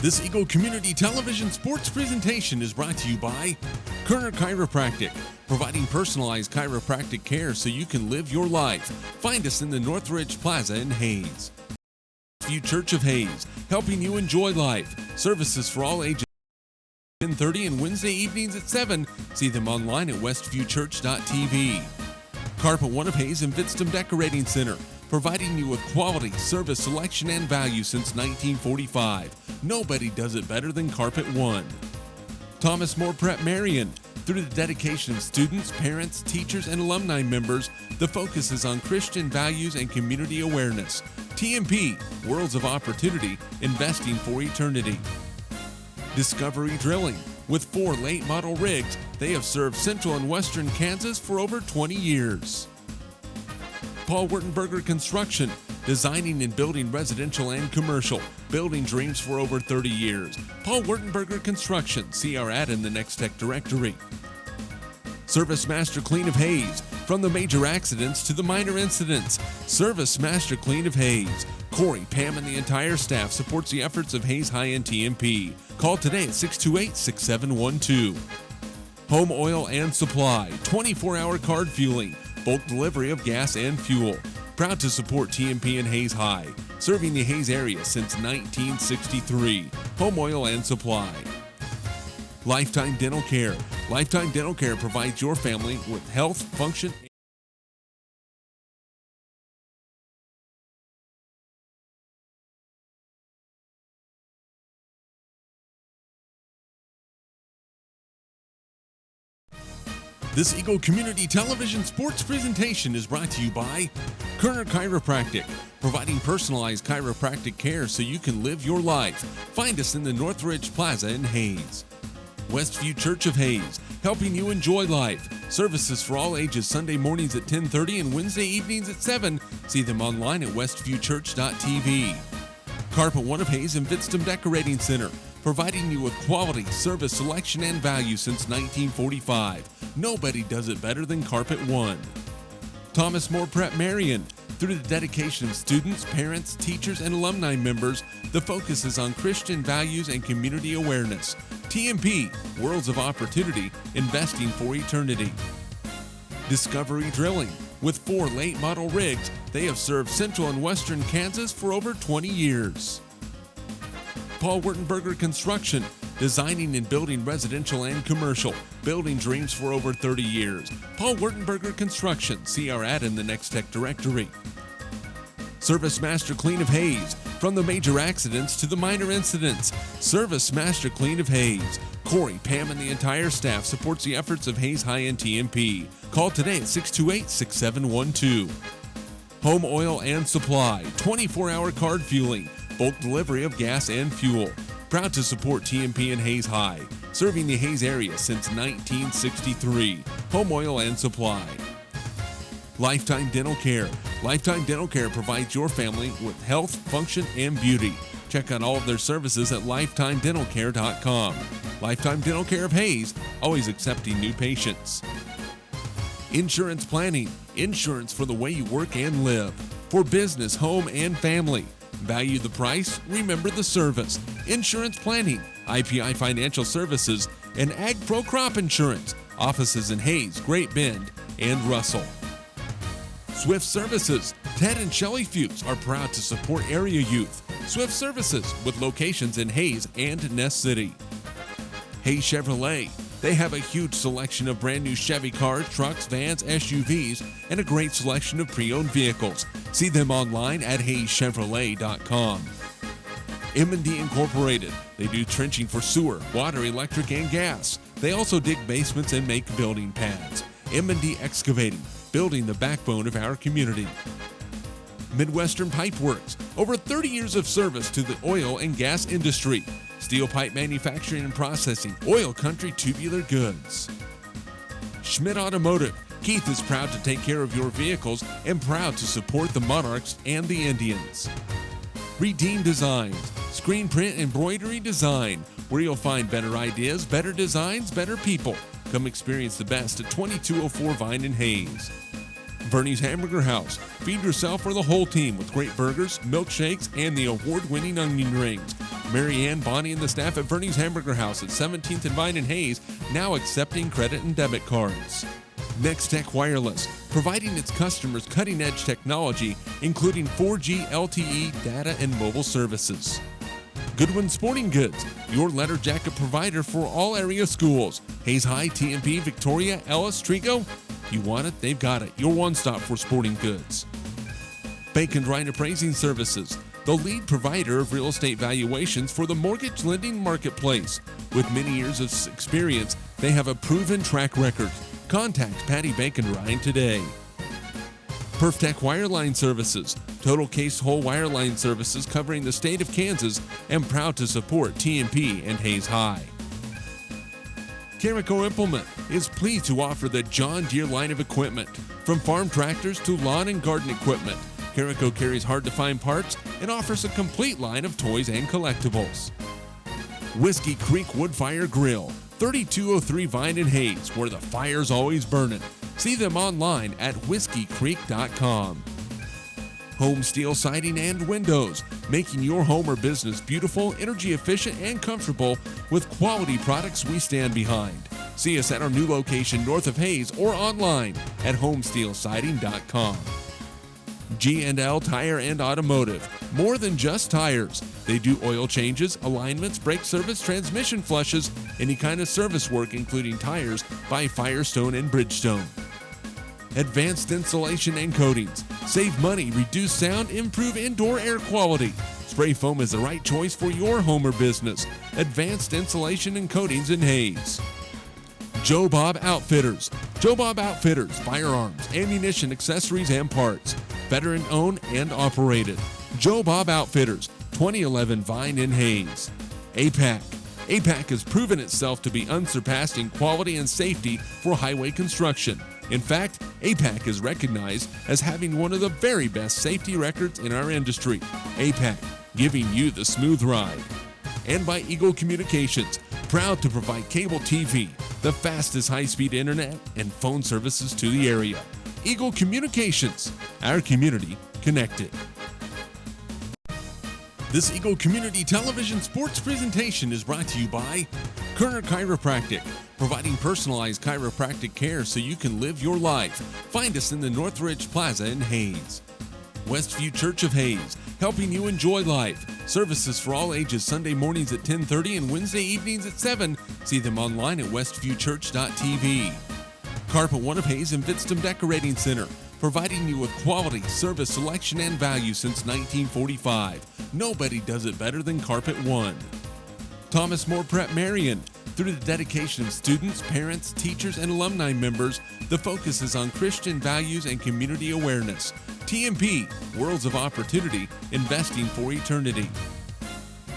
This Eagle Community Television sports presentation is brought to you by Kerner Chiropractic, providing personalized chiropractic care so you can live your life. Find us in the Northridge Plaza in Hayes. Westview Church of Hayes, helping you enjoy life. Services for all ages. 10:30 and Wednesday evenings at 7. See them online at westviewchurch.tv. Carpet One of Hayes and Vidstem Decorating Center, providing you with quality, service, selection, and value since 1945. Nobody does it better than Carpet One. Thomas More Prep-Marian. Through the dedication of students, parents, teachers, and alumni members, the focus is on Christian values and community awareness. TMP, Worlds of Opportunity, investing for eternity. Discovery Drilling. With 4 late model rigs, they have served central and western Kansas for over 20 years. Paul Wurtenberger Construction, designing and building residential and commercial, building dreams for over 30 years. Paul Wurtenberger Construction, see our ad in the Next Tech directory. Service Master Clean of Hayes, from the major accidents to the minor incidents. Service Master Clean of Hayes. Corey, Pam, and the entire staff supports the efforts of Hayes High and TMP. Call today at 628-6712. Home Oil and Supply, 24-hour card fueling, bulk delivery of gas and fuel. Proud to support TMP and Hayes High, serving the Hayes area since 1963. Home Oil and Supply. Lifetime Dental Care. Lifetime Dental Care provides your family with health, function, This Eagle Community Television sports presentation is brought to you by Kerner Chiropractic, providing personalized chiropractic care so you can live your life. Find us in the Northridge Plaza in Hayes. Westview Church of Hayes, helping you enjoy life. Services for all ages Sunday mornings at 10:30 and Wednesday evenings at 7. See them online at westviewchurch.tv. Carpet One of Hayes and Vidstem Decorating Center, providing you with quality, service, selection, and value since 1945. Nobody does it better than Carpet One. Thomas More Prep-Marian. Through the dedication of students, parents, teachers, and alumni members, the focus is on Christian values and community awareness. TMP, Worlds of Opportunity, investing for eternity. Discovery Drilling. With 4 late model rigs, they have served central and western Kansas for over 20 years. Paul Wurtenberger Construction, designing and building residential and commercial, building dreams for over 30 years. Paul Wurtenberger Construction, see our ad in the Next Tech directory. Service Master Clean of Hayes, from the major accidents to the minor incidents. Service Master Clean of Hayes. Corey, Pam, and the entire staff supports the efforts of Hayes High and TMP. Call today at 628-6712. Home Oil and Supply, 24-hour card fueling, bulk delivery of gas and fuel. Proud to support TMP and Hayes High, serving the Hayes area since 1963. Home Oil and Supply. Lifetime Dental Care. Lifetime Dental Care provides your family with health, function, and beauty. Check out all of their services at lifetimedentalcare.com. Lifetime Dental Care of Hayes, always accepting new patients. Insurance Planning. Insurance for the way you work and live. For business, home, and family. Value the price, remember the service. Insurance Planning, IPI Financial Services, and Ag Pro Crop Insurance. Offices in Hayes, Great Bend, and Russell. Swift Services. Ted and Shelley Fuchs are proud to support area youth. Swift Services, with locations in Hayes and Ness City. Hayes Chevrolet. They have a huge selection of brand new Chevy cars, trucks, vans, SUVs, and a great selection of pre-owned vehicles. See them online at hayeschevrolet.com. M&D Incorporated. They do trenching for sewer, water, electric, and gas. They also dig basements and make building pads. M&D Excavating, building the backbone of our community. Midwestern Pipe Works. Over 30 years of service to the oil and gas industry. Steel pipe manufacturing and processing, oil country tubular goods. Schmidt Automotive. Keith is proud to take care of your vehicles and proud to support the Monarchs and the Indians. Redeem Designs. Screen print embroidery design, where you'll find better ideas, better designs, better people. Come experience the best at 2204 Vine in Hayes. Bernie's Hamburger House. Feed yourself or the whole team with great burgers, milkshakes, and the award-winning onion rings. Marianne, Bonnie, and the staff at Verney's Hamburger House at 17th and Vine in Hayes, now accepting credit and debit cards. Next Tech Wireless, providing its customers cutting-edge technology, including 4G LTE data and mobile services. Goodwin Sporting Goods, your letter jacket provider for all area schools. Hayes High, TMP, Victoria, Ellis, Trigo. You want it, they've got it. Your one-stop for sporting goods. Bacon Ryan Appraising Services, the lead provider of real estate valuations for the mortgage lending marketplace. With many years of experience, they have a proven track record. Contact Patty Bacon Ryan today. PerfTech Wireline Services, total case whole wireline services covering the state of Kansas, and proud to support TMP and Hayes High. Carico Implement is pleased to offer the John Deere line of equipment. From farm tractors to lawn and garden equipment, Carico carries hard-to-find parts and offers a complete line of toys and collectibles. Whiskey Creek Woodfire Grill, 3203 Vine and Hayes, where the fire's always burning. See them online at whiskeycreek.com. Home Steel Siding and Windows, making your home or business beautiful, energy efficient, and comfortable with quality products we stand behind. See us at our new location north of Hayes or online at homesteelsiding.com. G&L Tire and Automotive, more than just tires. They do oil changes, alignments, brake service, transmission flushes, any kind of service work including tires by Firestone and Bridgestone. Advanced Insulation and Coatings. Save money, reduce sound, improve indoor air quality. Spray foam is the right choice for your home or business. Advanced Insulation and Coatings in Hayes. Joe Bob Outfitters. Joe Bob Outfitters, firearms, ammunition, accessories, and parts. Veteran owned and operated. Joe Bob Outfitters, 2011 Vine in Hayes. APAC. APAC has proven itself to be unsurpassed in quality and safety for highway construction. In fact, APAC is recognized as having one of the very best safety records in our industry. APAC, giving you the smooth ride. And by Eagle Communications, proud to provide cable TV, the fastest high-speed internet, and phone services to the area. Eagle Communications, our community connected. This Eagle Community Television sports presentation is brought to you by Kerner Chiropractic, providing personalized chiropractic care so you can live your life. Find us in the Northridge Plaza in Hayes. Westview Church of Hayes, helping you enjoy life. Services for all ages Sunday mornings at 10:30 and Wednesday evenings at 7. See them online at westviewchurch.tv. Carpet One of Hayes and Vidstem Decorating Center, providing you with quality, service, selection, and value since 1945. Nobody does it better than Carpet One. Thomas More Prep-Marian. Through the dedication of students, parents, teachers, and alumni members, the focus is on Christian values and community awareness. TMP, Worlds of Opportunity, investing for eternity.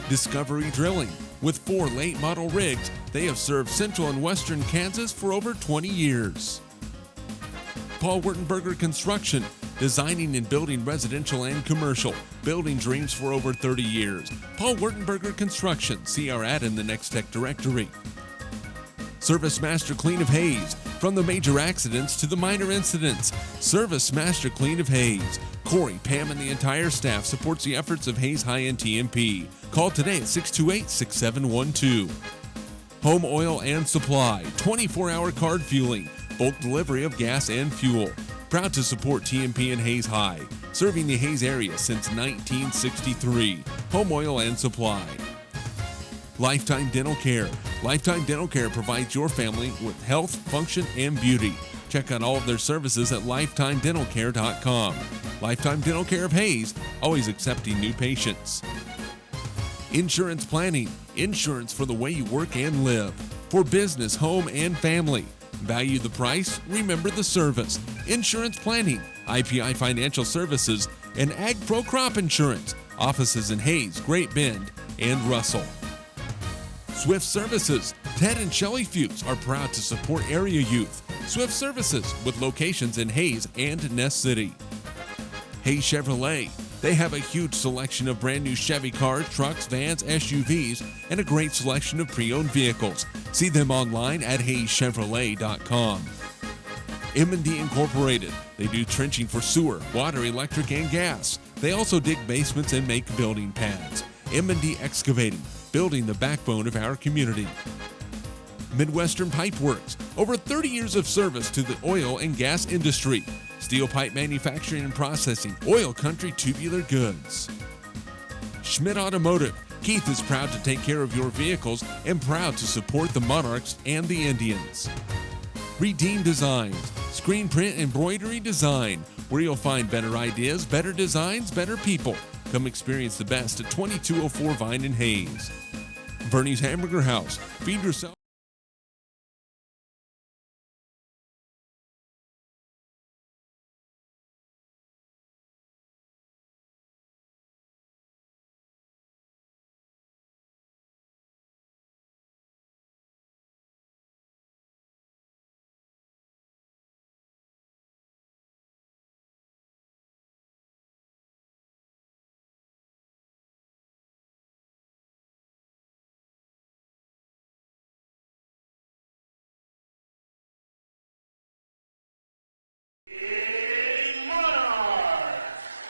Discovery Drilling. With 4 late model rigs, they have served central and western Kansas for over 20 years. Paul Wurtenberger Construction, designing and building residential and commercial, building dreams for over 30 years. Paul Wurtenberger Construction, see our ad in the Next Tech directory. Service Master Clean of Hayes, from the major accidents to the minor incidents. Service Master Clean of Hayes. Corey, Pam, and the entire staff supports the efforts of Hayes High and TMP. Call today at 628-6712. Home Oil and Supply, 24-hour card fueling, bulk delivery of gas and fuel. Proud to support TMP and Hayes High, serving the Hayes area since 1963. Home Oil and Supply. Lifetime Dental Care. Lifetime Dental Care provides your family with health, function, and beauty. Check out all of their services at lifetimedentalcare.com. Lifetime Dental Care of Hayes, always accepting new patients. Insurance Planning. Insurance for the way you work and live. For business, home, and family. Value the price, remember the service. Insurance Planning, IPI Financial Services, and Ag Pro Crop Insurance. Offices in Hayes, Great Bend, and Russell. Swift Services. Ted and Shelley Fuchs are proud to support area youth. Swift Services, with locations in Hayes and Ness City. Hayes Chevrolet. They have a huge selection of brand new Chevy cars, trucks, vans, SUVs, and a great selection of pre-owned vehicles. See them online at hayeschevrolet.com. M&D Incorporated. They do trenching for sewer, water, electric, and gas. They also dig basements and make building pads. M&D Excavating, building the backbone of our community. Midwestern Pipe Works, over 30 years of service to the oil and gas industry. Steel pipe manufacturing and processing, Oil Country Tubular Goods. Schmidt Automotive, Keith is proud to take care of your vehicles and proud to support the Monarchs and the Indians. Redeem Designs, screen print embroidery design, where you'll find better ideas, better designs, better people. Come experience the best at 2204 Vine and Hayes. Bernie's Hamburger House, feed yourself.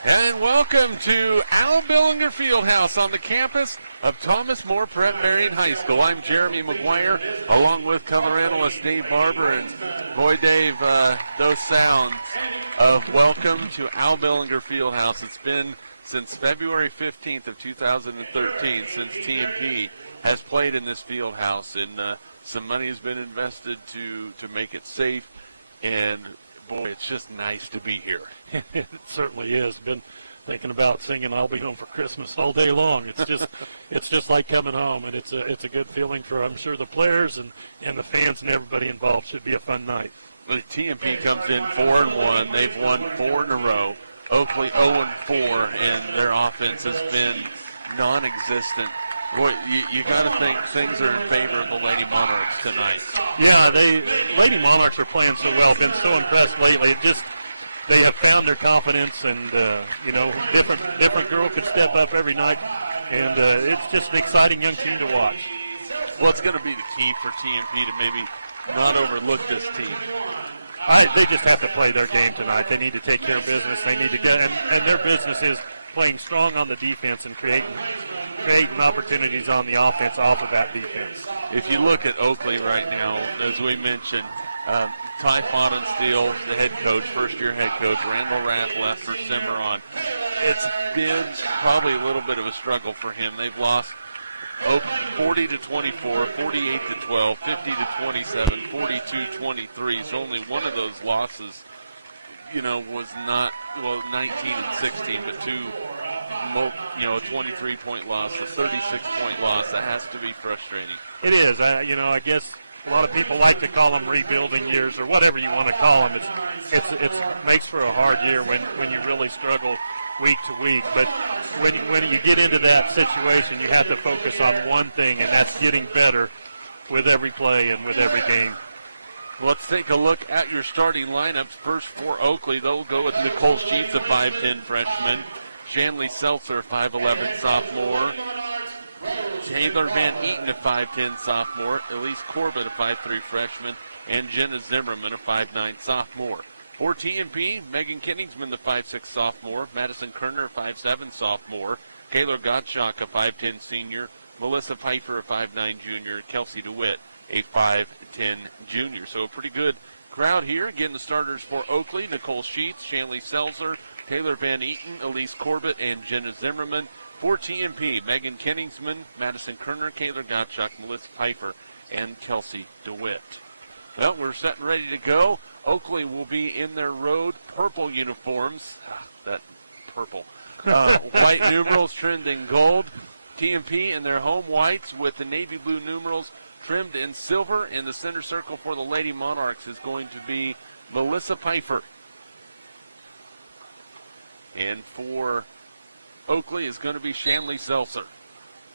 And welcome to Al Billinger Fieldhouse on the campus of Thomas More Prep-Marian High School. I'm Jeremy McGuire, along with color analyst Dave Barber. And boy, Dave, those sounds of welcome to Al Billinger Fieldhouse. It's been since February 15th of 2013 since TMP has played in this fieldhouse, and some money has been invested to make it safe. And boy, it's just nice to be here. It certainly is. Been thinking about singing "I'll Be Home for Christmas" all day long. It's just like coming home, and it's a good feeling for, I'm sure, the players and the fans and everybody involved. Should be a fun night. The TMP comes in 4-1. They've won 4 in a row. Oakley 0-4, and their offense has been non-existent. Boy, you got to think things are in favor of the Lady Monarchs tonight. Yeah, Lady Monarchs are playing so well. Been so impressed lately. They have found their confidence, and different girl could step up every night, and it's just an exciting young team to watch. What's going to be the key for TMP to maybe not overlook this team? They just have to play their game tonight. They need to take care of business. They need to get, and their business is playing strong on the defense and creating opportunities on the offense off of that defense. If you look at Oakley right now, as we mentioned, Ty Fontensteel, the head coach, first-year head coach, Randall Rath left for Cimarron. It's been probably a little bit of a struggle for him. They've lost 40-24, 48-12, 50-27, 42-23. So only one of those losses, was not, 19-16, but two, a 23-point loss, a 36-point loss. That has to be frustrating. It is. I guess a lot of people like to call them rebuilding years or whatever you want to call them. It makes for a hard year when you really struggle week to week. But when you get into that situation, you have to focus on one thing, and that's getting better with every play and with every game. Let's take a look at your starting lineups. First for Oakley, they'll go with Nicole Sheets, a 5'10 freshman. Shanley Seltzer, 5'11 sophomore. Taylor Van Eaton, a 5'10 sophomore. Elise Corbett, a 5'3 freshman. And Jenna Zimmerman, a 5'9 sophomore. For TMP, Megan Kinningsman, the 5'6 sophomore. Madison Kerner, a 5'7 sophomore. Kayla Gottschalk, a 5'10 senior. Melissa Pfeiffer, a 5'9 junior. Kelsey DeWitt, a 5'10 junior. So a pretty good crowd here. Again, the starters for Oakley, Nicole Sheets, Shanley Seltzer, Taylor Van Eaton, Elise Corbett, and Jenna Zimmerman. For TMP, Megan Kinningsman, Madison Kerner, Kayla Gottschalk, Melissa Pfeiffer, and Kelsey DeWitt. Well, we're set and ready to go. Oakley will be in their road purple uniforms. That purple. White numerals trimmed in gold. TMP in their home whites with the navy blue numerals trimmed in silver. In the center circle for the Lady Monarchs is going to be Melissa Pfeiffer. And for Oakley is going to be Shanley Seltzer.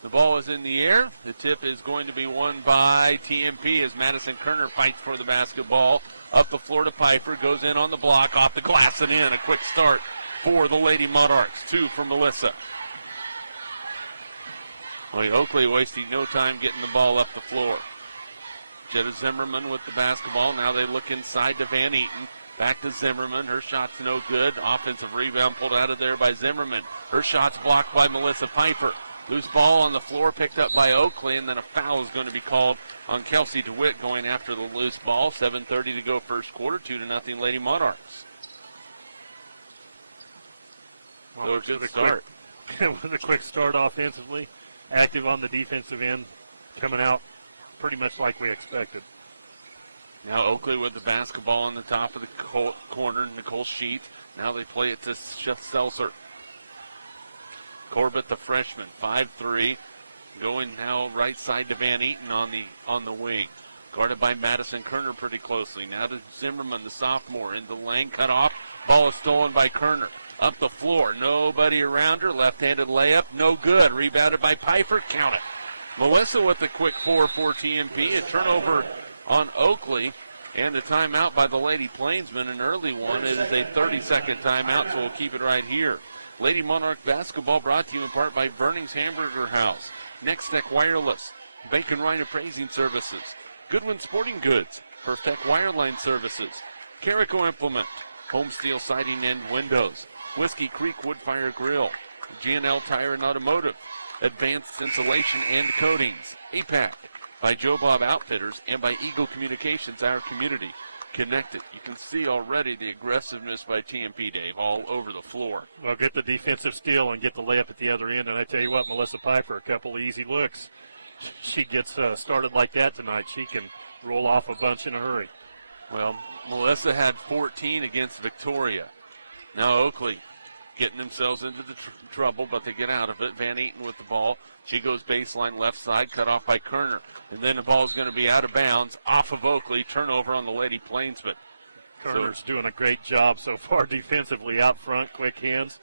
The ball is in the air. The tip is going to be won by TMP as Madison Kerner fights for the basketball. Up the floor to Piper. Goes in on the block. Off the glass and in. A quick start for the Lady Monarchs. 2 for Melissa. Well, Oakley wasting no time getting the ball up the floor. Jetta Zimmerman with the basketball. Now they look inside to Van Eaton. Back to Zimmerman. Her shot's no good. Offensive rebound pulled out of there by Zimmerman. Her shot's blocked by Melissa Pfeiffer. Loose ball on the floor picked up by Oakley, and then a foul is going to be called on Kelsey DeWitt going after the loose ball. 7:30 to go first quarter, 2-0 Lady Monarchs. Well, so a good start. With a quick start offensively, active on the defensive end, coming out pretty much like we expected. Now Oakley with the basketball on the top of the corner, Nicole Sheets. Now they play it to Stelzer. Corbett, the freshman, 5'3", going now right side to Van Eaton on the wing. Guarded by Madison Kerner pretty closely. Now to Zimmerman, the sophomore, in the lane, cut off. Ball is stolen by Kerner. Up the floor, nobody around her. Left-handed layup, no good. Rebounded by Piper, count it. Melissa with the quick 4 for TMP. A turnover on Oakley and a timeout by the Lady Plainsmen, an early one. It is a 30-second timeout, so we'll keep it right here. Lady Monarch basketball brought to you in part by Burnings Hamburger House, Next Tech Wireless, Bacon Rhino Appraising Services, Goodwin Sporting Goods, Perfect Wireline Services, Carico Implement, Home Steel Siding and Windows, Whiskey Creek Wood Fire Grill, G&L Tire and Automotive, Advanced Insulation and Coatings, APAC, by Joe Bob Outfitters, and by Eagle Communications, our community connected. You can see already the aggressiveness by TMP, Dave, all over the floor. Well, get the defensive steal and get the layup at the other end. And I tell you what, Melissa Piper, a couple of easy looks. She gets started like that tonight. She can roll off a bunch in a hurry. Well, Melissa had 14 against Victoria. Now Oakley getting themselves into the trouble, but they get out of it. Van Eaton with the ball. She goes baseline left side, cut off by Kerner. And then the ball is going to be out of bounds, off of Oakley. Turnover on the Lady Plainsmen. Kerner's doing a great job so far defensively out front, quick hands.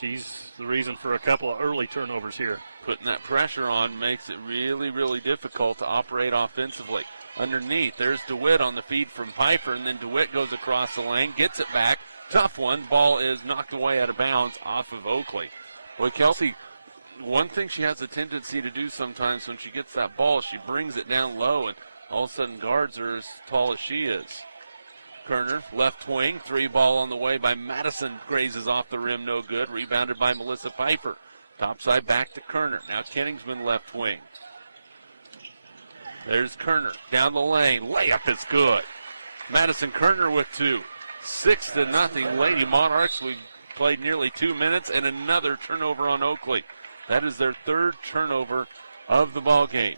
She's the reason for a couple of early turnovers here. Putting that pressure on makes it really, really difficult to operate offensively. Underneath, there's DeWitt on the feed from Piper, and then DeWitt goes across the lane, gets it back. Tough one. Ball is knocked away out of bounds off of Oakley. Well, Kelsey, one thing she has a tendency to do sometimes when she gets that ball, she brings it down low, and all of a sudden guards are as tall as she is. Kerner, left wing, 3 ball on the way by Madison, grazes off the rim, no good. Rebounded by Melissa Piper. Topside back to Kerner. Now Kenningsman left wing. There's Kerner down the lane. Layup is good. Madison Kerner with 2. 6-0 Lady Monarchs. We've played nearly 2 minutes, and another turnover on Oakley. That is their 3rd turnover of the ball game.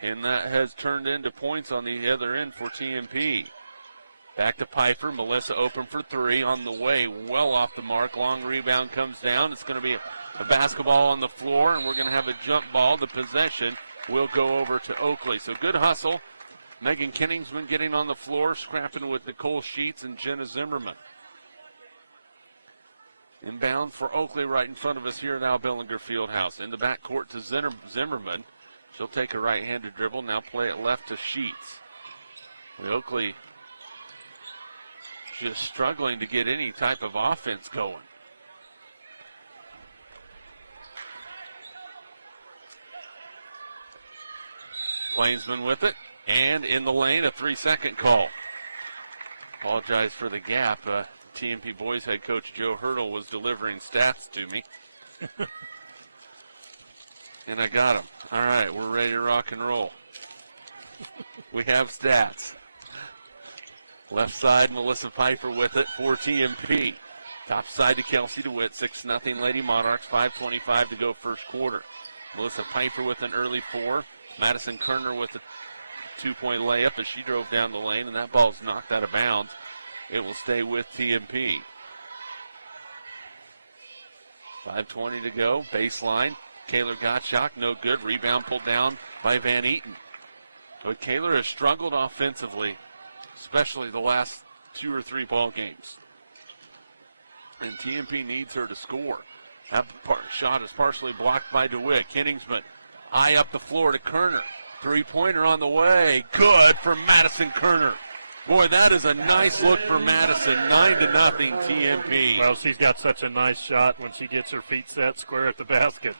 And that has turned into points on the other end for TMP. Back to Piper. Melissa open for 3 on the way. Well off the mark. Long rebound comes down. It's going to be a basketball on the floor, and we're going to have a jump ball. The possession will go over to Oakley. So good hustle. Megan Kenningsman getting on the floor, scrapping with Nicole Sheets and Jenna Zimmerman. Inbound for Oakley right in front of us here at Al Billinger Fieldhouse. In the backcourt to Zimmerman. She'll take a right-handed dribble. Now play it left to Sheets. Oakley just struggling to get any type of offense going. Plainsman with it. And in the lane, a 3-second call. Apologize for the gap. TMP boys head coach Joe Hurdle was delivering stats to me. And I got them. All right, we're ready to rock and roll. We have stats. Left side, Melissa Piper with it for TMP. Top side to Kelsey DeWitt, 6-0 Lady Monarchs, 5:25 to go first quarter. Melissa Piper with an early 4. Madison Kerner with a 2-point layup as she drove down the lane, and that ball's knocked out of bounds. It will stay with TMP. 5:20 to go. Baseline. Kaylor Gottschalk, no good. Rebound pulled down by Van Eaton. But Kaylor has struggled offensively, especially the last 2 or 3 ball games. And TMP needs her to score. That shot is partially blocked by DeWitt. Kenningsman, high up the floor to Kerner. 3-pointer on the way. Good for Madison Kerner. Boy, that is a nice look for Madison. 9-0 TMP. Well, she's got such a nice shot when she gets her feet set square at the basket.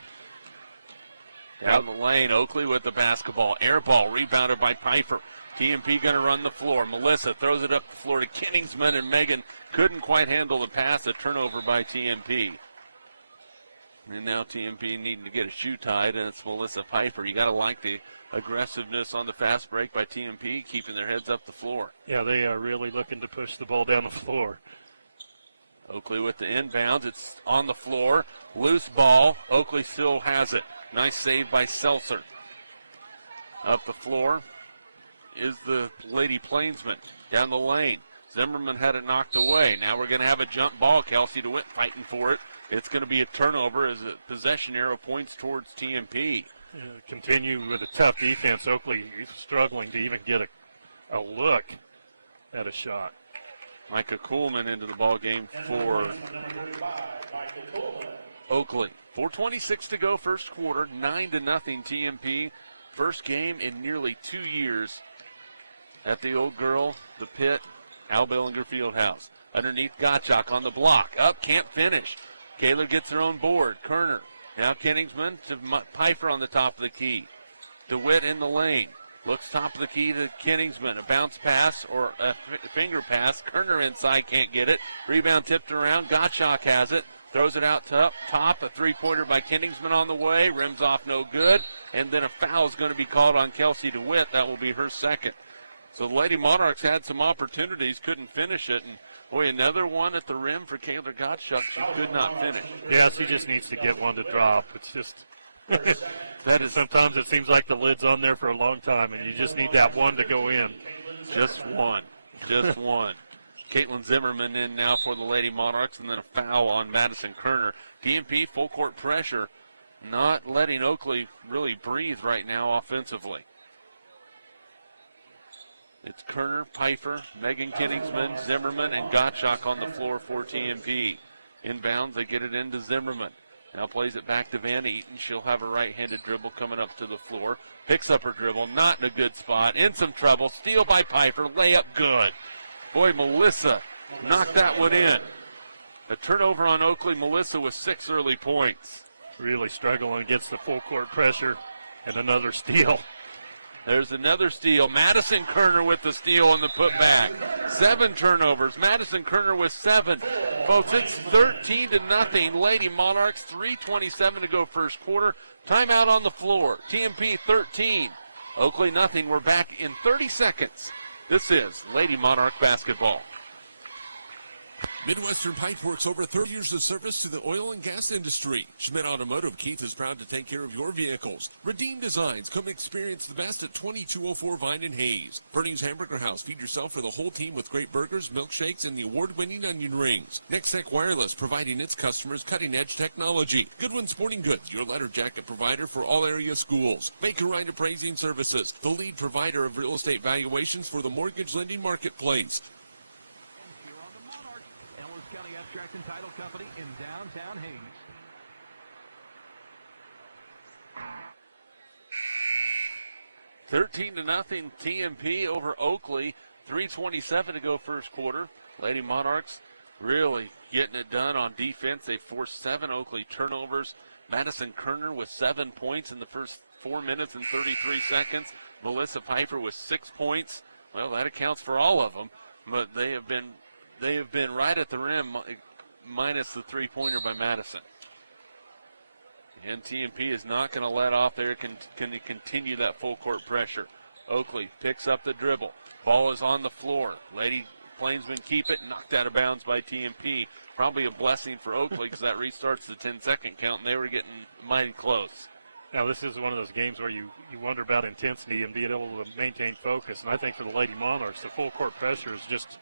Down the lane, Oakley with the basketball. Air ball rebounded by Piper. TMP going to run the floor. Melissa throws it up the floor to Kenningsman, and Megan couldn't quite handle the pass. A turnover by TMP. And now TMP needing to get a shoe tied, and it's Melissa Piper. You got to like the aggressiveness on the fast break by TMP, keeping their heads up the floor. Yeah, they are really looking to push the ball down the floor. Oakley with the inbounds. It's on the floor. Loose ball. Oakley still has it. Nice save by Seltzer. Up the floor is the Lady Plainsmen. Down the lane. Zimmerman had it knocked away. Now we're going to have a jump ball. Kelsey DeWitt fighting for it. It's going to be a turnover as a possession arrow points towards TMP. Continue with a tough defense. Oakley struggling to even get a look at a shot. Micah Coolman into the ball game for Oakley. 4:26 to go, first quarter. 9-0 TMP. First game in nearly 2 years at the Old Girl, the Pit, Al Bellinger Fieldhouse. Underneath Gottschalk on the block. Up, can't finish. Kaler gets her own board. Kerner. Now Kenningsman to Piper on the top of the key. DeWitt in the lane. Looks top of the key to Kenningsman. A bounce pass or a finger pass. Kerner inside, can't get it. Rebound tipped around. Gottschalk has it. Throws it out top. A three-pointer by Kenningsman on the way. Rims off, no good. And then a foul is going to be called on Kelsey DeWitt. That will be her second. So the Lady Monarchs had some opportunities, couldn't finish it. And boy, another one at the rim for Kayla Gottschalk. She could not finish. Yeah, she just needs to get one to drop. It's just sometimes it seems like the lid's on there for a long time, and you just need that one to go in. Just one. Just one. Caitlin Zimmerman in now for the Lady Monarchs, and then a foul on Madison Kerner. TMP full court pressure, not letting Oakley really breathe right now offensively. It's Kerner, Piper, Megan Kenningsman, Zimmerman, and Gottschalk on the floor for TMP. Inbounds, they get it into Zimmerman. Now plays it back to Van Eaton. She'll have a right-handed dribble coming up to the floor. Picks up her dribble, not in a good spot. In some trouble. Steal by Piper. Layup good. Boy, Melissa knocked that one in. A turnover on Oakley. Melissa with 6 early points. Really struggling against the full court pressure, and another steal. There's another steal. Madison Kerner with the steal and the putback. 7 turnovers. Madison Kerner with 7. Folks, it's 13-0. Lady Monarchs, 3:27 to go first quarter. Timeout on the floor. TMP 13. Oakley nothing. We're back in 30 seconds. This is Lady Monarch basketball. Midwestern Pipe works over 30 years of service to the oil and gas industry. Schmidt Automotive Keith is proud to take care of your vehicles. Redeem Designs. Come experience the best at 2204 Vine and Hayes. Bernie's Hamburger House. Feed yourself for the whole team with great burgers, milkshakes, and the award-winning onion rings. Nextech Wireless, providing its customers cutting-edge technology. Goodwin Sporting Goods, your letter jacket provider for all area schools. Baker Ryan Appraising Services, the lead provider of real estate valuations for the mortgage lending marketplace. And Title Company in downtown Hayes. 13-0 TMP over Oakley. 3:27 to go first quarter. Lady Monarchs really getting it done on defense. They forced 7 Oakley turnovers. Madison Kerner with 7 points in the first 4 minutes and 33 seconds. Melissa Piper with 6 points. Well, that accounts for all of them, but they have been right at the rim, minus the three-pointer by Madison. And TMP is not going to let off there. Can continue that full court pressure. Oakley picks up the dribble. Ball is on the floor. Lady Plainsmen keep it. Knocked out of bounds by TMP. Probably a blessing for Oakley because that restarts the 10-second count, and they were getting mighty close. Now, this is one of those games where you wonder about intensity and being able to maintain focus. And I think for the Lady Monarchs, the full court pressure is just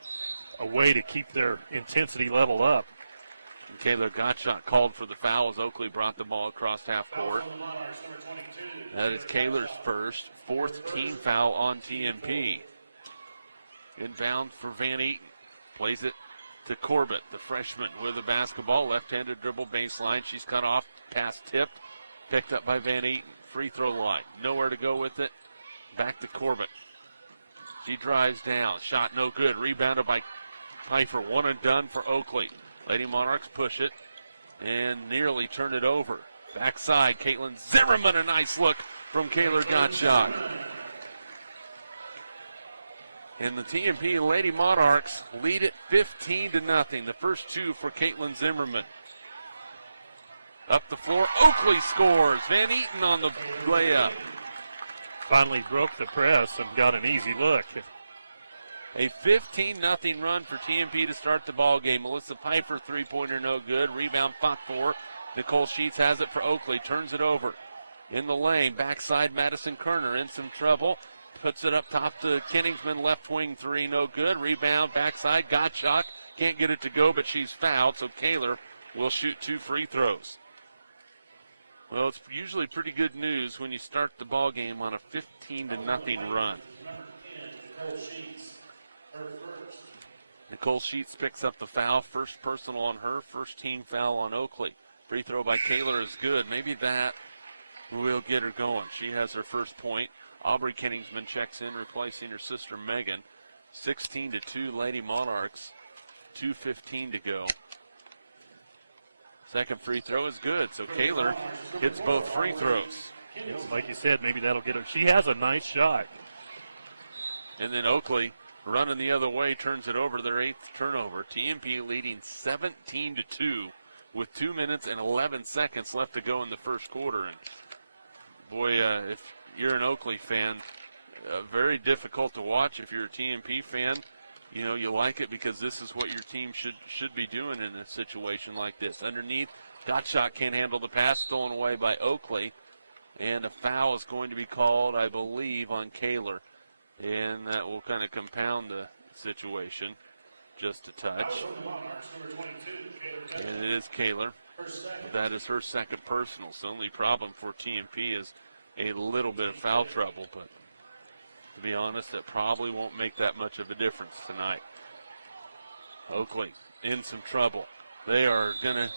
a way to keep their intensity level up. Kayla Gottschalk called for the foul as Oakley brought the ball across half court. That is Kayla's first, 4th team foul on TMP. Inbound for Van Eaton. Plays it to Corbett, the freshman with the basketball. Left-handed dribble baseline. She's cut off, pass tipped. Picked up by Van Eaton. Free throw line. Nowhere to go with it. Back to Corbett. She drives down. Shot no good. Rebounded by Piper. One and done for Oakley. Lady Monarchs push it and nearly turn it over. Backside, Caitlin Zimmerman, a nice look from Kayla Gottschalk. And the TMP Lady Monarchs lead it 15-0. The first 2 for Caitlin Zimmerman. Up the floor, Oakley scores. Van Eaton on the layup. Finally broke the press and got an easy look. A 15-0 run for TMP to start the ball game. Melissa Piper, three-pointer, no good. Rebound, fought for. Nicole Sheets has it for Oakley. Turns it over in the lane. Backside, Madison Kerner in some trouble. Puts it up top to Kenningsman. Left wing three, no good. Rebound, backside, got shot. Can't get it to go, but she's fouled, so Kaler will shoot 2 free throws. Well, it's usually pretty good news when you start the ball game on a 15-0 run. Nicole Sheets picks up the foul. First personal on her. First team foul on Oakley. Free throw by Kaler is good. Maybe that will get her going. She has her first point. Aubrey Kenningsman checks in, replacing her sister Megan. 16-2 Lady Monarchs. 2:15 to go. Second free throw is good, so Kaler hits both free throws. Like you said, maybe that'll get her. She has a nice shot. And then Oakley, running the other way, turns it over, their 8th turnover. TMP leading 17-2 with 2 minutes and 11 seconds left to go in the first quarter. And boy, if you're an Oakley fan, very difficult to watch. If you're a TMP fan, you know, you like it because this is what your team should be doing in a situation like this. Underneath, dot shot can't handle the pass, stolen away by Oakley. And a foul is going to be called, I believe, on Kaler. And that will kind of compound the situation just a touch. And it is Kaler. That is her second personal. So the only problem for TMP is a little bit of foul trouble, but to be honest, that probably won't make that much of a difference tonight. Oakley in some trouble. They are going to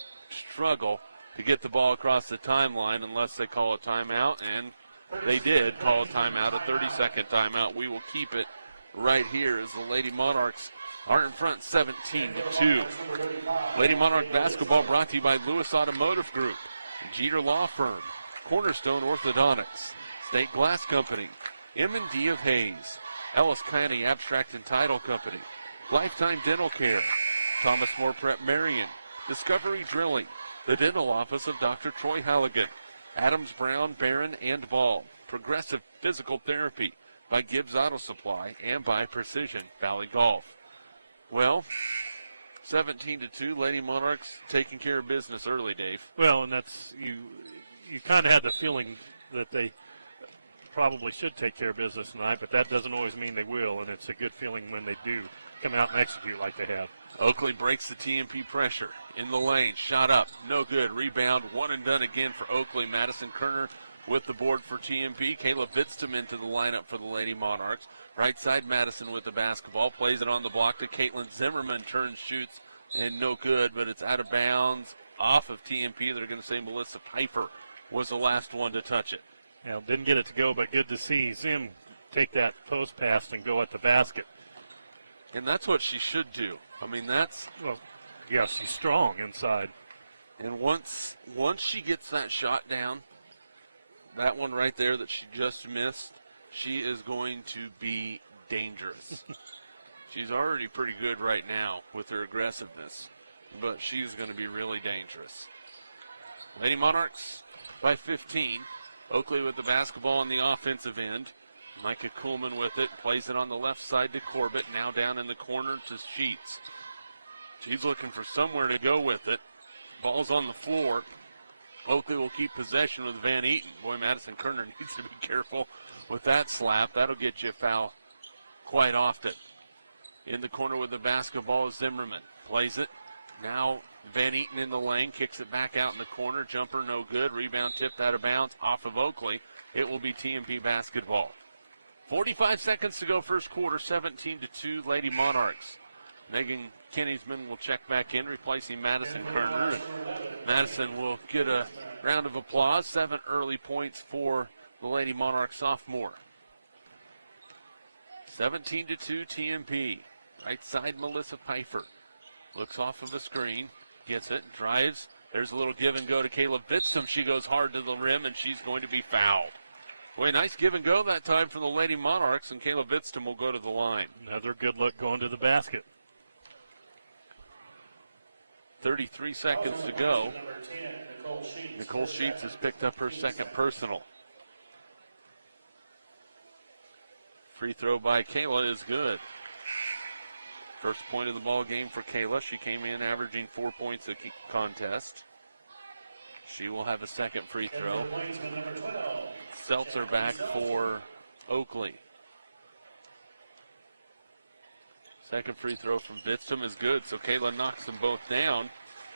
struggle to get the ball across the timeline unless they call a timeout, and they did call a timeout, a 30-second timeout. We will keep it right here as the Lady Monarchs are in front 17-2. Lady Monarch basketball brought to you by Lewis Automotive Group, Jeter Law Firm, Cornerstone Orthodontics, State Glass Company, M&D of Hayes, Ellis County Abstract and Title Company, Lifetime Dental Care, Thomas More Prep-Marian, Discovery Drilling, the Dental Office of Dr. Troy Halligan, Adams Brown, Barron, and Ball, Progressive Physical Therapy by Gibbs Auto Supply, and by Precision Valley Golf. Well, 17-2, Lady Monarchs taking care of business early, Dave. Well, and that's, you kind of had the feeling that they probably should take care of business tonight, but that doesn't always mean they will, and it's a good feeling when they do come out and execute like they have. Oakley breaks the TMP pressure. In the lane, shot up, no good. Rebound, one and done again for Oakley. Madison Kerner with the board for TMP. Kayla Bitstum into the lineup for the Lady Monarchs. Right side, Madison with the basketball. Plays it on the block to Caitlin Zimmerman. Turns, shoots, and no good, but it's out of bounds. Off of TMP, they're going to say Melissa Piper was the last one to touch it. Now, didn't get it to go, but good to see Zim take that post pass and go at the basket. And that's what she should do. I mean, that's... Well, yeah, she's strong inside. And once she gets that shot down, that one right there that she just missed, she is going to be dangerous. She's already pretty good right now with her aggressiveness, but she's going to be really dangerous. Lady Monarchs by 15. Oakley with the basketball on the offensive end. Micah Kuhlman with it, plays it on the left side to Corbett, now down in the corner to Sheets. She's looking for somewhere to go with it. Ball's on the floor. Oakley will keep possession with Van Eaton. Boy, Madison Kerner needs to be careful with that slap. That'll get you a foul quite often. In the corner with the basketball is Zimmerman. Plays it. Now Van Eaton in the lane, kicks it back out in the corner. Jumper no good. Rebound tipped out of bounds off of Oakley. It will be TMP basketball. 45 seconds to go first quarter, 17-2 Lady Monarchs. Megan Kenningsman will check back in, replacing Madison Kerner. Madison will get a round of applause. 7 early points for the Lady Monarch sophomore. 17-2 TMP. Right side, Melissa Piper. Looks off of the screen, gets it, drives. There's a little give and go to Kayla Bitstum. She goes hard to the rim, and she's going to be fouled. Boy, nice give and go that time for the Lady Monarchs, and Kayla Bitstum will go to the line. Another good look going to the basket. 33 seconds to go. Nicole Sheets has picked up her second personal. Free throw by Kayla is good. First point of the ball game for Kayla. She came in averaging 4 points a contest. She will have a second free throw. Seltzer back for Oakley. Second free throw from Bitsum is good, so Kayla knocks them both down.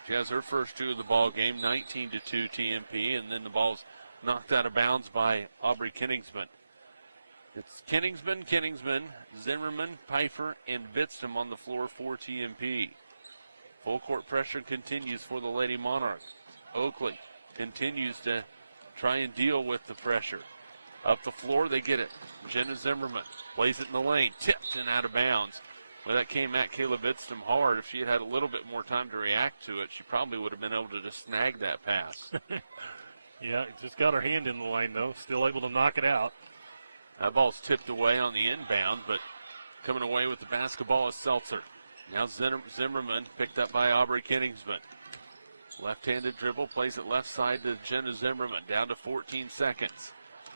She has her first two of the ball game, 19-2 TMP, and then the ball's knocked out of bounds by Aubrey Kiningsman. It's Kiningsman, Zimmerman, Pfeiffer, and Bitsum on the floor for TMP. Full court pressure continues for the Lady Monarchs. Oakley continues to try and deal with the pressure. Up the floor, they get it. Jenna Zimmerman plays it in the lane, tipped and out of bounds. Well, that came at Kayla Bitsum hard. If she had had a little bit more time to react to it, she probably would have been able to just snag that pass. Yeah, just got her hand in the lane, though. Still able to knock it out. That ball's tipped away on the inbound, but coming away with the basketball is Seltzer. Now Zimmerman picked up by Aubrey Kiningsman. Left-handed dribble, plays it left side to Jenna Zimmerman, down to 14 seconds.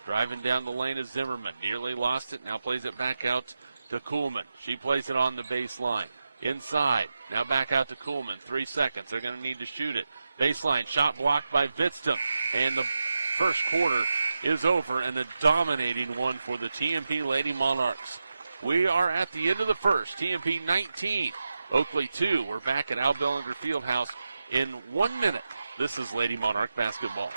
Driving down the lane is Zimmerman. Nearly lost it, now plays it back out to Kuhlman. She plays it on the baseline. Inside, now back out to Kuhlman. 3 seconds, they're going to need to shoot it. Baseline, shot blocked by Bitsum. And the first quarter is over, and a dominating one for the TMP Lady Monarchs. We are at the end of the first. TMP 19, Oakley 2. We're back at Al Bellinger Fieldhouse in 1 minute. This is Lady Monarch basketball.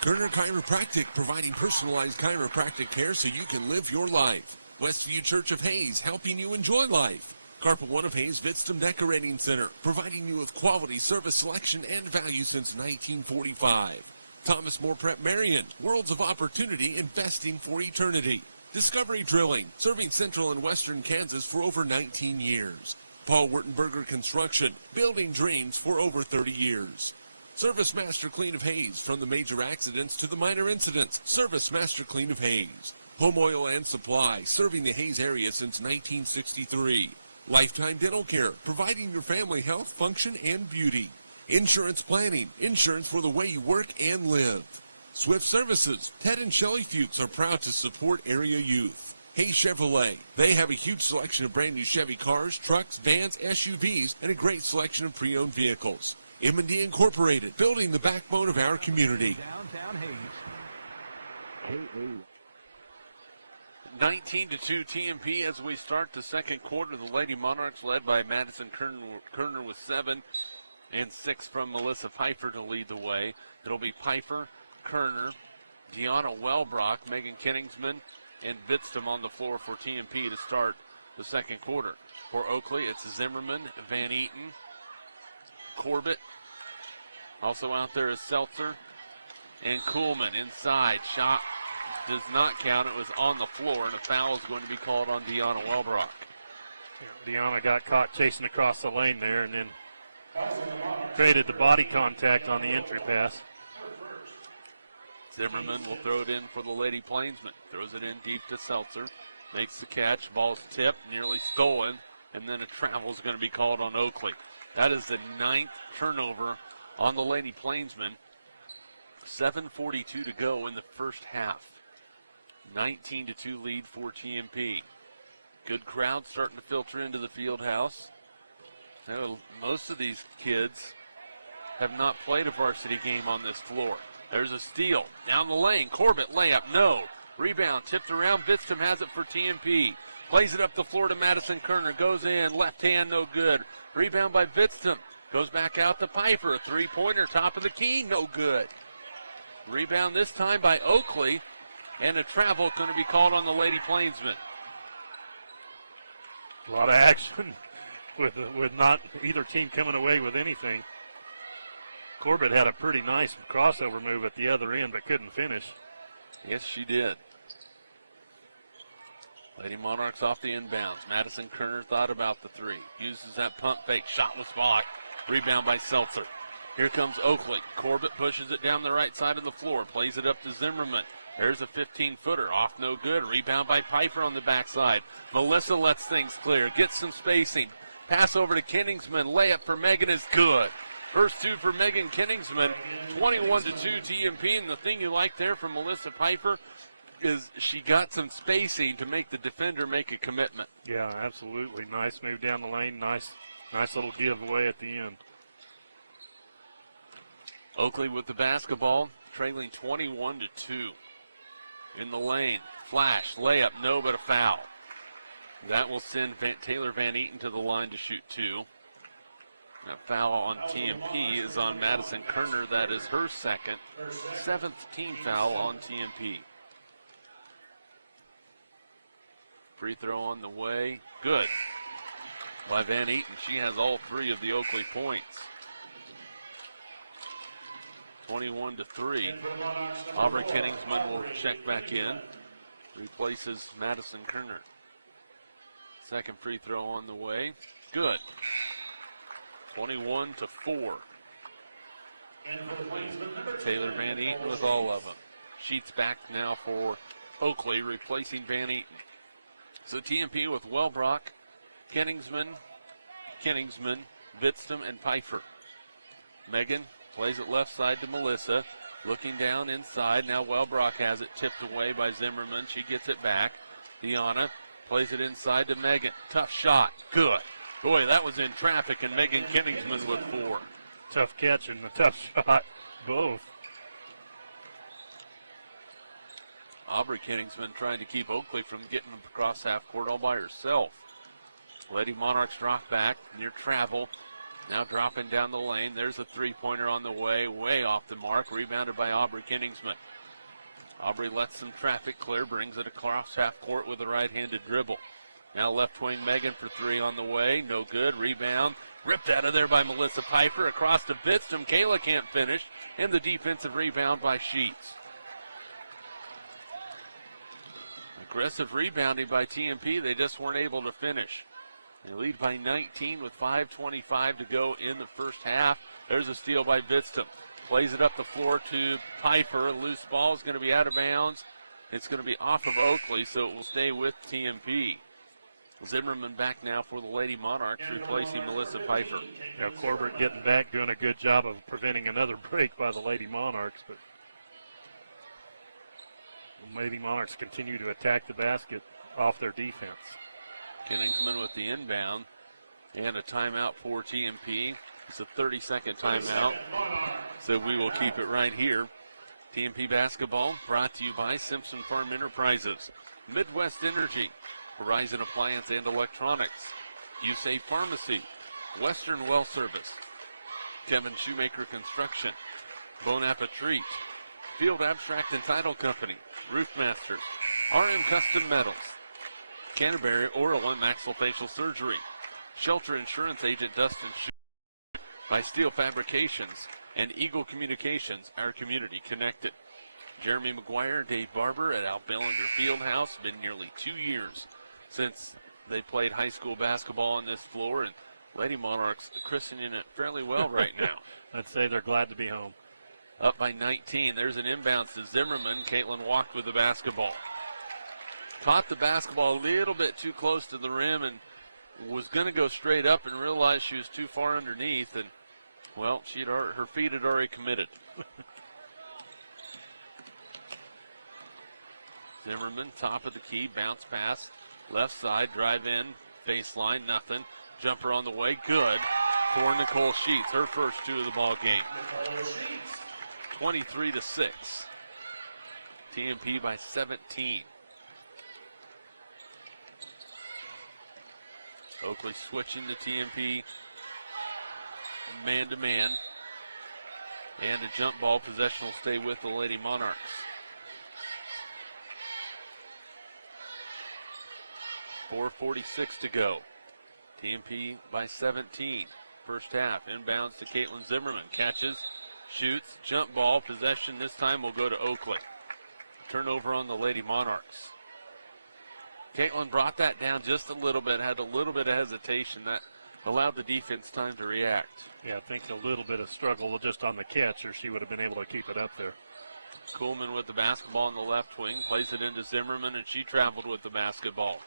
Kerner Chiropractic, providing personalized chiropractic care so you can live your life. Westview Church of Hayes, helping you enjoy life. Carpet One of Hayes Vidston Decorating Center, providing you with quality service selection and value since 1945. Thomas More Prep-Marian, worlds of opportunity, investing for eternity. Discovery Drilling, serving central and western Kansas for over 19 years. Paul Wurtenberger Construction, building dreams for over 30 years. Service Master Clean of Hayes, from the major accidents to the minor incidents. Service Master Clean of Hayes. Home Oil and Supply, serving the Hayes area since 1963. Lifetime Dental Care, providing your family health, function, and beauty. Insurance Planning, insurance for the way you work and live. Swift Services, Ted and Shelley Fuchs are proud to support area youth. Hayes Chevrolet, they have a huge selection of brand new Chevy cars, trucks, vans, SUVs, and a great selection of pre-owned vehicles. M&D Incorporated, building the backbone of our community. Downtown Hayes. 19-2 TMP as we start the second quarter. The Lady Monarchs led by Madison Kerner with 7 and 6 from Melissa Pfeiffer to lead the way. It'll be Pfeiffer, Kerner, Deanna Wellbrock, Megan Kiningsman, and Bitsum on the floor for TMP to start the second quarter. For Oakley, it's Zimmerman, Van Eaton, Corbett. Also out there is Seltzer and Kuhlman inside. Shot does not count. It was on the floor, and a foul is going to be called on Deanna Wellbrock. Deanna got caught chasing across the lane there and then created the body contact on the entry pass. Zimmerman will throw it in for the Lady Plainsmen. Throws it in deep to Seltzer. Makes the catch. Ball's tipped, nearly stolen, and then a travel is going to be called on Oakley. That is the 9th turnover on the Lady Plainsmen. 7:42 to go in the first half. 19-2 lead for TMP. Good crowd starting to filter into the field house. Now, most of these kids have not played a varsity game on this floor. There's a steal. Down the lane. Corbett layup. No. Rebound. Tipped around. Bitsum has it for TMP. Plays it up the floor to Madison Kerner. Goes in. Left hand. No good. Rebound by Bitsum. Goes back out to Pfeiffer. A three-pointer. Top of the key. No good. Rebound this time by Oakley. And a travel going to be called on the Lady Plainsmen. A lot of action with not either team coming away with anything. Corbett had a pretty nice crossover move at the other end, but couldn't finish. Yes, she did. Lady Monarchs off the inbounds. Madison Kerner thought about the three. Uses that pump fake. Shot was blocked. Rebound by Seltzer. Here comes Oakley. Corbett pushes it down the right side of the floor. Plays it up to Zimmerman. There's a 15-footer. Off no good. Rebound by Pfeiffer on the backside. Melissa lets things clear. Gets some spacing. Pass over to Kiningsman. Layup for Megan is good. First two for Megan Kenningsman, 21-2 TMP. And the thing you like there from Melissa Piper is she got some spacing to make the defender make a commitment. Yeah, absolutely. Nice move down the lane. Nice little giveaway at the end. Oakley with the basketball, trailing 21-2. In the lane, flash, layup, no, but a foul. That will send Taylor Van Eaton to the line to shoot two. That foul on TMP is on Madison Kerner. That is her second, seventh team foul on TMP. Free throw on the way. Good by Van Eaton. She has all three of the Oakley points. 21-3. Aubrey Kenningsman will check back in. Replaces Madison Kerner. Second free throw on the way. Good. 21-4. Taylor Van Eaton with all of them. Sheets back now for Oakley, replacing Van Eaton. So TMP with Wellbrock, Kenningsman, Vidstam, and Pfeiffer. Megan plays it left side to Melissa. Looking down inside. Now Wellbrock has it tipped away by Zimmerman. She gets it back. Deanna plays it inside to Megan. Tough shot. Good. Boy, that was in traffic, and Megan Kenningsman with four. Tough catch and the tough shot, both. Aubrey Kenningsman trying to keep Oakley from getting across half court all by herself. Lady Monarchs drop back near travel. Now dropping down the lane. There's a three-pointer on the way off the mark. Rebounded by Aubrey Kenningsman. Aubrey lets some traffic clear, brings it across half court with a right-handed dribble. Now left wing Megan for three on the way. No good. Rebound. Ripped out of there by Melissa Piper. Across to Vidstam. Kayla can't finish. And the defensive rebound by Sheets. Aggressive rebounding by TMP. They just weren't able to finish. They lead by 19 with 5:25 to go in the first half. There's a steal by Vidstam. Plays it up the floor to Piper. A loose ball is going to be out of bounds. It's going to be off of Oakley, so it will stay with TMP. Zimmerman back now for the Lady Monarchs, replacing Melissa Piper. Now Corbett getting back, doing a good job of preventing another break by the Lady Monarchs. But the Lady Monarchs continue to attack the basket off their defense. Kenningsman with the inbound and a timeout for TMP. It's a 30-second timeout, so we will keep it right here. TMP basketball brought to you by Simpson Farm Enterprises, Midwest Energy, Horizon Appliance and Electronics, USAFE Pharmacy, Western Well Service, Kevin Shoemaker Construction, Bon Appetit, Field Abstract and Title Company, Roofmasters, RM Custom Metals, Canterbury Oral and Maxillofacial Surgery, Shelter Insurance Agent Dustin by Steel Fabrications, and Eagle Communications, our community connected. Jeremy McGuire, Dave Barber at Al Bellinger Fieldhouse. Been nearly 2 years since they played high school basketball on this floor, and Lady Monarchs christening it fairly well right now. I'd say they're glad to be home. Up by 19. There's an inbound to Zimmerman. Caitlin walked with the basketball. Caught the basketball a little bit too close to the rim and was going to go straight up and realized she was too far underneath. And, well, her feet had already committed. Zimmerman, top of the key, bounce pass. Left side, drive in, baseline, nothing. Jumper on the way, good. For Nicole Sheets, her first two of the ball game. 23-6. TMP by 17. Oakley switching to TMP man-to-man. And a jump ball possession will stay with the Lady Monarchs. 4:46 to go. TMP by 17. First half. Inbounds to Caitlin Zimmerman. Catches, shoots, jump ball. Possession this time will go to Oakley. Turnover on the Lady Monarchs. Caitlin brought that down just a little bit, had a little bit of hesitation. That allowed the defense time to react. Yeah, I think a little bit of struggle just on the catch, or she would have been able to keep it up there. Kuhlman with the basketball on the left wing, plays it into Zimmerman, and she traveled with the basketball.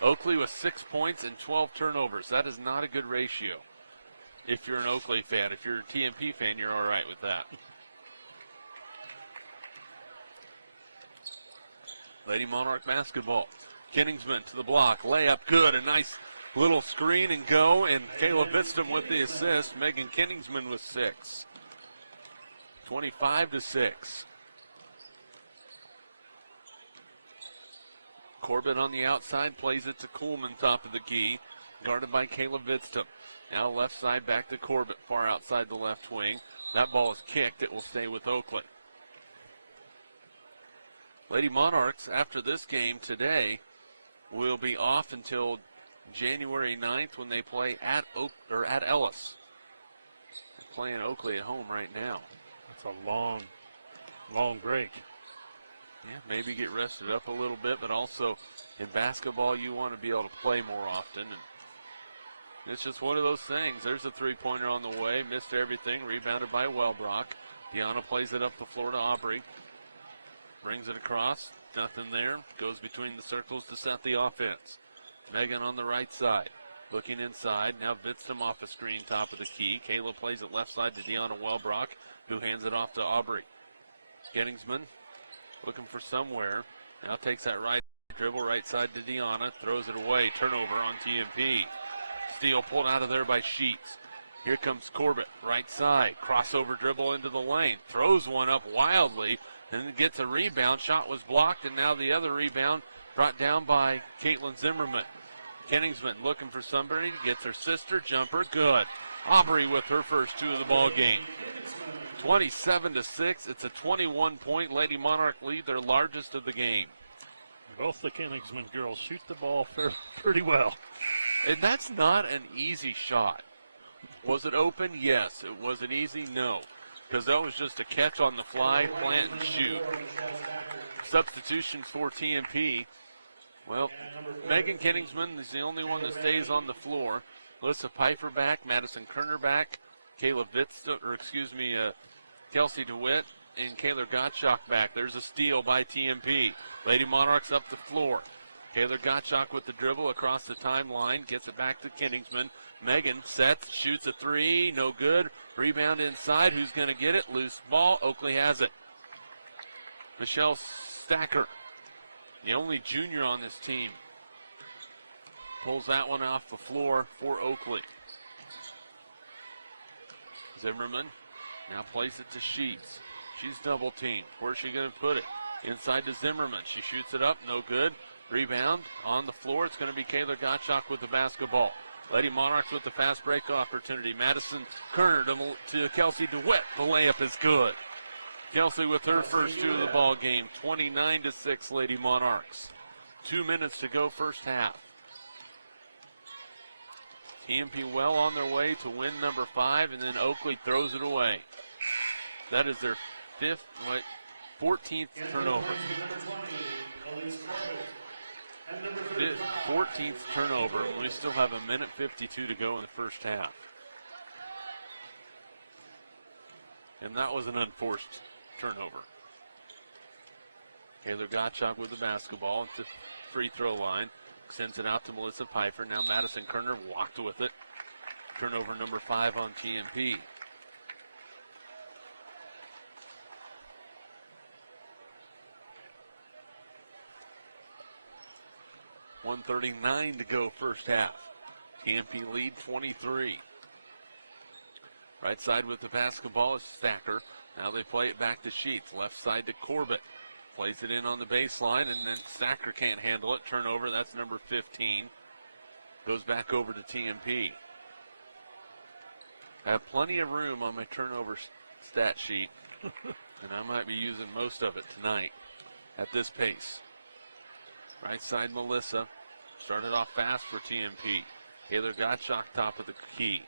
Oakley with 6 points and 12 turnovers. That is not a good ratio. if you're an Oakley fan. If you're a TMP fan, you're all right with that. Lady Monarch basketball. Kingsman to the block. Layup good. A nice little screen and go. And Kayla Vistam with the assist. Megan Kingsman with 6. 25-6. Corbett on the outside plays it to Coleman, top of the key. Guarded by Kayla Vistam. Now left side back to Corbett, far outside the left wing. That ball is kicked. It will stay with Oakley. Lady Monarchs, after this game today, will be off until January 9th when they play at Ellis. They're playing Oakley at home right now. That's a long, long break. Yeah, maybe get rested up a little bit, but also in basketball you want to be able to play more often. And it's just one of those things. There's a three-pointer on the way. Missed everything. Rebounded by Wellbrock. Deanna plays it up the floor to Aubrey. Brings it across. Nothing there. Goes between the circles to set the offense. Megan on the right side. Looking inside. Now Vistam off the screen, top of the key. Kayla plays it left side to Deanna Wellbrock, who hands it off to Aubrey. Gettingsman looking for somewhere. Now takes that right dribble, right side to Deanna. Throws it away. Turnover on TMP. Steal pulled out of there by Sheets. Here comes Corbett, right side. Crossover dribble into the lane. Throws one up wildly. Then gets a rebound. Shot was blocked, and now the other rebound brought down by Caitlin Zimmerman. Kingsman looking for somebody. Gets her sister. Jumper. Good. Aubrey with her first 2 of the ball game. 27-6. It's a 21-point Lady Monarch lead, their largest of the game. Both the Kingsman girls shoot the ball pretty well. And that's not an easy shot. Was it open? Yes. Was it easy? No. Because that was just a catch on the fly, plant and shoot. Substitutions for TMP. Well, Megan Kingsman is the only one that stays on the floor. Alyssa Pfeiffer back, Madison Kerner back, Kelsey DeWitt and Kayla Gottschalk back. There's a steal by TMP. Lady Monarchs up the floor. Kayla Gottschalk with the dribble across the timeline, gets it back to Kingsman. Megan sets, shoots a 3, no good. Rebound inside, who's going to get it? Loose ball, Oakley has it. Michelle Stacker, the only junior on this team, pulls that one off the floor for Oakley. Zimmerman now plays it to Sheets. She's double teamed. Where's she going to put it? Inside to Zimmerman. She shoots it up, no good. Rebound on the floor. It's going to be Kayla Gottschalk with the basketball. Lady Monarchs with the fast break opportunity. Madison Kerner to Kelsey DeWitt. The layup is good. Kelsey with her first 2 of the ball game. 29-6 Lady Monarchs. 2 minutes to go first half. TMP well on their way to win number 5, and then Oakley throws it away. That is their 14th turnover. 14th turnover. We still have 1:52 to go in the first half. And that was an unforced turnover. Kayla Gottschalk with the basketball at the free throw line. Sends it out to Melissa Pfeiffer. Now Madison Kerner walked with it. Turnover number 5 on TMP. .139 to go first half. TMP lead 23. Right side with the basketball is Stacker. Now they play it back to Sheets. Left side to Corbett. Plays it in on the baseline, and then Stacker can't handle it. Turnover, that's number 15. Goes back over to TMP. I have plenty of room on my turnover stat sheet, and I might be using most of it tonight at this pace. Right side, Melissa. Started off fast for TMP. Kayla Gottschalk, top of the key.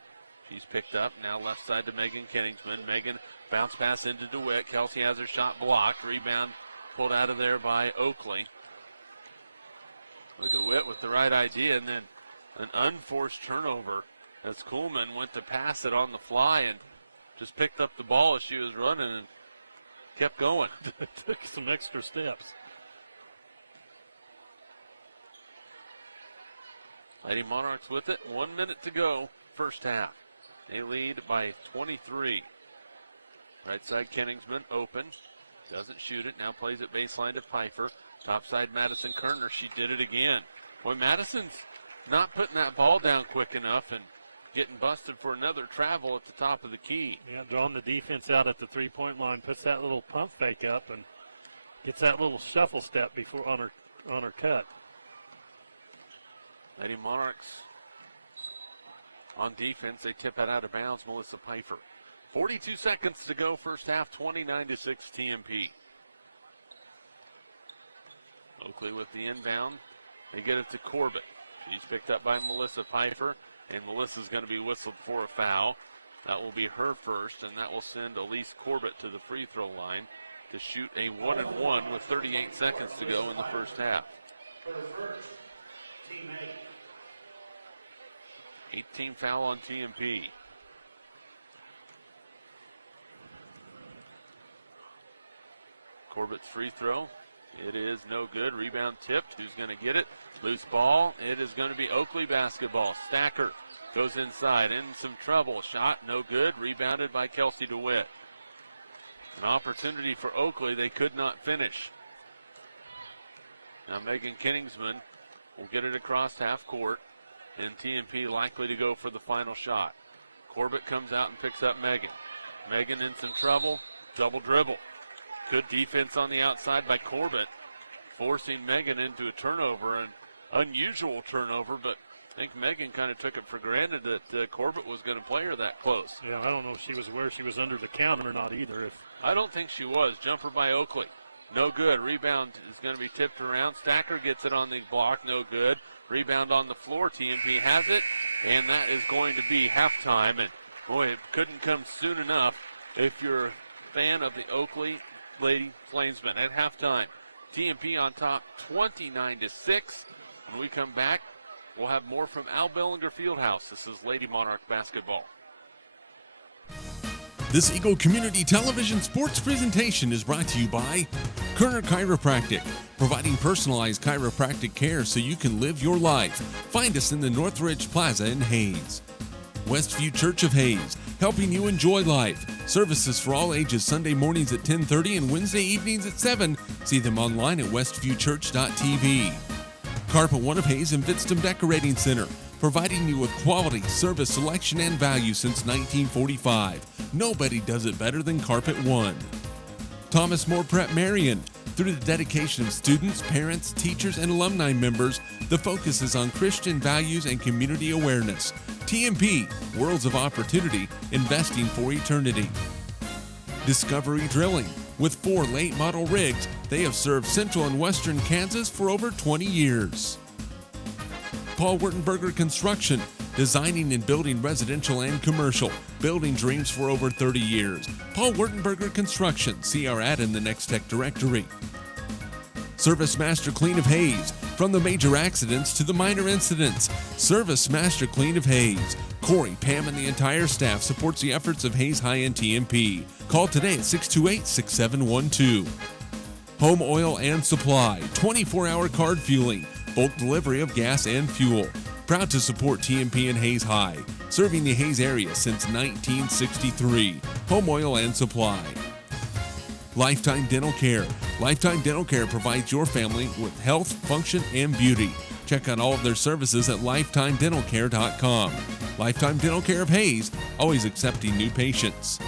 She's picked up. Now left side to Megan Kingsman. Megan bounce pass into DeWitt. Kelsey has her shot blocked. Rebound pulled out of there by Oakley. DeWitt with the right idea, and then an unforced turnover as Kuhlman went to pass it on the fly and just picked up the ball as she was running and kept going. Took some extra steps. Lady Monarchs with it. 1 minute to go, first half. They lead by 23. Right side Kenningsman open. Doesn't shoot it. Now plays it baseline to Pfeiffer. Top side Madison Kerner. She did it again. Boy, Madison's not putting that ball down quick enough and getting busted for another travel at the top of the key. Yeah, drawing the defense out at the three-point line. Puts that little pump fake up and gets that little shuffle step before on her cut. Lady Monarchs on defense. They tip it out of bounds. Melissa Pfeiffer. 42 seconds to go first half, 29-6 TMP. Oakley with the inbound. They get it to Corbett. She's picked up by Melissa Pfeiffer, and Melissa's going to be whistled for a foul. That will be her first, and that will send Elise Corbett to the free throw line to shoot a 1-and-1 with 38 seconds to go in the first half. 18 foul on TMP. Corbett's free throw. It is no good. Rebound tipped. Who's going to get it? Loose ball. It is going to be Oakley basketball. Stacker goes inside. In some trouble. Shot no good. Rebounded by Kelsey DeWitt. An opportunity for Oakley. They could not finish. Now Megan Kenningsman will get it across half court. And TMP likely to go for the final shot. Corbett comes out and picks up Megan. Megan in some trouble. Double dribble. Good defense on the outside by Corbett, forcing Megan into a turnover, an unusual turnover, but I think Megan kind of took it for granted that Corbett was going to play her that close. Yeah, I don't know if she was aware she was under the count or not either. I don't think she was. Jumper by Oakley. No good. Rebound is going to be tipped around. Stacker gets it on the block. No good. Rebound on the floor. TMP has it, and that is going to be halftime. And, boy, it couldn't come soon enough if you're a fan of the Oakley Lady Plainsmen at halftime. TMP on top 29-6. When we come back, we'll have more from Al Bellinger Fieldhouse. This is Lady Monarch basketball. This Eagle Community Television sports presentation is brought to you by Kerner Chiropractic, providing personalized chiropractic care so you can live your life. Find us in the Northridge Plaza in Hayes. Westview Church of Hayes, helping you enjoy life. Services for all ages Sunday mornings at 10:30 and Wednesday evenings at 7. See them online at westviewchurch.tv. Carpet One of Hayes and Vidstem Decorating Center, providing you with quality, service, selection, and value since 1945. Nobody does it better than Carpet One. Thomas More Prep-Marian. Through the dedication of students, parents, teachers, and alumni members, the focus is on Christian values and community awareness. TMP, Worlds of Opportunity, investing for eternity. Discovery Drilling. With 4 late model rigs, they have served central and western Kansas for over 20 years. Paul Wurtenberger Construction, designing and building residential and commercial, building dreams for over 30 years. Paul Wurtenberger Construction, see our ad in the Next Tech directory. Service Master Clean of Hayes, from the major accidents to the minor incidents. Service Master Clean of Hayes. Corey, Pam, and the entire staff supports the efforts of Hayes High and TMP. Call today at 628-6712. Home Oil and Supply, 24-hour card fueling, bulk delivery of gas and fuel. Proud to support TMP and Hayes High, serving the Hayes area since 1963. Home Oil and Supply. Lifetime Dental Care. Lifetime Dental Care provides your family with health, function, and beauty. Check out all of their services at lifetimedentalcare.com. Lifetime Dental Care of Hayes, always accepting new patients.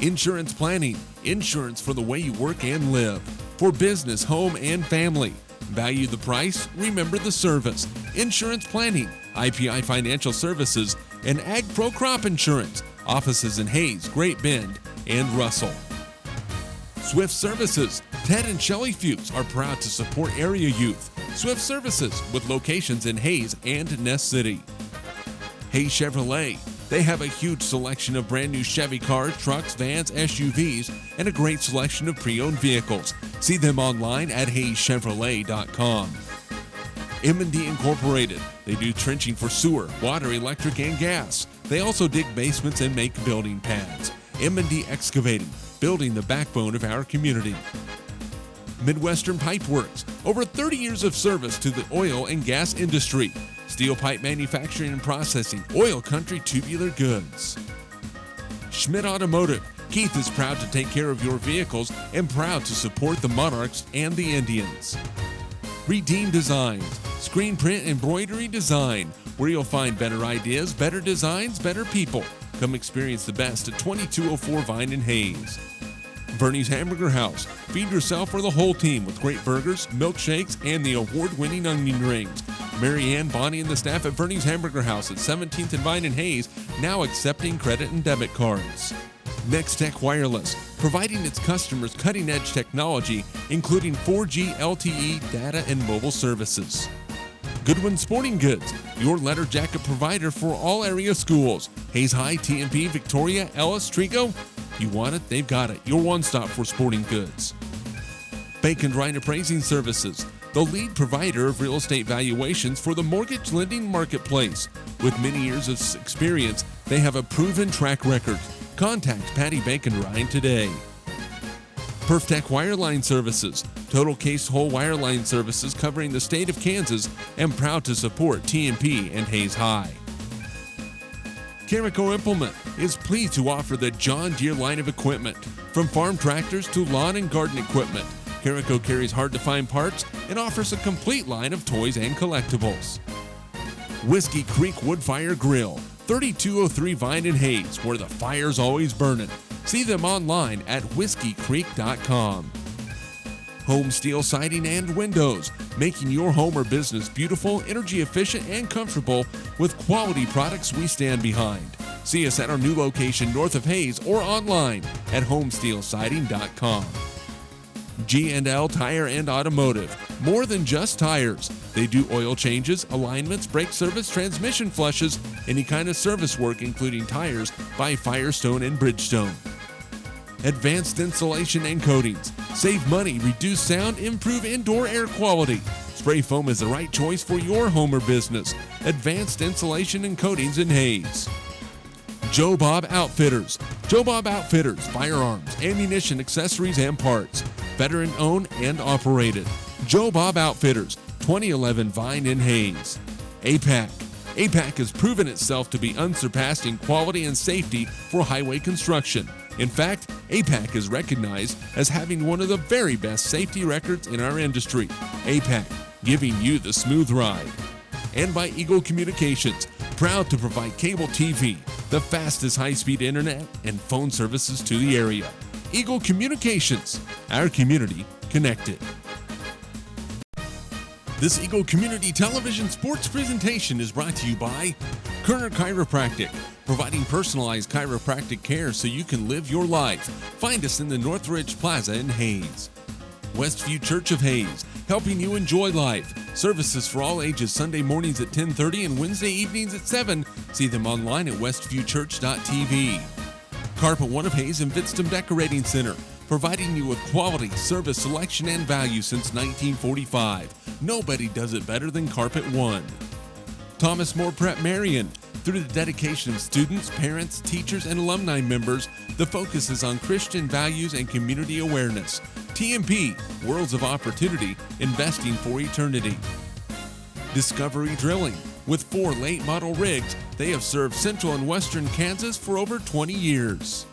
Insurance Planning. Insurance for the way you work and live. For business, home, and family. Value the price, remember the service. Insurance Planning, IPI Financial Services, and Ag Pro Crop Insurance. Offices in Hayes, Great Bend, and Russell. Swift Services. Ted and Shelley Fuchs are proud to support area youth. Swift Services, with locations in Hayes and Ness City. Hayes Chevrolet. They have a huge selection of brand new Chevy cars, trucks, vans, SUVs, and a great selection of pre-owned vehicles. See them online at hayeschevrolet.com. M&D Incorporated. They do trenching for sewer, water, electric, and gas. They also dig basements and make building pads. M&D Excavating, building the backbone of our community. Midwestern Pipe Works, over 30 years of service to the oil and gas industry. Steel pipe manufacturing and processing, Oil Country Tubular Goods. Schmidt Automotive. Keith is proud to take care of your vehicles and proud to support the Monarchs and the Indians. Redeem Designs. Screen print embroidery design, where you'll find better ideas, better designs, better people. Come experience the best at 2204 Vine and Hayes. Bernie's Hamburger House. Feed yourself or the whole team with great burgers, milkshakes, and the award-winning onion rings. Mary Ann, Bonnie, and the staff at Bernie's Hamburger House at 17th and Vine and Hayes, now accepting credit and debit cards. Next Tech Wireless, providing its customers cutting-edge technology, including 4G LTE data and mobile services. Goodwin Sporting Goods, your letter jacket provider for all area schools. Hayes High, TMP, Victoria, Ellis, Trigo. You want it, they've got it. Your one-stop for sporting goods. Bacon Ryan Appraising Services, the lead provider of real estate valuations for the mortgage lending marketplace. With many years of experience, they have a proven track record. Contact Patty Bacon Ryan today. PerfTech Wireline Services, total case whole wireline services covering the state of Kansas, and proud to support TMP and Hayes High. Carico Implement is pleased to offer the John Deere line of equipment. From farm tractors to lawn and garden equipment, Carico carries hard-to-find parts and offers a complete line of toys and collectibles. Whiskey Creek Woodfire Grill, 3203 Vine and Hayes, where the fire's always burning. See them online at whiskeycreek.com. Home Steel Siding and Windows, making your home or business beautiful, energy efficient, and comfortable with quality products we stand behind. See us at our new location north of Hayes or online at homesteelsiding.com. G&L Tire and Automotive, more than just tires. They do oil changes, alignments, brake service, transmission flushes, any kind of service work including tires by Firestone and Bridgestone. Advanced Insulation and Coatings. Save money, reduce sound, improve indoor air quality. Spray foam is the right choice for your home or business. Advanced Insulation and Coatings in Hayes. Joe Bob Outfitters. Joe Bob Outfitters, firearms, ammunition, accessories, and parts. Veteran owned and operated. Joe Bob Outfitters, 2011 Vine in Hayes. APAC. APAC has proven itself to be unsurpassed in quality and safety for highway construction. In fact, APAC is recognized as having one of the very best safety records in our industry. APAC, giving you the smooth ride. And by Eagle Communications, proud to provide cable TV, the fastest high-speed internet, and phone services to the area. Eagle Communications, our community connected. This Eagle Community Television sports presentation is brought to you by Kerner Chiropractic, providing personalized chiropractic care so you can live your life. Find us in the Northridge Plaza in Hayes. Westview Church of Hayes, helping you enjoy life. Services for all ages Sunday mornings at 10:30 and Wednesday evenings at 7. See them online at westviewchurch.tv. Carpet One of Hayes and Vidstem Decorating Center, providing you with quality, service, selection, and value since 1945. Nobody does it better than Carpet One. Thomas More Prep-Marian. Through the dedication of students, parents, teachers, and alumni members, the focus is on Christian values and community awareness. TMP, Worlds of Opportunity, investing for eternity. Discovery Drilling. With 4 late model rigs, they have served central and western Kansas for over 20 years.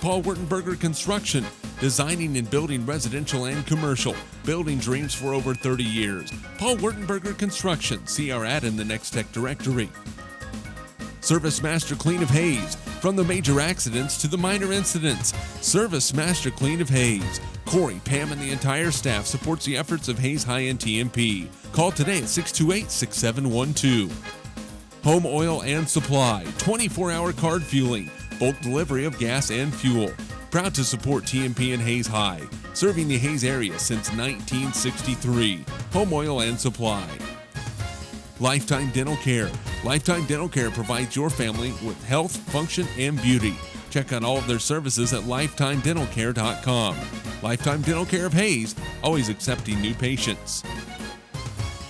Paul Wurtenberger Construction, designing and building residential and commercial, building dreams for over 30 years. Paul Wurtenberger Construction, see our ad in the Next Tech directory. Service Master Clean of Hayes, from the major accidents to the minor incidents. Service Master Clean of Hayes. Corey, Pam, and the entire staff supports the efforts of Hayes High and TMP. Call today at 628-6712. Home Oil and Supply, 24-hour card fueling, bulk delivery of gas and fuel. Proud to support TMP and Hayes High, serving the Hayes area since 1963. Home Oil and Supply. Lifetime Dental Care. Lifetime Dental Care provides your family with health, function, and beauty. Check out all of their services at lifetimedentalcare.com. Lifetime Dental Care of Hayes, always accepting new patients.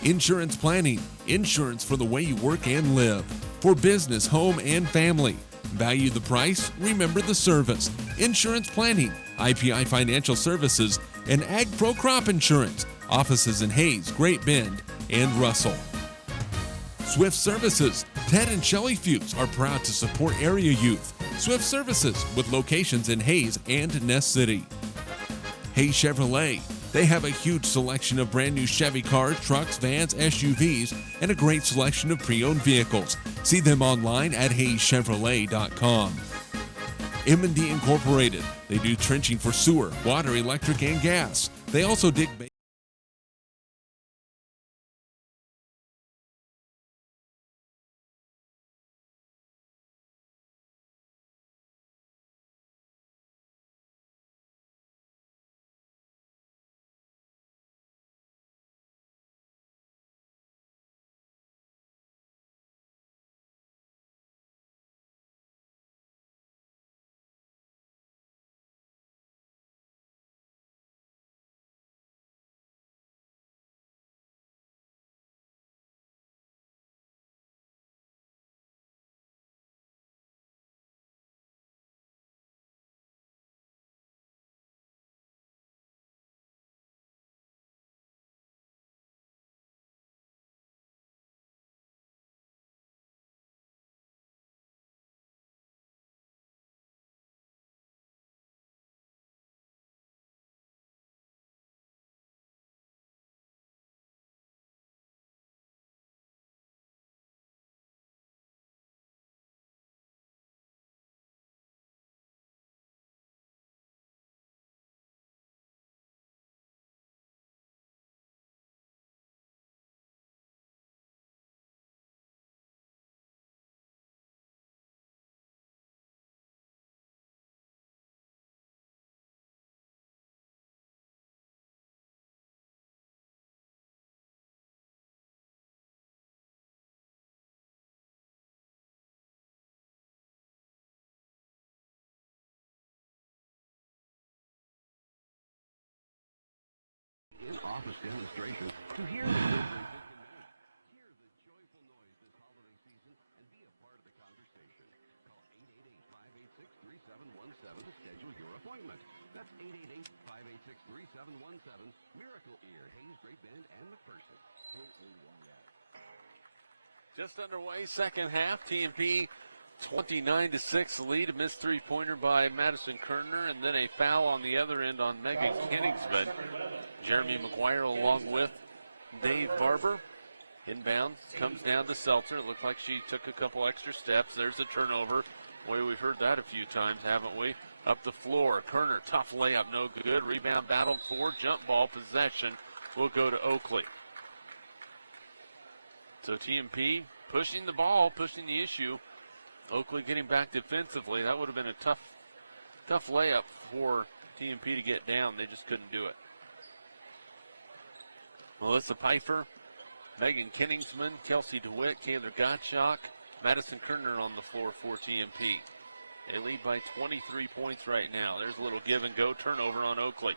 Insurance Planning. Insurance for the way you work and live. For business, home, and family. Value the price, remember the service. Insurance Planning, IPI Financial Services, and Ag Pro Crop Insurance. Offices in Hayes, Great Bend, and Russell. Swift Services. Ted and Shelley Fuchs are proud to support area youth. Swift Services with locations in Hayes and Ness City. Hayes Chevrolet. They have a huge selection of brand new Chevy cars, trucks, vans, SUVs, and a great selection of pre-owned vehicles. See them online at hayeschevrolet.com. M&D Incorporated. They do trenching for sewer, water, electric, and gas. They also dig office demonstration to hear Just underway, second half. TMP 29-6 lead. A missed three-pointer by Madison Kerner, and then a foul on the other end on Megan Kingsman. Jeremy McGuire along with Dave Barber. Inbounds comes down to Seltzer. It looked like she took a couple extra steps. There's a turnover. Boy, we've heard that a few times, haven't we? Up the floor. Kerner, tough layup, no good. Rebound battled for. Jump ball possession will go to Oakley. So TMP pushing the ball, pushing the issue. Oakley getting back defensively. That would have been a tough layup for TMP to get down. They just couldn't do it. Melissa Pfeiffer, Megan Kingsman, Kelsey DeWitt, Kendra Gottschalk, Madison Kerner on the floor for TMP. They lead by 23 points right now. There's a little give and go turnover on Oakley.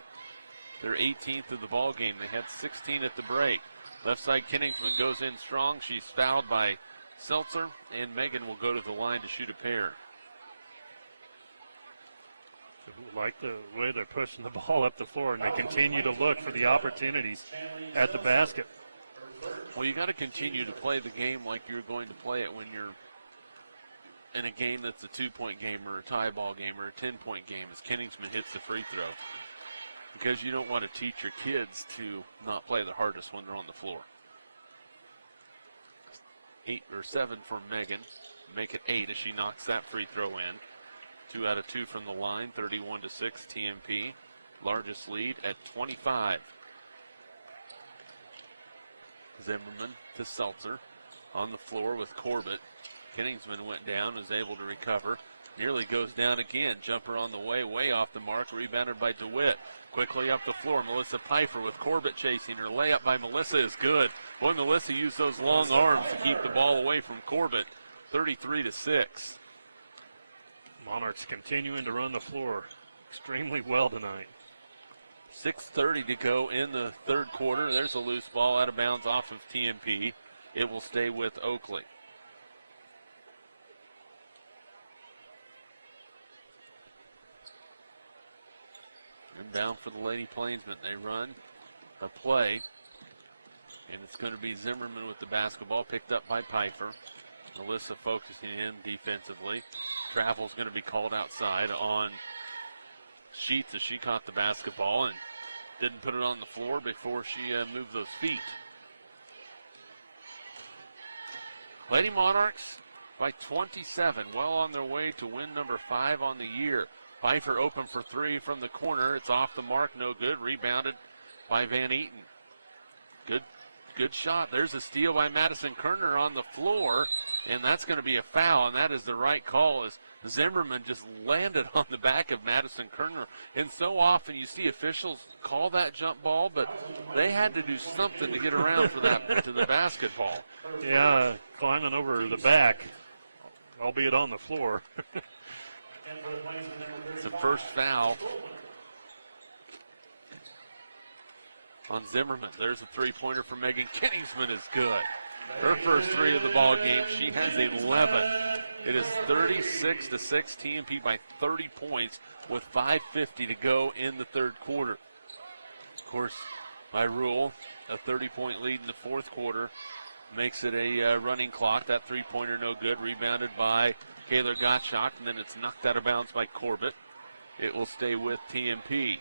They're 18th of the ball game. They had 16 at the break. Left side Kingsman goes in strong. She's fouled by Seltzer, and Megan will go to the line to shoot a pair. Like the way they're pushing the ball up the floor, and they continue to look for the opportunities at the basket. Well, you got to continue to play the game like you're going to play it when you're in a game that's a 2-point game or a tie ball game or a 10-point game as Kingsman hits the free throw. Because you don't want to teach your kids to not play the hardest when they're on the floor. 8 or 7 for Megan. Make it 8 as she knocks that free throw in. 2 out of 2 from the line, 31-6 TMP. Largest lead at 25. Zimmerman to Seltzer on the floor with Corbett. Kingsman went down, is able to recover. Nearly goes down again. Jumper on the way off the mark. Rebounded by DeWitt. Quickly up the floor, Melissa Pfeiffer with Corbett chasing her. Layup by Melissa is good. Boy, Melissa used those long arms to keep the ball away from Corbett. 33-6. Monarchs continuing to run the floor extremely well tonight. 6:30 to go in the third quarter. There's a loose ball out of bounds off of TMP. It will stay with Oakley. And down for the Lady Plainsmen. They run a play. And it's going to be Zimmerman with the basketball, picked up by Pfeiffer. Melissa focusing in defensively. Travel's going to be called outside on Sheets as she caught the basketball and didn't put it on the floor before she moved those feet. Lady Monarchs by 27, well on their way to win number 5 on the year. Pfeiffer open for 3 from the corner. It's off the mark, no good. Rebounded by Van Eaton. Good shot. There's a steal by Madison Kerner on the floor, and that's going to be a foul, and that is the right call as Zimmerman just landed on the back of Madison Kerner. And so often you see officials call that jump ball, but they had to do something to get around for that to the basketball. Yeah, climbing over the back, albeit on the floor. It's the first foul on Zimmerman. There's a three-pointer for Megan Kingsman is good. Her first 3 of the ball game. She has 11. It is 36-6 TMP by 30 points with 5:50 to go in the third quarter. Of course, by rule, a 30-point lead in the fourth quarter makes it a running clock. That three-pointer no good. Rebounded by Kayla Gottschalk, and then it's knocked out of bounds by Corbett. It will stay with TMP.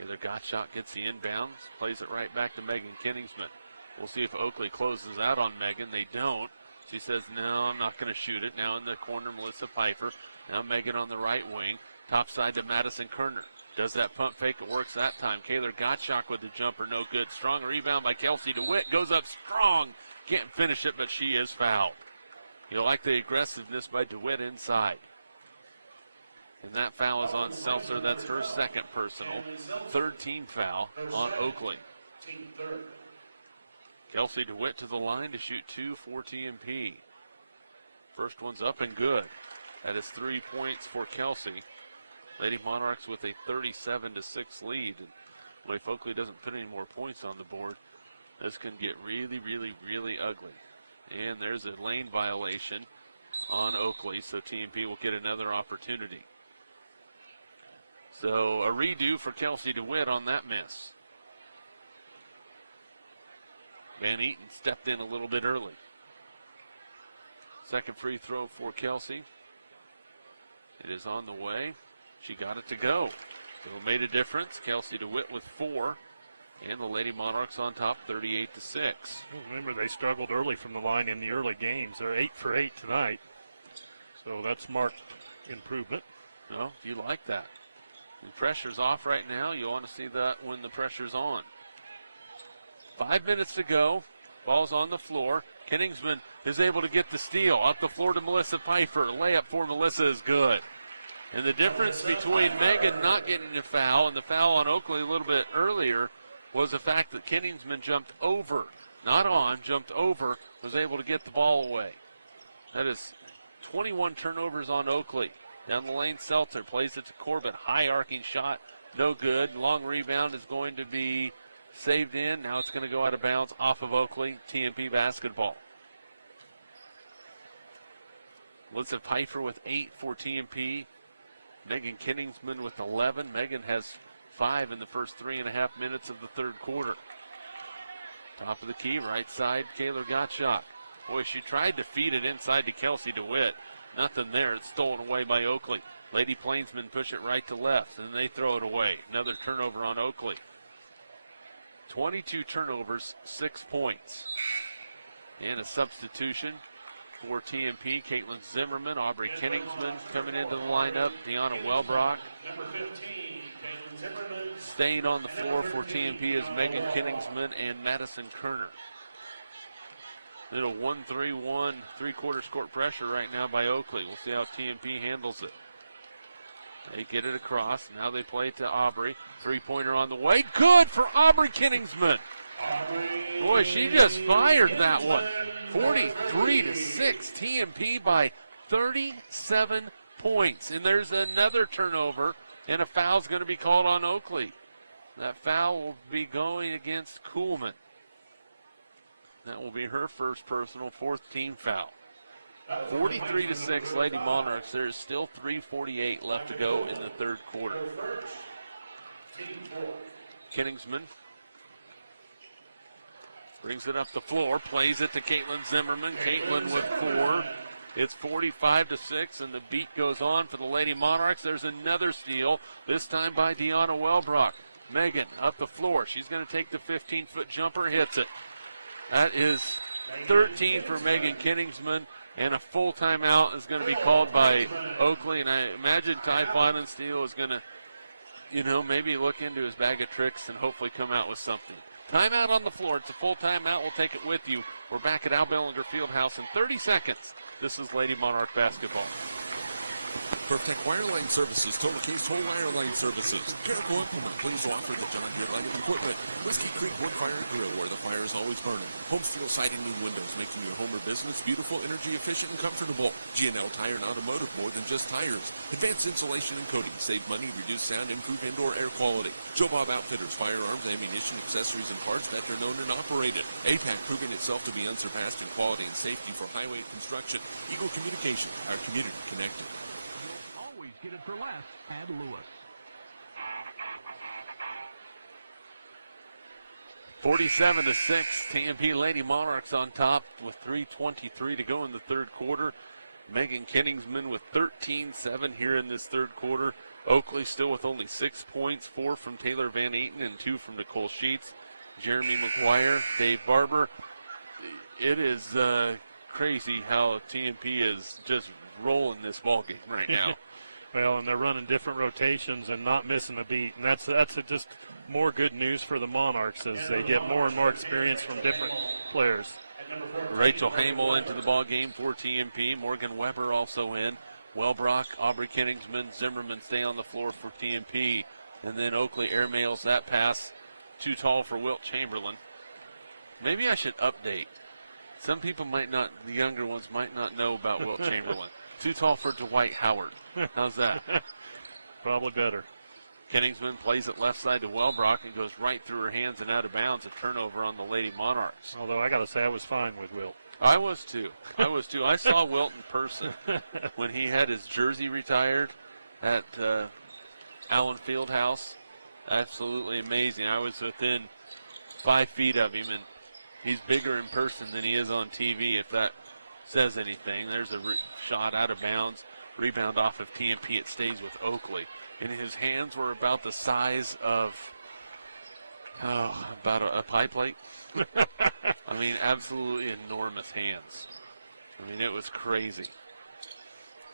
Taylor Gottschalk gets the inbounds, plays it right back to Megan Kingsman. We'll see if Oakley closes out on Megan. They don't. She says, no, I'm not going to shoot it. Now in the corner, Melissa Pfeiffer. Now Megan on the right wing. Top side to Madison Kerner. Does that pump fake? It works that time. Kayla Gottschalk with the jumper, no good. Strong rebound by Kelsey DeWitt. Goes up strong. Can't finish it, but she is fouled. You like the aggressiveness by DeWitt inside. And that foul is on Seltzer. That's her second personal. Third team foul on Oakley. Kelsey DeWitt to the line to shoot 2 for TMP. First one's up and good. That is 3 points for Kelsey. Lady Monarchs with a 37-6 lead. And if Oakley doesn't put any more points on the board, this can get really, really, really ugly. And there's a lane violation on Oakley, so TMP will get another opportunity. So a redo for Kelsey DeWitt on that miss. Van Eaton stepped in a little bit early. Second free throw for Kelsey. It is on the way. She got it to go. So it made a difference. Kelsey DeWitt with 4. And the Lady Monarchs on top, 38-6. Well, remember, they struggled early from the line in the early games. They're 8 for 8 tonight. So that's marked improvement. Well, you like that. When pressure's off right now, you want to see that when the pressure's on. 5 minutes to go. Ball's on the floor. Kingsman is able to get the steal. Up the floor to Melissa Pfeiffer. Layup for Melissa is good. And the difference between Megan not getting a foul and the foul on Oakley a little bit earlier was the fact that Kingsman jumped over. Not on, jumped over, was able to get the ball away. That is 21 turnovers on Oakley. Down the lane, Seltzer plays it to Corbett. High arcing shot, no good. Long rebound is going to be saved in. Now it's going to go out of bounds off of Oakley. TMP basketball. Melissa Pfeiffer with 8 for TMP. Megan Kingsman with 11. Megan has 5 in the first 3.5 minutes of the third quarter. Top of the key, right side, Kayla Gottschalk. Boy, she tried to feed it inside to Kelsey DeWitt. Nothing there. It's stolen away by Oakley. Lady Plainsmen push it right to left, and they throw it away. Another turnover on Oakley. 22 turnovers, 6 points. And a substitution for TMP. Caitlin Zimmerman, Aubrey Kingsman coming into the lineup. Deanna Welbrock. Staying on the floor for TMP is Megan Kingsman and Madison Kerner. Little 1-3-1 three-quarters court pressure right now by Oakley. We'll see how TMP handles it. They get it across. Now they play it to Aubrey. Three-pointer on the way. Good for Aubrey Kingsman. Boy, she just fired that one. 43-6. TMP by 37 points. And there's another turnover, and a foul's going to be called on Oakley. That foul will be going against Kuhlman. That will be her first personal, 4th team foul. 43-6, Lady Monarchs. There is still 3:48 left to go in the third quarter. Kingsman brings it up the floor, plays it to Caitlin Zimmerman. Caitlin with 4. It's 45-6, and the beat goes on for the Lady Monarchs. There's another steal, this time by Deanna Wellbrock. Megan up the floor. She's going to take the 15-foot jumper, hits it. That is 13 for Megan Kingsman, and a full timeout is going to be called by Oakley. And I imagine Ty Fonensteel is going to, maybe look into his bag of tricks and hopefully come out with something. Timeout on the floor. It's a full timeout. We'll take it with you. We're back at Al Bellinger Fieldhouse in 30 seconds. This is Lady Monarch basketball. Perfect Wireline Services, Total Case Whole Wireline Services. Jericho Implement, please offer the John Deere line of equipment. Whiskey Creek Wood Fire Grill, where the fire is always burning. Home Steel Siding and Windows, making your home or business beautiful, energy efficient, and comfortable. G&L Tire and Automotive, more than just tires. Advanced insulation and coating, save money, reduce sound, improve indoor air quality. Joe Bob Outfitters, firearms, ammunition, accessories, and parts, veteran-owned and operated. APAC, proving itself to be unsurpassed in quality and safety for highway construction. Eagle Communication, our community connected. Get it for less at Lewis. 47-6, TMP Lady Monarchs on top with 3:23 to go in the third quarter. Megan Kingsman with 13-7 here in this third quarter. Oakley still with only 6 points, 4 from Taylor Van Eaton and 2 from Nicole Sheets. Jeremy McGuire, Dave Barber. It is crazy how TMP is just rolling this ball game right now. Well, and they're running different rotations and not missing a beat. And that's just more good news for the Monarchs as they get more and more experience from different players. Rachel Hamel into the ball game for TMP. Morgan Weber also in. Wellbrock, Aubrey Kingsman, Zimmerman stay on the floor for TMP. And then Oakley airmails that pass. Too tall for Wilt Chamberlain. Maybe I should update. Some people might not, the younger ones might not know about Wilt Chamberlain. Too tall for Dwight Howard. How's that? Probably better. Kingsman plays it left side to Wellbrock and goes right through her hands and out of bounds. A turnover on the Lady Monarchs. Although I got to say I was fine with Wilt. I was too. I saw Wilt in person when he had his jersey retired at Allen Fieldhouse. Absolutely amazing. I was within 5 feet of him, and he's bigger in person than he is on TV, if that says anything. There's a shot out of bounds. Rebound off of TMP. It stays with Oakley. And his hands were about the size of, about a pie plate. I mean, absolutely enormous hands. I mean, it was crazy.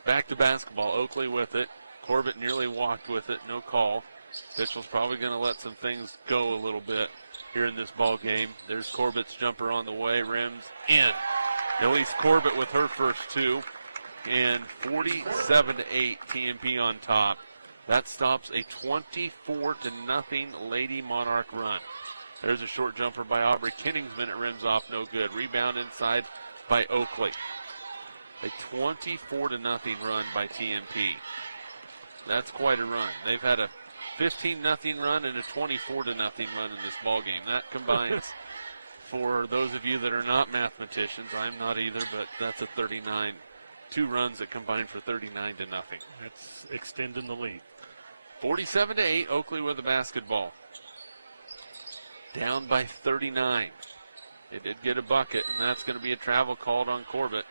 Back to basketball. Oakley with it. Corbett nearly walked with it. No call. Mitchell's probably going to let some things go a little bit here in this ball game. There's Corbett's jumper on the way. Rims in. At least Corbett with her first 2. And 47-8 TMP on top. That stops a 24-0 Lady Monarch run. There's a short jumper by Aubrey Kingsman. It rims off, no good. Rebound inside by Oakley. A 24-0 run by TMP. That's quite a run. They've had a 15-0 run and a 24-0 run in this ball game. That combines, for those of you that are not mathematicians, I'm not either, but that's a 39. 2 runs that combine for 39-0. That's extending the lead. 47-8, Oakley with the basketball. Down by 39. They did get a bucket, and that's going to be a travel called on Corbett.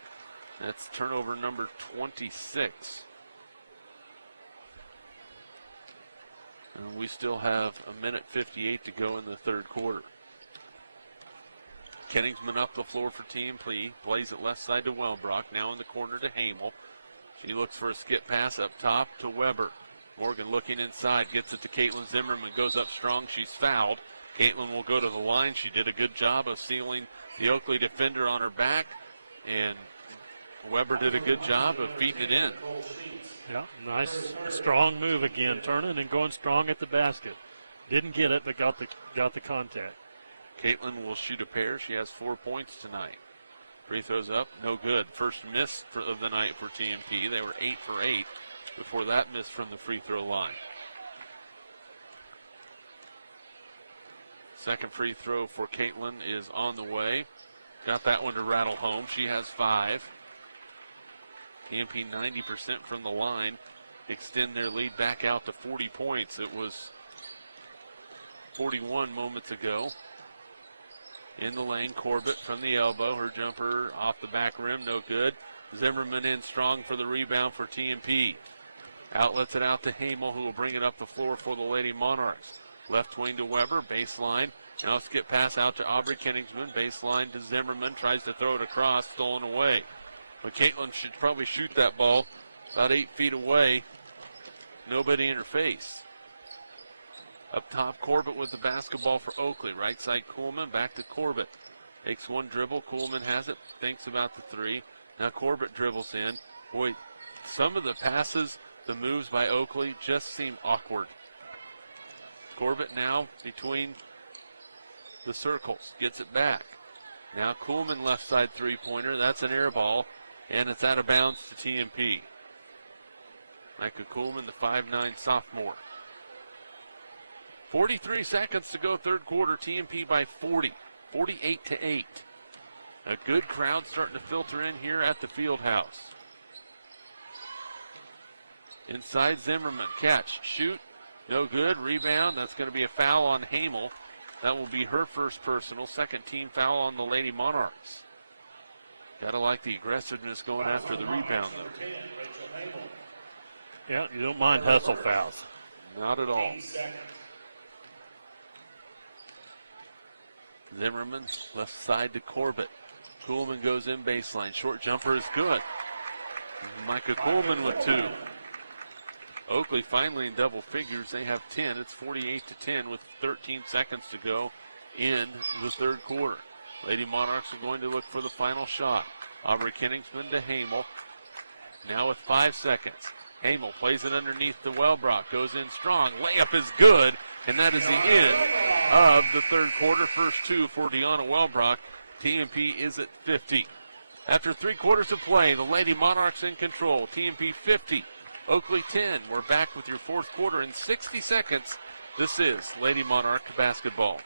That's turnover number 26. And we still have 1:58 to go in the third quarter. Kingsman up the floor for TMP. Plays it left side to Wellbrock. Now in the corner to Hamel. She looks for a skip pass up top to Weber. Morgan looking inside. Gets it to Caitlin Zimmerman. Goes up strong. She's fouled. Caitlin will go to the line. She did a good job of sealing the Oakley defender on her back. And Weber did a good job of feeding it in. Yeah, nice, strong move again. Turning and going strong at the basket. Didn't get it, but got the contact. Caitlin will shoot a pair. She has 4 points tonight. Free throws up, no good. First miss of the night for TMP. They were 8 for 8 before that miss from the free throw line. Second free throw for Caitlin is on the way. Got that one to rattle home. She has 5. TMP 90% from the line. Extend their lead back out to 40 points. It was 41 moments ago. In the lane, Corbett from the elbow. Her jumper off the back rim, no good. Zimmerman in strong for the rebound for TMP. Outlets it out to Hamel, who will bring it up the floor for the Lady Monarchs. Left wing to Weber, baseline. Now skip pass out to Aubrey Kenningsman. Baseline to Zimmerman, tries to throw it across, stolen away. But Caitlin should probably shoot that ball about 8 feet away. Nobody in her face. Up top, Corbett with the basketball for Oakley. Right side, Kuhlman, back to Corbett. Takes one dribble, Kuhlman has it, thinks about the three. Now Corbett dribbles in. Boy, some of the passes, the moves by Oakley just seem awkward. Corbett now between the circles, gets it back. Now Kuhlman left side three-pointer, that's an air ball, and it's out of bounds to TMP. Micah Kuhlman, the 5'9 sophomore. 43 seconds to go third quarter, TMP by 40, 48-8. A good crowd starting to filter in here at the field house. Inside Zimmerman, catch, shoot, no good, rebound. That's going to be a foul on Hamel. That will be her first personal, second team foul on the Lady Monarchs. Gotta like the aggressiveness going after the rebound though. Yeah, you don't mind hustle fouls. Not at all. Zimmerman, left side to Corbett. Kuhlman goes in baseline. Short jumper is good. Micah Kuhlman with two. Oakley finally in double figures. They have 10. It's 48-10 with 13 seconds to go in the third quarter. Lady Monarchs are going to look for the final shot. Aubrey Kenningsman to Hamel. Now with 5 seconds. Hamel plays it underneath the Wellbrock. Goes in strong. Layup is good. And that is the end of the third quarter. First two for Deanna Wellbrock. TMP is at 50. After 3 quarters of play, the Lady Monarchs in control. TMP 50. Oakley 10. We're back with your fourth quarter in 60 seconds. This is Lady Monarch basketball.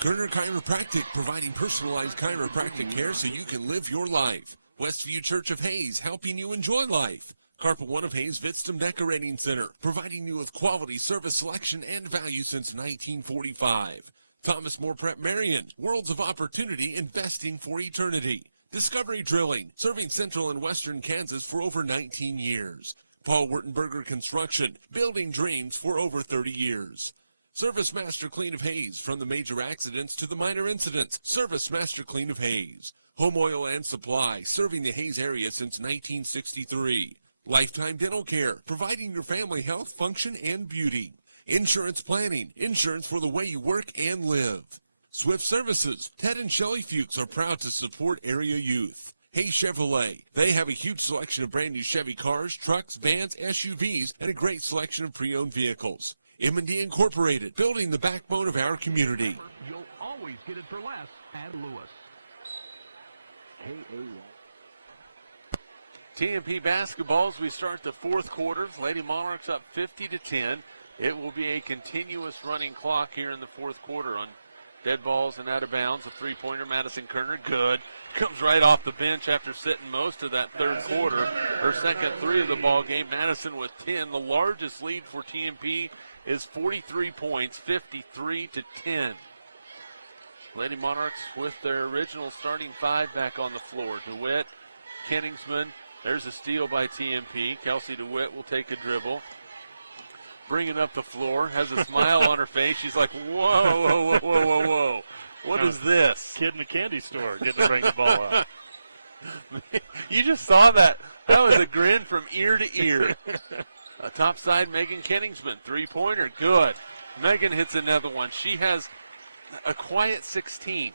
Kerner Chiropractic, providing personalized chiropractic care so you can live your life. Westview Church of Hayes, helping you enjoy life. Carpet One of Hayes Vitstum Decorating Center, providing you with quality service selection and value since 1945. Thomas More Prep-Marian, worlds of opportunity, investing for eternity. Discovery Drilling, serving central and western Kansas for over 19 years. Paul Wurtenberger Construction, building dreams for over 30 years. Service Master Clean of Hayes, from the major accidents to the minor incidents. Service Master Clean of Hayes. Home Oil and Supply, serving the Hayes area since 1963. Lifetime Dental Care, providing your family health, function, and beauty. Insurance Planning, insurance for the way you work and live. Swift Services, Ted and Shelley Fuchs are proud to support area youth. Hayes Chevrolet, they have a huge selection of brand new Chevy cars, trucks, vans, SUVs, and a great selection of pre-owned vehicles. M&D Incorporated, building the backbone of our community. You'll always get it for less at Lewis. TMP basketball as we start the fourth quarter. Lady Monarchs up 50-10. It will be a continuous running clock here in the fourth quarter on dead balls and out of bounds. A three-pointer, Madison Kerner, good. Comes right off the bench after sitting most of that third quarter. Her second three of the ball game. Madison with 10. The largest lead for TMP is 43 points, 53-10. Lady Monarchs with their original starting five back on the floor. DeWitt, Kenningsman. There's a steal by TMP. Kelsey DeWitt will take a dribble. Bring it up the floor. Has a smile on her face. She's like, whoa, whoa, whoa, whoa, whoa, whoa. What is this? Kid in a candy store getting to bring the ball up. You just saw that. That was a grin from ear to ear. Top side, Megan Kenningsman. Three-pointer, good. Megan hits another one. She has a quiet 16.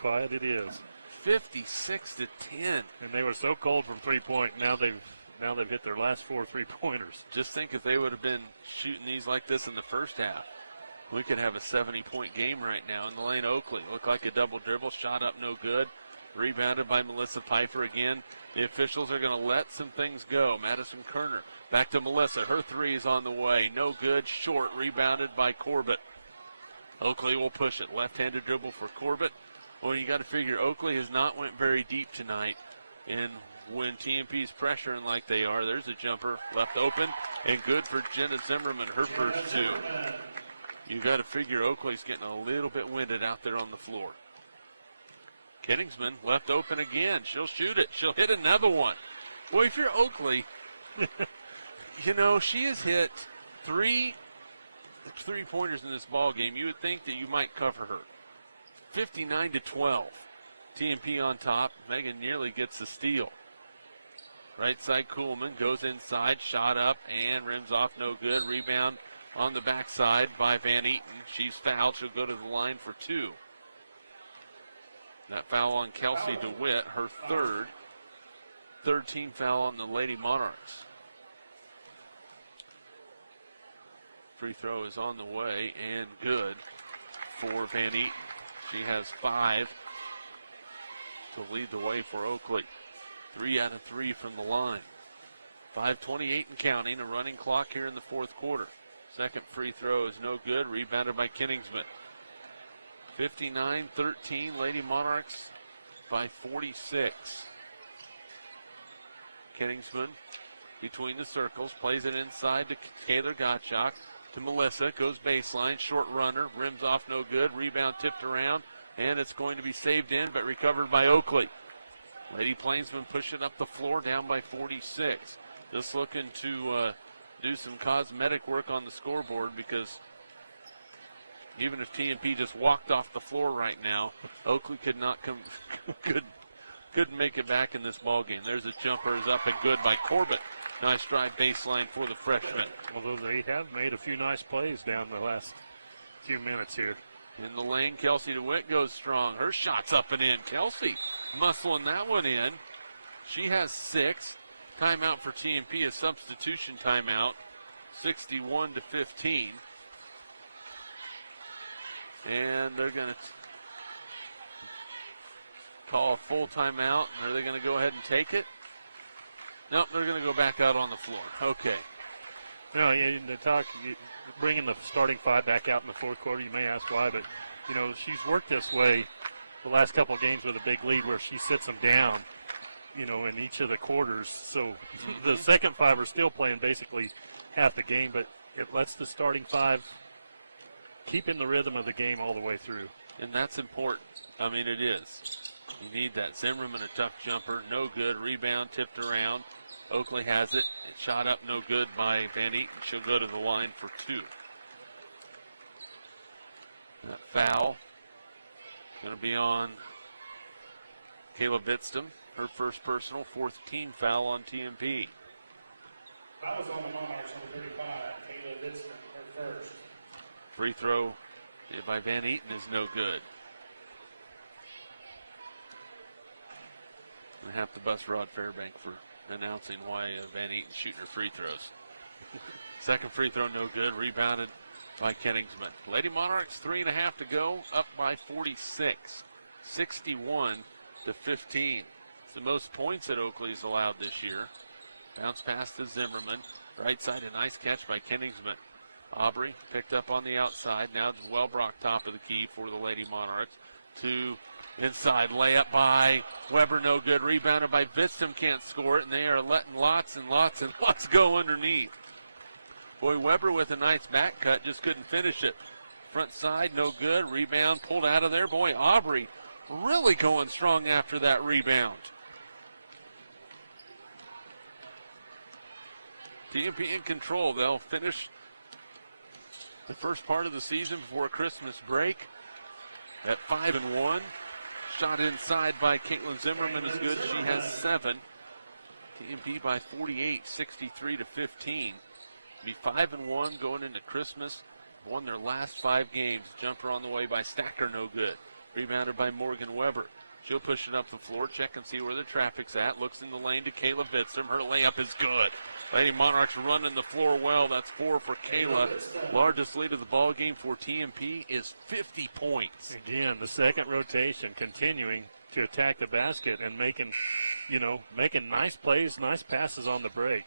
Quiet it is. 56-10. And they were so cold from three-point. Now they've hit their last 4 three-pointers. Just think if they would have been shooting these like this in the first half, we could have a 70-point game right now. In the lane, Oakley looked like a double dribble, shot up no good. Rebounded by Melissa Pfeiffer again. The officials are going to let some things go. Madison Kerner back to Melissa. Her three is on the way. No good. Short. Rebounded by Corbett. Oakley will push it. Left-handed dribble for Corbett. Well, you got to figure Oakley has not went very deep tonight. And when TMP's pressuring like they are, there's a jumper left open and good for Jenna Zimmerman, her first two. You got to figure Oakley's getting a little bit winded out there on the floor. Kingsman left open again. She'll shoot it. She'll hit another one. Boy, if you're Oakley, she has hit three-pointers in this ball game. You would think that you might cover her. 59-12. TMP on top. Megan nearly gets the steal. Right side, Kuhlman goes inside, shot up, and rims off, no good. Rebound on the backside by Van Eaton. She's fouled. She'll go to the line for two. That foul on Kelsey DeWitt, her third team foul on the Lady Monarchs. Free throw is on the way and good for Van Eaton. She has 5 to lead the way for Oakley. 3 out of 3 from the line. 5:28 and counting, a running clock here in the fourth quarter. Second free throw is no good, rebounded by Kingsman. 59-13, Lady Monarchs by 46. Kingsman between the circles, plays it inside to Kayla Gottschalk, to Melissa, goes baseline, short runner, rims off no good, rebound tipped around, and it's going to be saved in, but recovered by Oakley. Lady Plainsmen pushing up the floor, down by 46. Just looking to do some cosmetic work on the scoreboard, because even if TMP just walked off the floor right now, Oakley could not come, couldn't make it back in this ball game. There's a jumper, is up and good by Corbett. Nice drive baseline for the freshman. Although they have made a few nice plays down the last few minutes here. In the lane, Kelsey DeWitt goes strong. Her shot's up and in. Kelsey muscling that one in. She has 6. Timeout for TMP, a substitution timeout. 61-15. And they're going to call a full timeout. Are they going to go ahead and take it? Nope, they're going to go back out on the floor. Okay. No, bringing the starting 5 back out in the fourth quarter, you may ask why, but, she's worked this way the last couple of games with a big lead where she sits them down, in each of the quarters. So the second 5 are still playing basically half the game, but it lets the starting 5 keep in the rhythm of the game all the way through. And that's important. I mean, it is. You need that. Zimmerman, a tough jumper, no good. Rebound tipped around. Oakley has it. It shot up, no good by Van Eaton. She'll go to the line for 2. That foul going to be on Kayla Bitstam. Her first personal, 4th team foul on TMP. That was on the Monarchs, number 35, Kayla Bitstam, her first. Free throw by Van Eaton is no good. I have to bust Rod Fairbank for announcing why Van Eaton's shooting her free throws. Second free throw no good, rebounded by Kingsman. Lady Monarchs, 3.5 to go, up by 46. 61-15. It's the most points that Oakley's allowed this year. Bounce pass to Zimmerman. Right side, a nice catch by Kingsman. Aubrey picked up on the outside. Now it's Wellbrock top of the key for the Lady Monarchs. To inside layup by Weber, no good. Rebounded by Bitstam, can't score it, and they are letting lots and lots and lots go underneath. Boy, Weber with a nice back cut, just couldn't finish it. Front side, no good. Rebound pulled out of there. Boy, Aubrey really going strong after that rebound. TMP in control. They'll finish the first part of the season before Christmas break at 5-1. Shot inside by Caitlin Zimmerman is good. She has 7. TMP by 48, 63-15. Be 5-1 going into Christmas. Won their last 5 games. Jumper on the way by Stacker, no good. Rebounded by Morgan Weber. She'll push it up the floor, check and see where the traffic's at. Looks in the lane to Kayla Bitstam. Her layup is good. Lady Monarchs running the floor well. That's 4 for Kayla. Largest lead of the ball game for TMP is 50 points. Again, the second rotation continuing to attack the basket and making nice plays, nice passes on the break.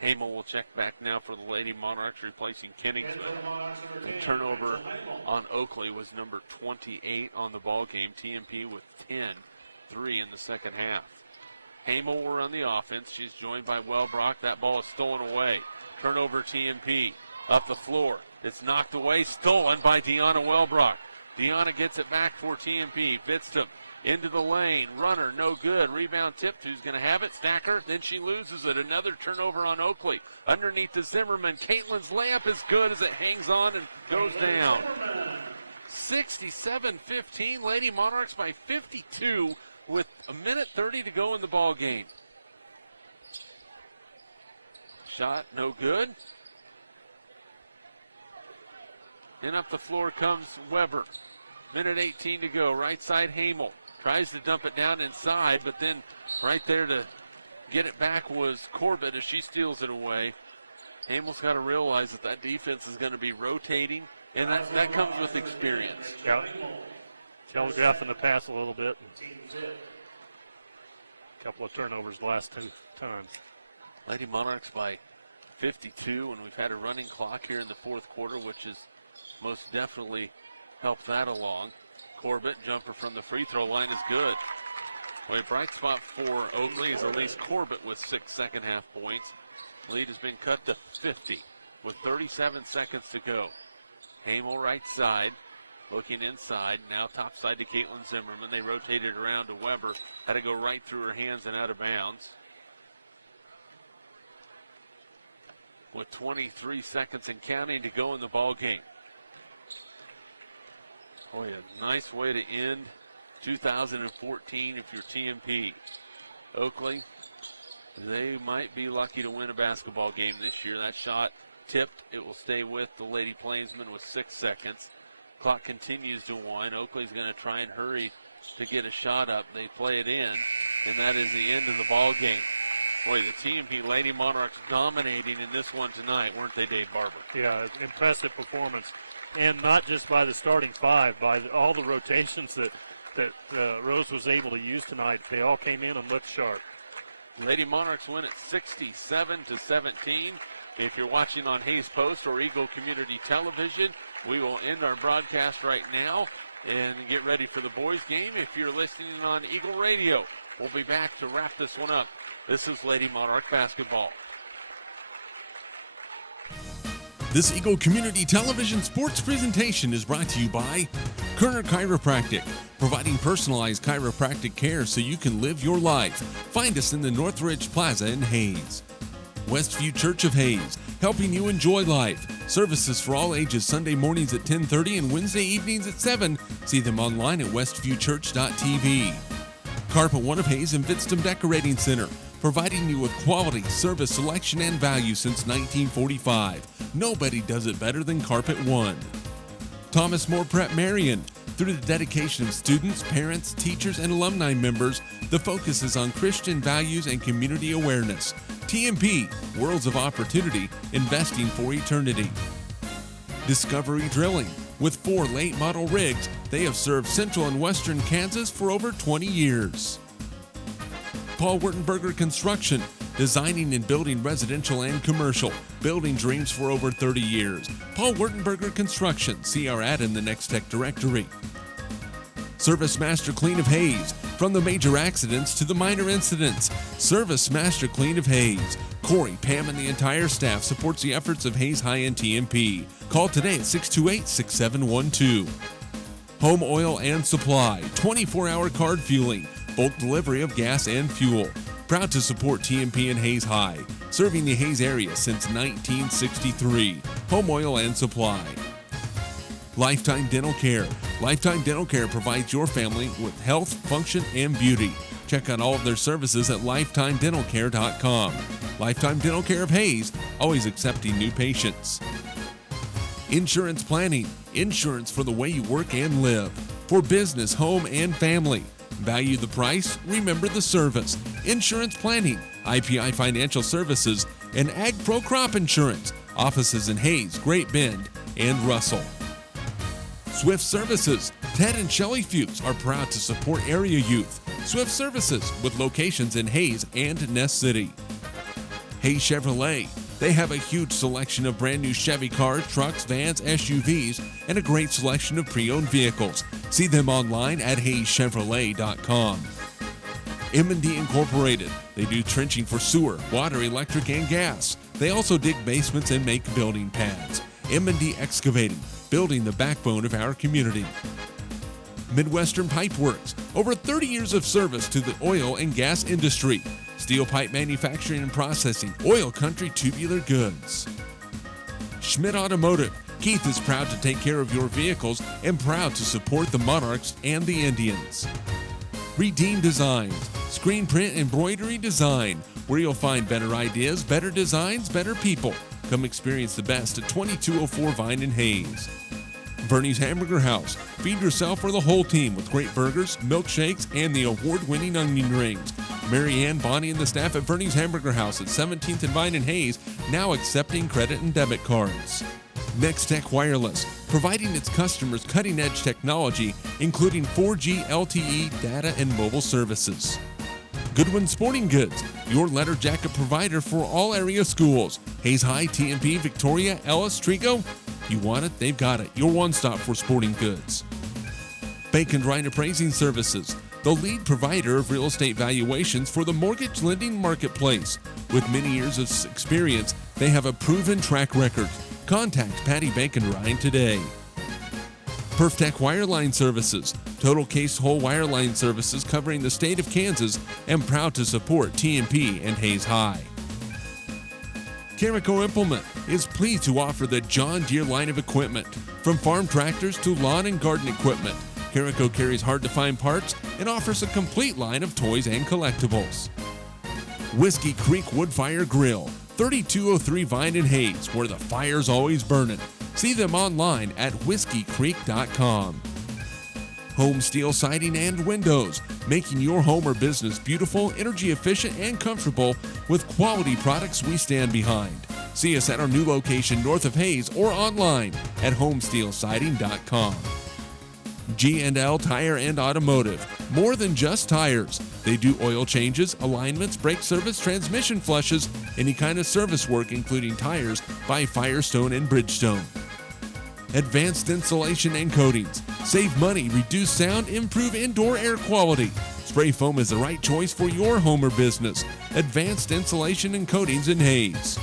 Hamel will check back now for the Lady Monarchs, replacing Kingsman. The turnover on Oakley was number 28 on the ball game. TMP with 10-3 in the second half. Hamel will run the offense. She's joined by Wellbrock. That ball is stolen away. Turnover TMP. Up the floor. It's knocked away, stolen by Deanna Wellbrock. Deanna gets it back for TMP. Vidstrom into the lane. Runner, no good. Rebound tipped. Who's going to have it? Stacker. Then she loses it. Another turnover on Oakley. Underneath to Zimmerman. Caitlin's layup is good as it hangs on and goes down. 67-15. Lady Monarchs by 52 with a minute 30 to go in the ball game. Shot, no good. And up the floor comes Weber. Minute 18 to go. Right side, Hamel. Tries to dump it down inside, but then right there to get it back was Corbett as she steals it away. Hamel's got to realize that defense is going to be rotating, and that comes with experience. Yeah. Telegraphing the pass a little bit. A couple of turnovers the last 2 times. Lady Monarchs by 52, and we've had a running clock here in the fourth quarter, which is most definitely helped that along. Corbett, jumper from the free throw line is good. Well, a bright spot for Oakley is Elise Corbett with 6 second half points. Lead has been cut to 50 with 37 seconds to go. Hamel right side, looking inside. Now top side to Caitlin Zimmerman. They rotated around to Weber. Had to go right through her hands and out of bounds. With 23 seconds and counting to go in the ball game. Boy, a nice way to end 2014 if you're TMP. Oakley, they might be lucky to win a basketball game this year. That shot tipped. It will stay with the Lady Plainsmen with 6 seconds. Clock continues to wind. Oakley's going to try and hurry to get a shot up. They play it in, and that is the end of the ball game. Boy, the TMP Lady Monarchs dominating in this one tonight, weren't they, Dave Barber? Yeah, impressive performance. And not just by the starting five, by all the rotations that Rose was able to use tonight. They all came in and looked sharp. Lady Monarchs win at 67-17. If you're watching on Hayes Post or Eagle Community Television, we will end our broadcast right now and get ready for the boys' game. If you're listening on Eagle Radio, we'll be back to wrap this one up. This is Lady Monarch basketball. This Eagle Community Television sports presentation is brought to you by Kerner Chiropractic, providing personalized chiropractic care so you can live your life. Find us in the Northridge Plaza in Hayes. Westview Church of Hayes, helping you enjoy life. Services for all ages Sunday mornings at 10:30 and Wednesday evenings at 7. See them online at westviewchurch.tv. Carpet One of Hayes and Vidstrom Decorating Center, providing you with quality, service, selection, and value since 1945. Nobody does it better than Carpet One. Thomas More Prep-Marian. Through the dedication of students, parents, teachers, and alumni members, the focus is on Christian values and community awareness. TMP, Worlds of Opportunity, investing for eternity. Discovery Drilling. With 4 late model rigs, they have served central and western Kansas for over 20 years. Paul Wurtenberger Construction, designing and building residential and commercial, building dreams for over 30 years. Paul Wurtenberger Construction, see our ad in the Next Tech directory. Service Master Clean of Hayes, from the major accidents to the minor incidents. Service Master Clean of Hayes. Corey, Pam, and the entire staff supports the efforts of Hayes High and TMP. Call today at 628-6712. Home Oil and Supply, 24-hour card fueling, bulk delivery of gas and fuel. Proud to support TMP and Hayes High, serving the Hayes area since 1963. Home Oil and Supply. Lifetime Dental Care. Lifetime Dental Care provides your family with health, function, and beauty. Check out all of their services at lifetimedentalcare.com. Lifetime Dental Care of Hayes, always accepting new patients. Insurance Planning. Insurance for the way you work and live. For business, home, and family. Value the price, remember the service. Insurance Planning, IPI Financial Services, and Ag Pro Crop Insurance. Offices in Hayes, Great Bend, and Russell. Swift Services. Ted and Shelley Fuchs are proud to support area youth. Swift Services, with locations in Hayes and Ness City. Hayes Chevrolet. They have a huge selection of brand new Chevy cars, trucks, vans, SUVs, and a great selection of pre-owned vehicles. See them online at hayeschevrolet.com. M&D Incorporated. They do trenching for sewer, water, electric, and gas. They also dig basements and make building pads. M&D Excavating, building the backbone of our community. Midwestern Pipe Works, over 30 years of service to the oil and gas industry. Steel pipe manufacturing and processing, oil country tubular goods. Schmidt Automotive, Keith is proud to take care of your vehicles and proud to support the Monarchs and the Indians. Redeem Designs, screen print embroidery design, where you'll find better ideas, better designs, better people. Come experience the best at 2204 Vine and Hayes. Bernie's Hamburger House, feed yourself or the whole team with great burgers, milkshakes, and the award-winning onion rings. Mary Ann, Bonnie, and the staff at Bernie's Hamburger House at 17th and Vine and Hayes, now accepting credit and debit cards. Next Tech Wireless, providing its customers cutting-edge technology, including 4G LTE data and mobile services. Goodwin Sporting Goods, your letter jacket provider for all area schools. Hayes High, TMP, Victoria, Ellis, Trigo. You want it, they've got it. Your one-stop for sporting goods. Bacon Ryan Appraising Services, the lead provider of real estate valuations for the mortgage lending marketplace. With many years of experience, they have a proven track record. Contact Patty Bacon Ryan today. PerfTech Wireline Services, total case whole wireline services covering the state of Kansas, and proud to support TMP and Hayes High. Carico Implement is pleased to offer the John Deere line of equipment. From farm tractors to lawn and garden equipment, Carico carries hard-to-find parts and offers a complete line of toys and collectibles. Whiskey Creek Woodfire Grill, 3203 Vine and Hayes, where the fire's always burning. See them online at whiskeycreek.com. Home Steel Siding and Windows, making your home or business beautiful, energy efficient, and comfortable with quality products we stand behind. See us at our new location north of Hayes or online at homesteelsiding.com. G&L Tire and Automotive, more than just tires. They do oil changes, alignments, brake service, transmission flushes, any kind of service work including tires by Firestone and Bridgestone. Advanced Insulation and Coatings. Save money, reduce sound, improve indoor air quality. Spray foam is the right choice for your home or business. Advanced Insulation and Coatings in Hayes.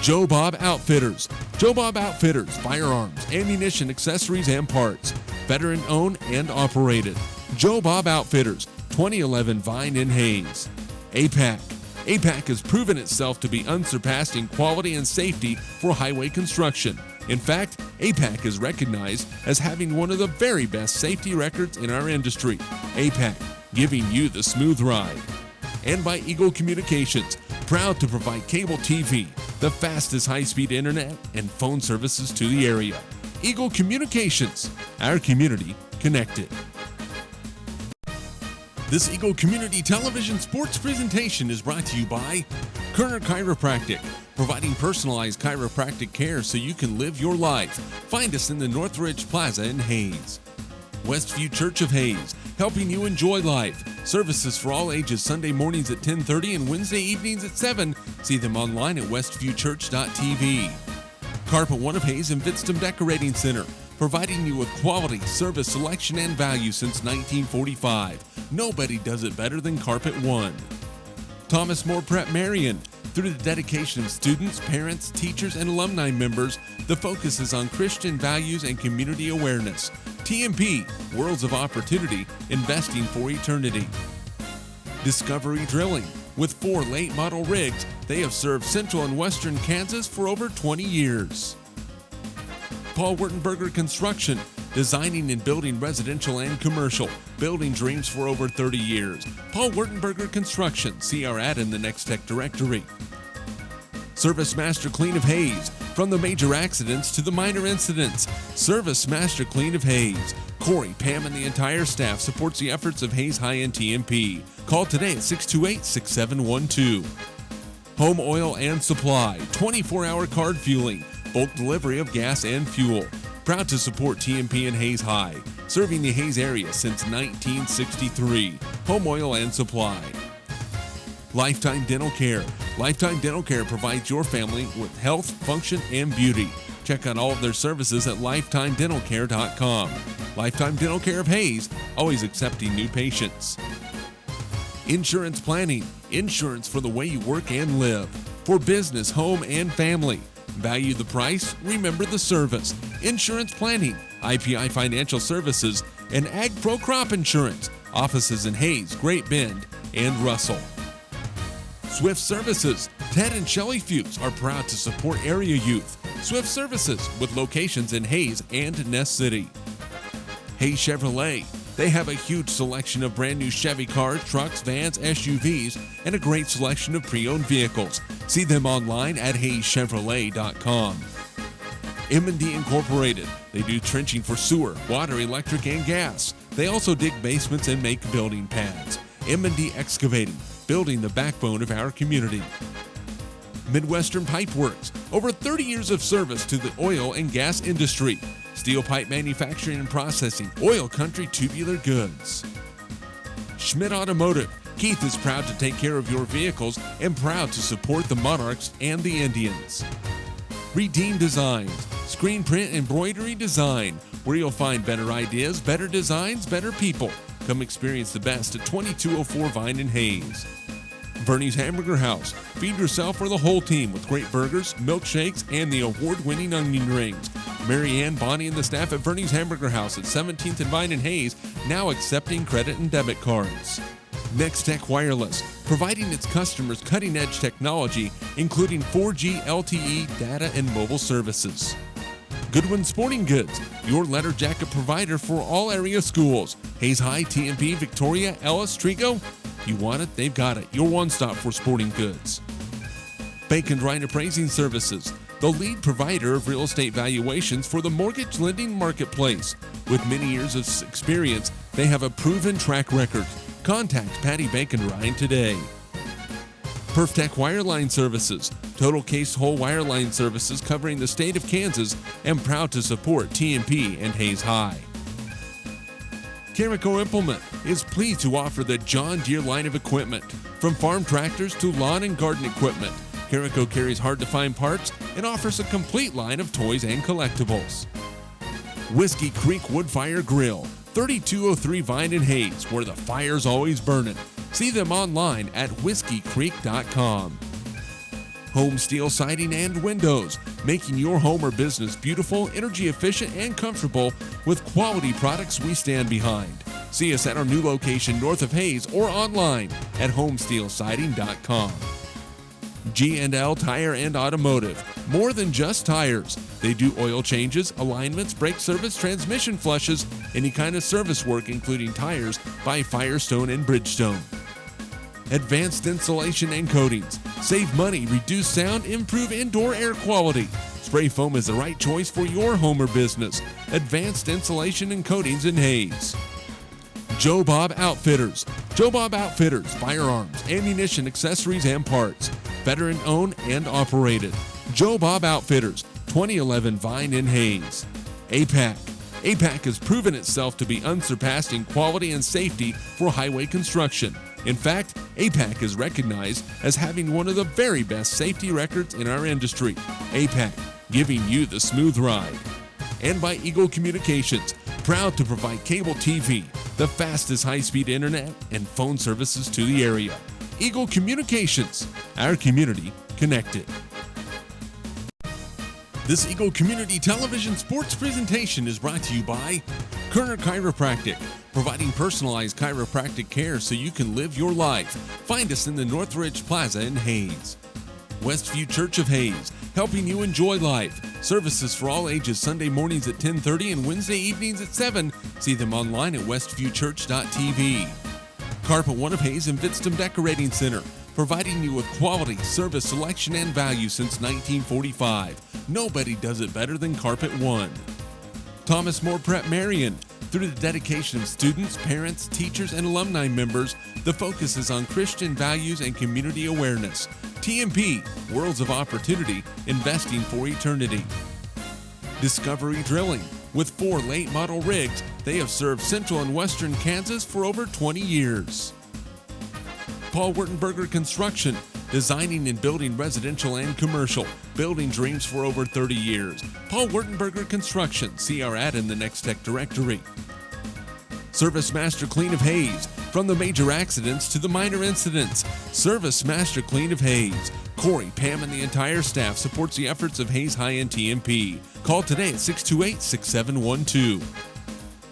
Joe Bob Outfitters. Joe Bob Outfitters, firearms, ammunition, accessories, and parts. Veteran owned and operated. Joe Bob Outfitters, 2011 Vine in Hayes. APAC. APAC has proven itself to be unsurpassed in quality and safety for highway construction. In fact, APAC is recognized as having one of the very best safety records in our industry. APAC, giving you the smooth ride. And by Eagle Communications, proud to provide cable TV, the fastest high-speed internet, and phone services to the area. Eagle Communications, our community connected. This Eagle Community Television sports presentation is brought to you by Kerner Chiropractic, providing personalized chiropractic care so you can live your life. Find us in the Northridge Plaza in Hayes. Westview Church of Hayes, helping you enjoy life. Services for all ages Sunday mornings at 10:30 and Wednesday evenings at 7. See them online at westviewchurch.tv. Carpet One of Hayes and Vidstem Decorating Center, providing you with quality, service, selection, and value since 1945. Nobody does it better than Carpet One. Thomas More Prep-Marian. Through the dedication of students, parents, teachers, and alumni members, the focus is on Christian values and community awareness. TMP, Worlds of Opportunity, investing for eternity. Discovery Drilling. With 4 late model rigs, they have served central and western Kansas for over 20 years. Paul Wurtenberger Construction, designing and building residential and commercial, building dreams for over 30 years. Paul Wurtenberger Construction, see our ad in the Next Tech directory. Service Master Clean of Hayes, from the major accidents to the minor incidents. Service Master Clean of Hayes. Corey, Pam, and the entire staff supports the efforts of Hayes High and TMP. Call today at 628-6712. Home Oil and Supply, 24-hour card fueling, bulk delivery of gas and fuel. Proud to support TMP and Hayes High, serving the Hayes area since 1963. Home Oil and Supply. Lifetime Dental Care. Lifetime Dental Care provides your family with health, function, and beauty. Check out all of their services at lifetimedentalcare.com. Lifetime Dental Care of Hayes, always accepting new patients. Insurance Planning. Insurance for the way you work and live. for business, home, and family. Value the price, remember the service. Insurance planning, IPI Financial Services, and Ag Pro Crop Insurance. Offices in Hayes, Great Bend, and Russell. Swift Services. Ted and Shelley Fuchs are proud to support area youth. Swift Services with locations in Hayes and Ness City. Hayes Chevrolet. They have a huge selection of brand new Chevy cars, trucks, vans, SUVs, and a great selection of pre-owned vehicles. See them online at hayeschevrolet.com. M&D Incorporated. They do trenching for sewer, water, electric, and gas. They also dig basements and make building pads. M&D Excavating, building the backbone of our community. Midwestern Pipe Works. Over 30 years of service to the oil and gas industry. Steel pipe manufacturing and processing, oil country tubular goods. Schmidt Automotive. Keith is proud to take care of your vehicles and proud to support the Monarchs and the Indians. Redeem Designs. Screen print embroidery design, where you'll find better ideas, better designs, better people. Come experience the best at 2204 Vine and Hayes. Bernie's Hamburger House. Feed yourself or the whole team with great burgers, milkshakes, and the award-winning onion rings. Mary Ann, Bonnie, and the staff at Bernie's Hamburger House at 17th and Vine and Hayes now accepting credit and debit cards. Nextech Wireless, providing its customers cutting-edge technology, including 4G LTE data and mobile services. Goodwin Sporting Goods, your letter jacket provider for all area schools. Hayes High, TMP, Victoria, Ellis, Trigo. You want it, they've got it. Your one-stop for sporting goods. Bacon Ryan Appraising Services, the lead provider of real estate valuations for the mortgage lending marketplace. With many years of experience, they have a proven track record. Contact Patty Bacon Ryan today. PerfTech Wireline Services, total case whole wireline services covering the state of Kansas and proud to support TMP and Hayes High. Carico Implement is pleased to offer the John Deere line of equipment. From farm tractors to lawn and garden equipment, Carico carries hard-to-find parts and offers a complete line of toys and collectibles. Whiskey Creek Wood Fire Grill, 3203 Vine and Hayes, where the fire's always burning. See them online at whiskeycreek.com. Home Steel Siding and Windows, making your home or business beautiful, energy efficient, and comfortable with quality products we stand behind. See us at our new location north of Hayes or online at homesteelsiding.com. G&L Tire and Automotive, more than just tires. They do oil changes, alignments, brake service, transmission flushes, any kind of service work including tires by Firestone and Bridgestone. Advanced Insulation and Coatings. Save money, reduce sound, improve indoor air quality. Spray foam is the right choice for your home or business. Advanced Insulation and Coatings in Hayes. Joe Bob Outfitters. Joe Bob Outfitters, firearms, ammunition, accessories, and parts. Veteran owned and operated. Joe Bob Outfitters, 2011 Vine in Hayes. APAC. APAC has proven itself to be unsurpassed in quality and safety for highway construction. In fact, APAC is recognized as having one of the very best safety records in our industry. APAC, giving you the smooth ride. And by Eagle Communications, proud to provide cable TV, the fastest high-speed internet, and phone services to the area. Eagle Communications, our community connected. This Eagle Community Television sports presentation is brought to you by Kerner Chiropractic, providing personalized chiropractic care so you can live your life. Find us in the Northridge Plaza in Hayes. Westview Church of Hayes, helping you enjoy life. Services for all ages Sunday mornings at 10:30 and Wednesday evenings at 7. See them online at westviewchurch.tv. Carpet One of Hayes and Vidstem Decorating Center, providing you with quality, service, selection, and value since 1945. Nobody does it better than Carpet One. Thomas More Prep-Marian. Through the dedication of students, parents, teachers, and alumni members, the focus is on Christian values and community awareness. TMP, Worlds of Opportunity, investing for eternity. Discovery Drilling. With 4 late model rigs, they have served central and western Kansas for over 20 years. Paul Wurtenberger Construction, designing and building residential and commercial, building dreams for over 30 years. Paul Wurtenberger Construction, see our ad in the Next Tech directory. Service Master Clean of Hayes. From the major accidents to the minor incidents, Service Master Clean of Hayes. Corey, Pam, and the entire staff supports the efforts of Hayes High and TMP. Call today at 628-6712.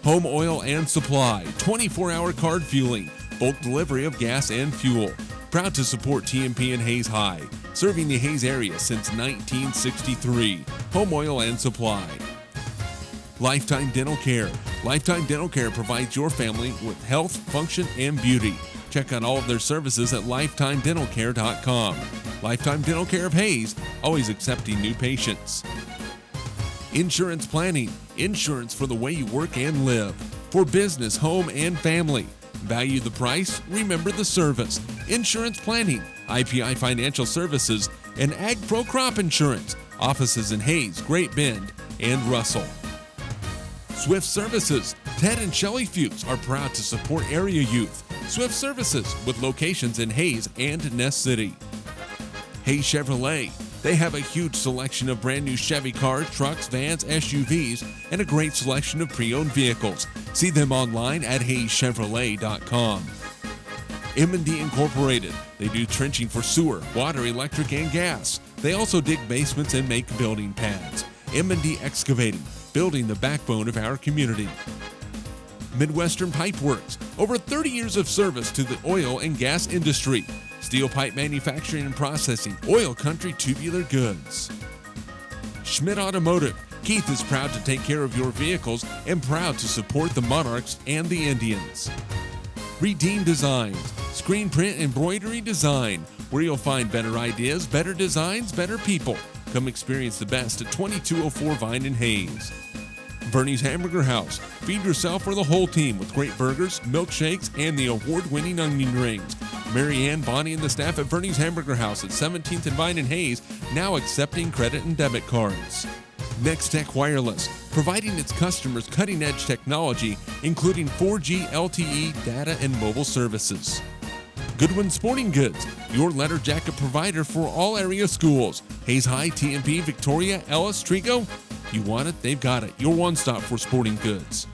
Home Oil and Supply, 24-hour card fueling, bulk delivery of gas and fuel. Proud to support TMP and Hayes High, serving the Hayes area since 1963. Home Oil and Supply. Lifetime Dental Care. Lifetime Dental Care provides your family with health, function, and beauty. Check out all of their services at lifetimedentalcare.com. Lifetime Dental Care of Hayes, always accepting new patients. Insurance Planning. Insurance for the way you work and live. For business, home, and family. Value the price, remember the service. Insurance Planning, IPI Financial Services, and Ag Pro Crop Insurance. Offices in Hayes, Great Bend, and Russell. Swift Services. Ted and Shelley Fuchs are proud to support area youth. Swift Services with locations in Hayes and Ness City. Hayes Chevrolet. They have a huge selection of brand new Chevy cars, trucks, vans, SUVs, and a great selection of pre-owned vehicles. See them online at hayeschevrolet.com. M&D Incorporated. They do trenching for sewer, water, electric, and gas. They also dig basements and make building pads. M&D Excavating, building the backbone of our community. Midwestern Pipe Works, over 30 years of service to the oil and gas industry. Steel pipe manufacturing and processing, oil country tubular goods. Schmidt Automotive. Keith is proud to take care of your vehicles and proud to support the Monarchs and the Indians. Redeem Designs, screen print embroidery design, where you'll find better ideas, better designs, better people. Come experience the best at 2204 Vine and Hayes. Bernie's Hamburger House. Feed yourself or the whole team with great burgers, milkshakes, and the award-winning onion rings. Mary Ann, Bonnie, and the staff at Bernie's Hamburger House at 17th and Vine and Hayes, now accepting credit and debit cards. Next Tech Wireless, providing its customers cutting-edge technology, including 4G LTE data and mobile services. Goodwin Sporting Goods, your letter jacket provider for all area schools. Hayes High, TMP, Victoria, Ellis, Trigo. You want it, they've got it. Your one-stop for sporting goods.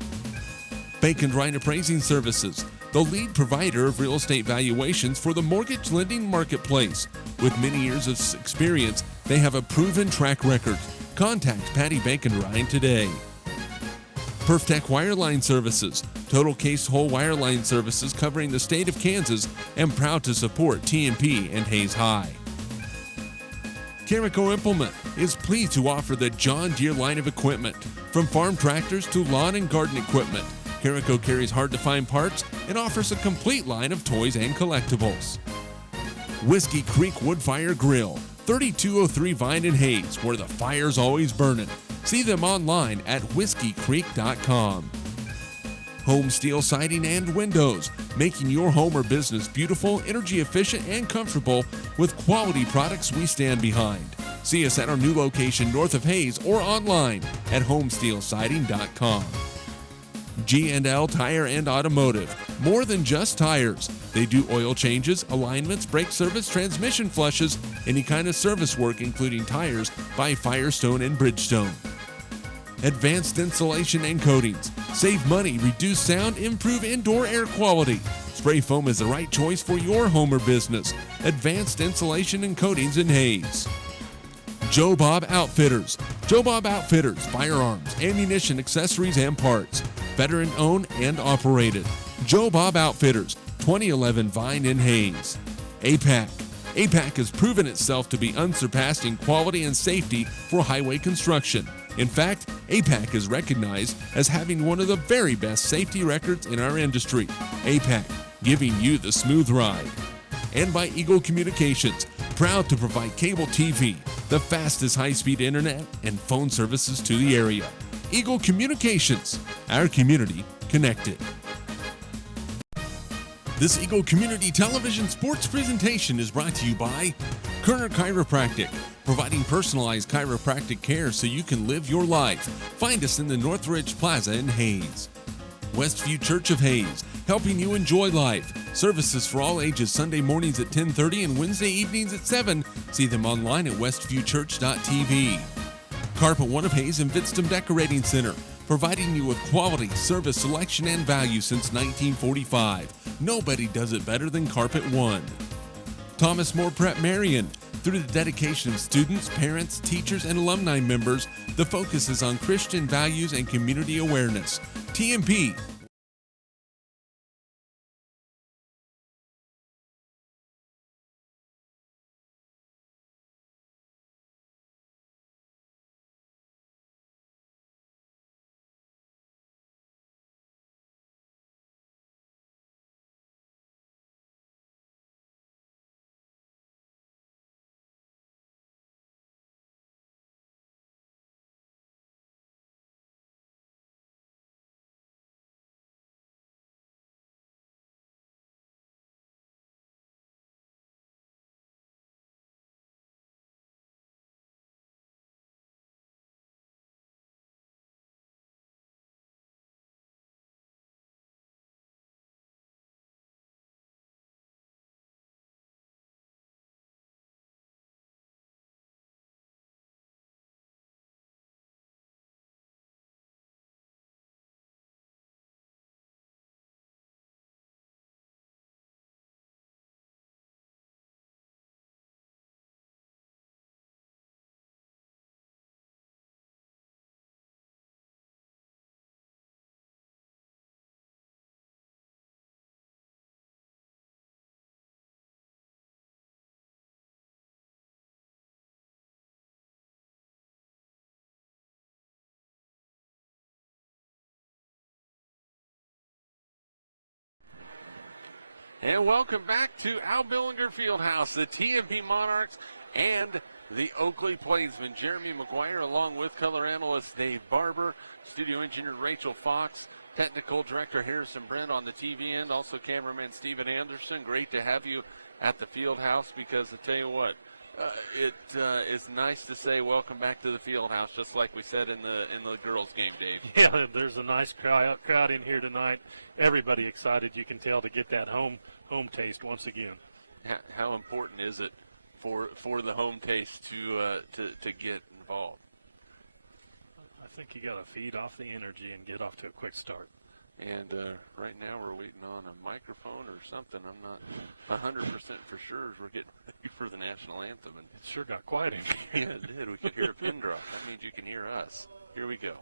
Bank and Ryan Appraising Services, the lead provider of real estate valuations for the mortgage lending marketplace. With many years of experience, they have a proven track record. Contact Patty Bank and Ryan today. PerfTech Wireline Services, total case whole wireline services covering the state of Kansas, and proud to support TMP and Hayes High. Carico Implement is pleased to offer the John Deere line of equipment, from farm tractors to lawn and garden equipment. Carico carries hard-to-find parts and offers a complete line of toys and collectibles. Whiskey Creek Wood Fire Grill, 3203 Vine and Hayes, where the fire's always burning. See them online at whiskeycreek.com. Home Steel Siding and Windows, making your home or business beautiful, energy efficient, and comfortable with quality products we stand behind. See us at our new location north of Hayes or online at homesteelsiding.com. G&L Tire and Automotive, more than just tires. They do oil changes, alignments, brake service, transmission flushes, any kind of service work including tires by Firestone and Bridgestone. Advanced Insulation and Coatings. Save money, reduce sound, improve indoor air quality. Spray foam is the right choice for your home or business. Advanced Insulation and Coatings in Hayes. Joe Bob Outfitters. Joe Bob Outfitters, firearms, ammunition, accessories, and parts. Veteran owned and operated. Joe Bob Outfitters, 2011 Vine in Hayes. APAC. APAC has proven itself to be unsurpassed in quality and safety for highway construction. In fact, APAC is recognized as having one of the very best safety records in our industry. APAC, giving you the smooth ride. And by Eagle Communications, proud to provide cable TV, the fastest high-speed internet, and phone services to the area. Eagle Communications, our community connected. This Eagle Community Television sports presentation is brought to you by Kerner Chiropractic, providing personalized chiropractic care so you can live your life. Find us in the Northridge Plaza in Hayes. Westview Church of Hayes, helping you enjoy life. Services for all ages, Sunday mornings at 10:30 and Wednesday evenings at 7. See them online at westviewchurch.tv. Carpet One of Hayes and Vidstem Decorating Center, providing you with quality, service, selection, and value since 1945. Nobody does it better than Carpet One. Thomas More Prep-Marian. Through the dedication of students, parents, teachers, and alumni members, the focus is on Christian values and community awareness. TMP. And welcome back to Al Billinger Fieldhouse, the TMP Monarchs and the Oakley Plainsmen. Jeremy McGuire along with color analyst Dave Barber, studio engineer Rachel Fox, technical director Harrison Brent on the TV end, also cameraman Steven Anderson. Great to have you at the Fieldhouse because I tell you what, it is nice to say welcome back to the Fieldhouse, just like we said in the girls' game, Dave. Yeah, there's a nice crowd in here tonight. Everybody excited, you can tell, to get that home taste once again. How important is it for the home taste to get involved? I think you got to feed off the energy and get off to a quick start. And right now we're waiting on a microphone or something. I'm not 100% for sure as we're getting ready for the national anthem. And it sure got quiet in here. Yeah, it did. We could hear a pin drop. That means you can hear us. Here we go.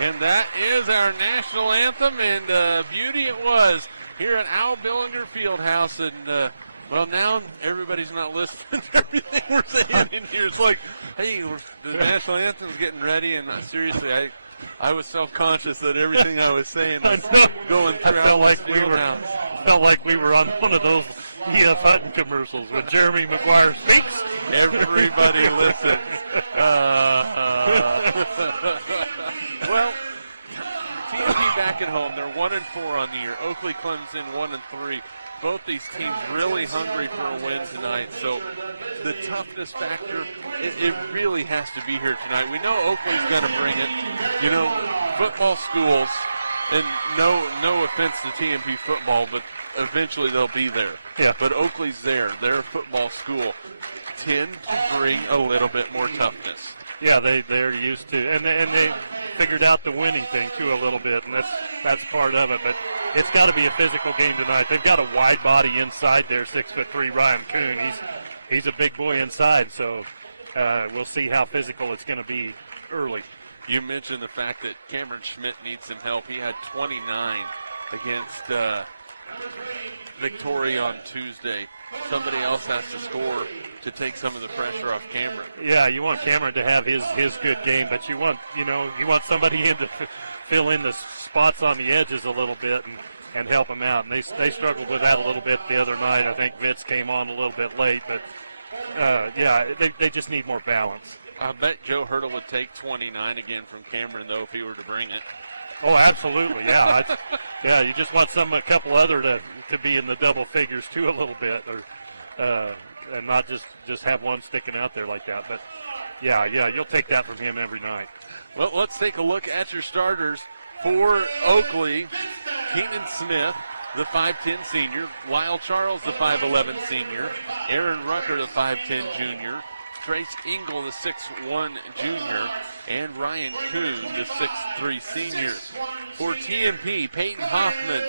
And that is our national anthem, and beauty it was here at Al Billinger Fieldhouse. And, well, now everybody's not listening to everything we're saying in here. It's like, hey, the national anthem's getting ready, and seriously, I was self-conscious that everything I was saying was going through. Felt like we were on one of those E.F. Hutton commercials when Jeremy McGuire speaks. Everybody listens. Well, TMP back at home. They're 1-4 on the year. Oakley, Clemson 1-3. Both these teams really hungry for a win tonight. So the toughness factor, it really has to be here tonight. We know Oakley's got to bring it. You know, football schools, and no offense to TMP football, but eventually they'll be there. Yeah. But Oakley's there. They're a football school. Tend to bring a little bit more toughness. Yeah, they're used to, and they figured out the winning thing too a little bit, and that's part of it. But it's got to be a physical game tonight. They've got a wide body inside there, 6'3" Ryan Kuhn. He's a big boy inside, so we'll see how physical it's going to be early. You mentioned the fact that Cameron Schmidt needs some help. He had 29 against Victoria on Tuesday. Somebody else has to score to take some of the pressure off Cameron. Yeah, you want Cameron to have his good game, but you want somebody in to fill in the spots on the edges a little bit and help them out. And they struggled with that a little bit the other night. I think Vince came on a little bit late, but they just need more balance. I bet Joe Hurdle would take 29 again from Cameron, though, if he were to bring it. Oh, absolutely, yeah. Yeah, you just want a couple other to be in the double figures too a little bit, or and not just have one sticking out there like that. But yeah, you'll take that from him every night. Well, let's take a look at your starters for Oakley. Keenan Smith, the 5'10 senior. Lyle Charles, the 5'11 senior. Aaron Rucker, the 5'10 junior. Trace Engel, the 6'1 junior, and Ryan Kuhn, the 6'3 senior. For TMP, Peyton Hoffman,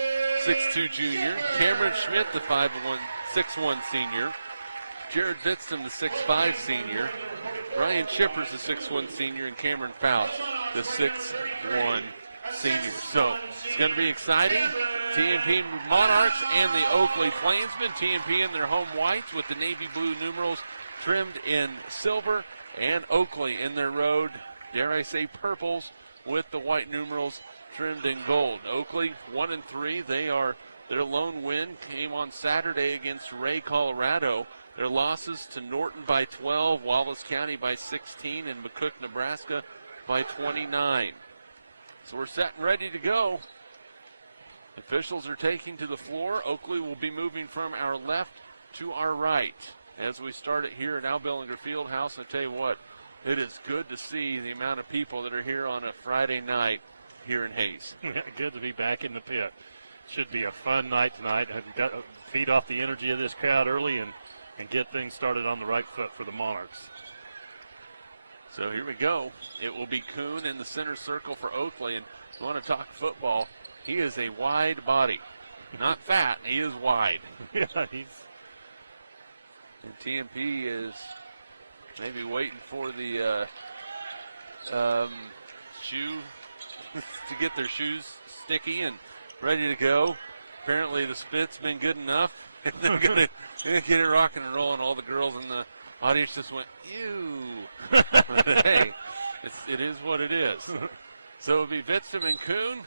6'2 junior. Cameron Schmidt, the 6'1 senior. Jared Vitzton, the 6'5 senior. Ryan Shippers, the 6'1 senior, and Cameron Fouts, the 6'1 senior. So it's going to be exciting. TMP Monarchs and the Oakley Plainsmen. TMP in their home whites with the navy blue numerals trimmed in silver, and Oakley in their road, dare I say, purples with the white numerals trimmed in gold. Oakley 1-3. Their lone win came on Saturday against Ray, Colorado. Their losses to Norton by 12, Wallace County by 16, and McCook, Nebraska by 29. So we're set and ready to go. Officials are taking to the floor. Oakley will be moving from our left to our right as we start it here at Al Billinger Fieldhouse. And I tell you what, it is good to see the amount of people that are here on a Friday night here in Hayes. Good to be back in the pit. Should be a fun night tonight. Feed off the energy of this crowd early and get things started on the right foot for the Monarchs. So here we go. It will be Kuhn in the center circle for Oakley. And if you want to talk football, he is a wide body. Not fat, he is wide. Yeah, And TMP is maybe waiting for the shoe to get their shoes sticky and ready to go. Apparently the spit's been good enough. They're going to get it rocking and rolling. All the girls in the audience just went, ew. Hey, it is what it is. So it'll be Vitztum and Kuhn.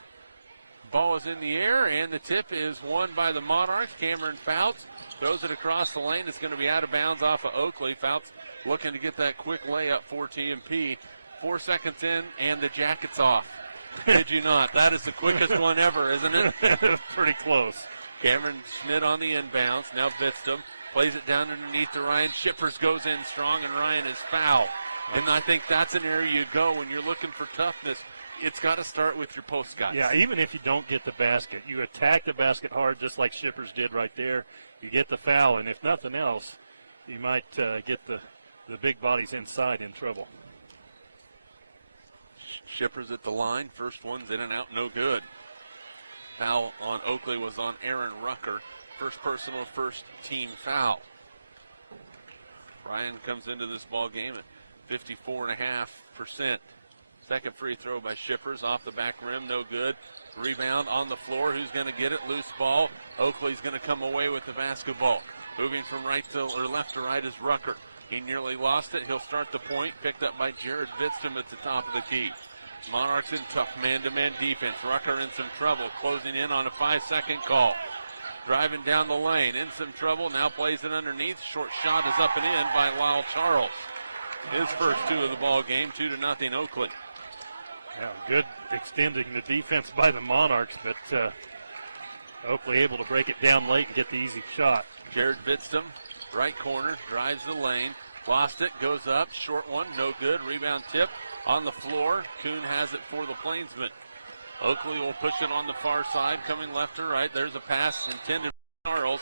Ball is in the air, and the tip is won by the Monarchs. Cameron Fouts throws it across the lane. It's going to be out of bounds off of Oakley. Fouts looking to get that quick layup for TMP. 4 seconds in, and the jacket's off. Did you not? That is the quickest one ever, isn't it? Pretty close. Cameron Schmidt on the inbounds. Now Vitztum plays it down underneath to Ryan. Shippers goes in strong, and Ryan is fouled. And I think that's an area you go when you're looking for toughness. It's got to start with your post guys. Yeah, even if you don't get the basket, you attack the basket hard just like Shippers did right there. You get the foul, and if nothing else, you might get the big bodies inside in trouble. Shippers at the line. First one's in and out, no good. Foul on Oakley was on Aaron Rucker. First personal, first team foul. Ryan comes into this ball game at 54.5%. Second free throw by Shippers off the back rim, no good. Rebound on the floor. Who's going to get it? Loose ball. Oakley's going to come away with the basketball. Moving from left to right is Rucker. He nearly lost it. He'll start the point. Picked up by Jared Vitztum at the top of the key. Monarchs in tough man-to-man defense. Rucker in some trouble. Closing in on a 5-second call. Driving down the lane. In some trouble. Now plays it underneath. Short shot is up and in by Lyle Charles. His first two of the ball game. 2-0 Oakley. Yeah, good extending the defense by the Monarchs, but Oakley able to break it down late and get the easy shot. Jared Vitztum, right corner, drives the lane, lost it, goes up, short one, no good. Rebound tip on the floor. Kuhn has it for the Plainsmen. Oakley will push it on the far side, coming left to right. There's a pass intended Charles,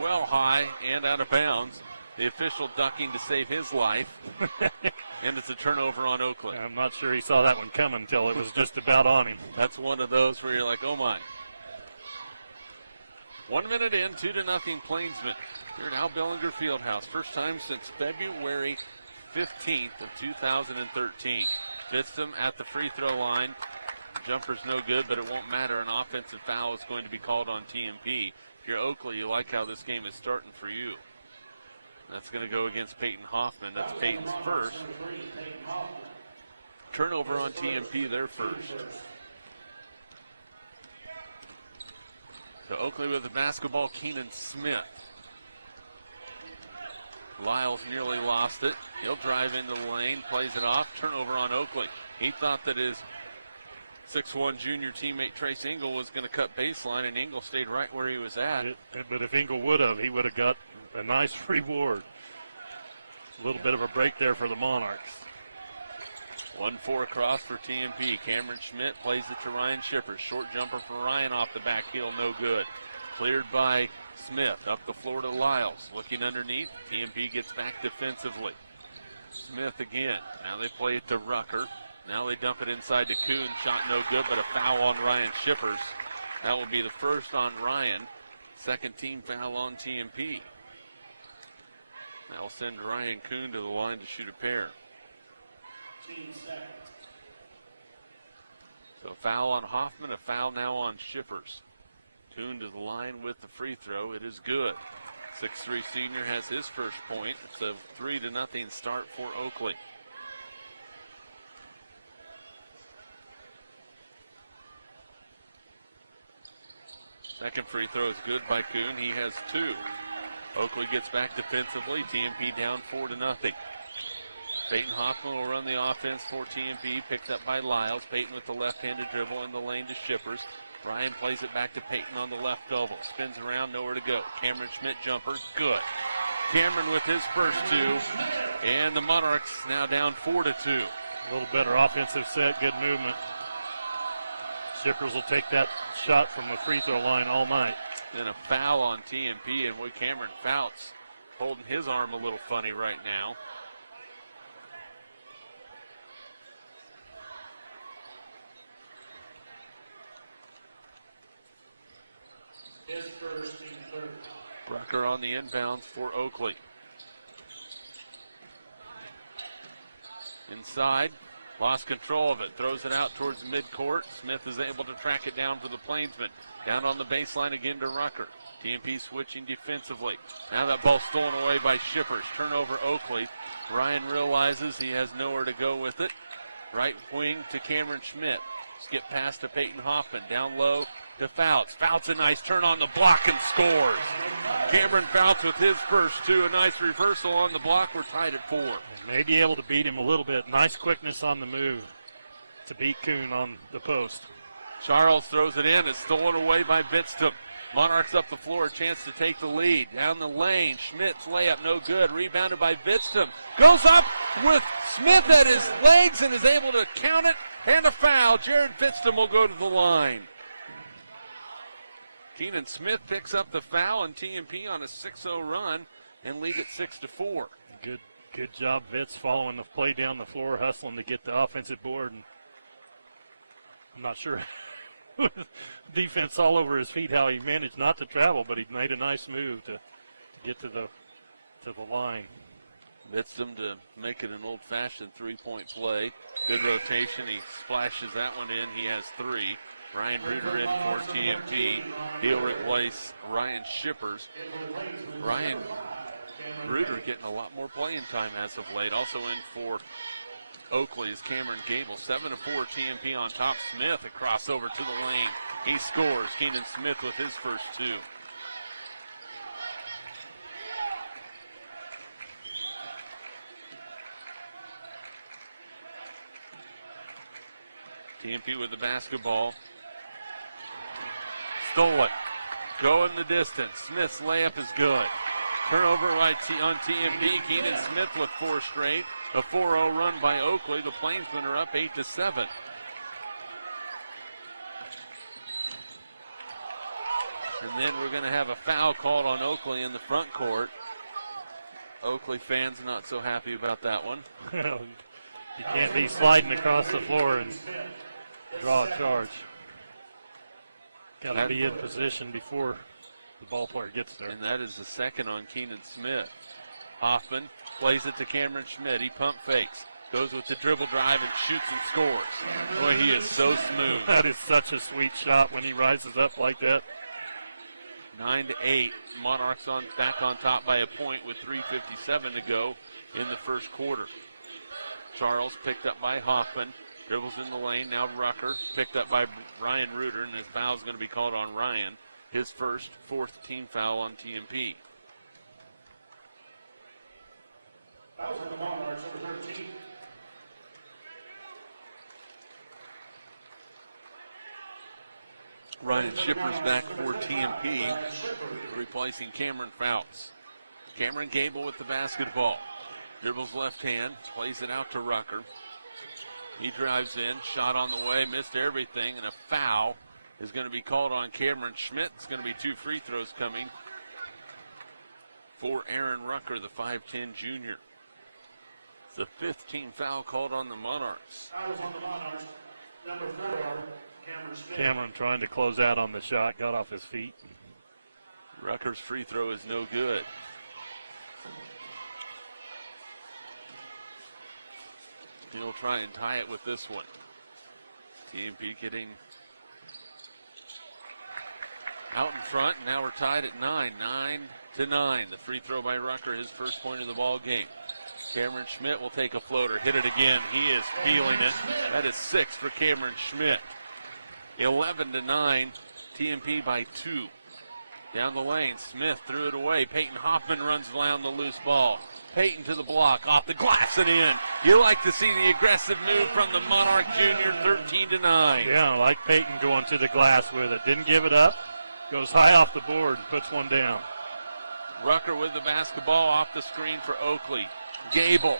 well high and out of bounds. The official ducking to save his life. And it's a turnover on Oakley. I'm not sure he saw that one coming until it was just about on him. That's one of those where you're like, oh my. 1 minute in, 2-0 Plainsmen. Here at Al Bellinger Fieldhouse. First time since February 15th of 2013. Bitsum at the free throw line. Jumper's no good, but it won't matter. An offensive foul is going to be called on TMP. If you're Oakley, you like how this game is starting for you. That's going to go against Peyton Hoffman. That's Peyton's first. Turnover on TMP, their first. So Oakley with the basketball, Keenan Smith. Lyles nearly lost it. He'll drive into the lane, plays it off. Turnover on Oakley. He thought that his 6'1" junior teammate Trace Engel was going to cut baseline, and Engel stayed right where he was at. But if Engel would have, he would have got a nice reward. A little bit of a break there for the Monarchs. 1-4 across for TMP. Cameron Schmidt plays it to Ryan Shippers. Short jumper for Ryan off the back heel, no good. Cleared by Smith. Up the floor to Lyles. Looking underneath. TMP gets back defensively. Smith again. Now they play it to Rucker. Now they dump it inside to Kuhn. Shot no good, but a foul on Ryan Shippers. That will be the first on Ryan. Second team foul on TMP. That'll send Ryan Kuhn to the line to shoot a pair. So foul on Hoffman, a foul now on Shippers. Kuhn to the line with the free throw. It is good. 6'3" senior has his first point. It's a 3-0 start for Oakley. Second free throw is good by Kuhn. He has two. Oakley gets back defensively. TMP down 4-0. Peyton Hoffman will run the offense for TMP. Picked up by Lyles. Peyton with the left-handed dribble in the lane to Shippers. Ryan plays it back to Peyton on the left elbow. Spins around, nowhere to go. Cameron Schmidt jumper, good. Cameron with his first two. And the Monarchs now down 4-2. A little better offensive set, good movement. Shippers will take that shot from the free throw line all night. And a foul on TMP, and with Cameron Fouts holding his arm a little funny right now. Rucker on the inbounds for Oakley. Inside, lost control of it, throws it out towards midcourt. Smith is able to track it down for the Plainsmen. Down on the baseline again to Rucker. TMP switching defensively. Now that ball stolen away by Shippers. Turnover Oakley. Ryan realizes he has nowhere to go with it. Right wing to Cameron Schmidt. Skip pass to Peyton Hoffman. Down low to Fouts. Fouts a nice turn on the block and scores. Cameron Fouts with his first two. A nice reversal on the block. We're tied at 4. May be able to beat him a little bit. Nice quickness on the move to beat Kuhn on the post. Charles throws it in. It's stolen away by Bitsum. Monarchs up the floor. A chance to take the lead. Down the lane. Schmidt's layup no good. Rebounded by Bitsum. Goes up with Smith at his legs and is able to count it. And a foul. Jared Bitsum will go to the line. Keenan Smith picks up the foul, and TMP on a 6-0 run and lead it 6-4. Good job, Vitz, following the play down the floor, hustling to get the offensive board. And I'm not sure defense all over his feet how he managed not to travel, but he made a nice move to get to the line. Bitsum to make it an old-fashioned three-point play. Good rotation. He splashes that one in. He has 3. Ryan Reuter in for TMP. He'll replace Ryan Shippers. Ryan Reuter getting a lot more playing time as of late. Also in for Oakley is Cameron Gable. 7-4 TMP on top. Smith a crossover to the lane. He scores. Keenan Smith with his first 2. TMP with the basketball. Stole it. Going the distance. Smith's layup is good. Turnover right on TMP. Keenan Smith with 4 straight. A 4-0 run by Oakley. The Plainsmen are up 8-7. And then we're going to have a foul called on Oakley in the front court. Oakley fans not so happy about that one. You can't be sliding across the floor and draw a charge. Got to be in position before the ball player gets there. And that is the second on Keenan Smith. Hoffman plays it to Cameron Schmidt. He pump fakes, goes with the dribble drive and shoots and scores. Boy, he is so smooth. That is such a sweet shot when he rises up like that. 9-8. Monarchs back on top by a point with 3:57 to go in the first quarter. Charles picked up by Hoffman. Dribbles in the lane. Now Rucker picked up by Ryan Reuter, and his foul is going to be called on Ryan. His fourth team foul on TMP. That was for the Monarchs, number 13. Ryan Shipper's back for TMP, replacing Cameron Fouts. Cameron Gable with the basketball. Dribbles left hand, plays it out to Rucker. He drives in, shot on the way, missed everything, and a foul is going to be called on Cameron Schmidt. It's going to be 2 free throws coming for Aaron Rucker, the 5'10 junior. The 15th foul called on the Monarchs. That was on the Monarchs, number 4, Cameron Smith. Cameron trying to close out on the shot, got off his feet. Rucker's free throw is no good. He'll try and tie it with this one. TMP getting out in front, and now we're tied at 9. 9-9. The free throw by Rucker, his first point of the ball game. Cameron Schmidt will take a floater, hit it again. He is feeling it. That is 6 for Cameron Schmidt. 11-9. TMP by 2. Down the lane, Smith threw it away. Peyton Hoffman runs down the loose ball. Peyton to the block, off the glass and in. You like to see the aggressive move from the Monarch Junior, 13-9. Yeah, I like Peyton going to the glass with it. Didn't give it up. Goes high off the board and puts one down. Rucker with the basketball off the screen for Oakley. Gable.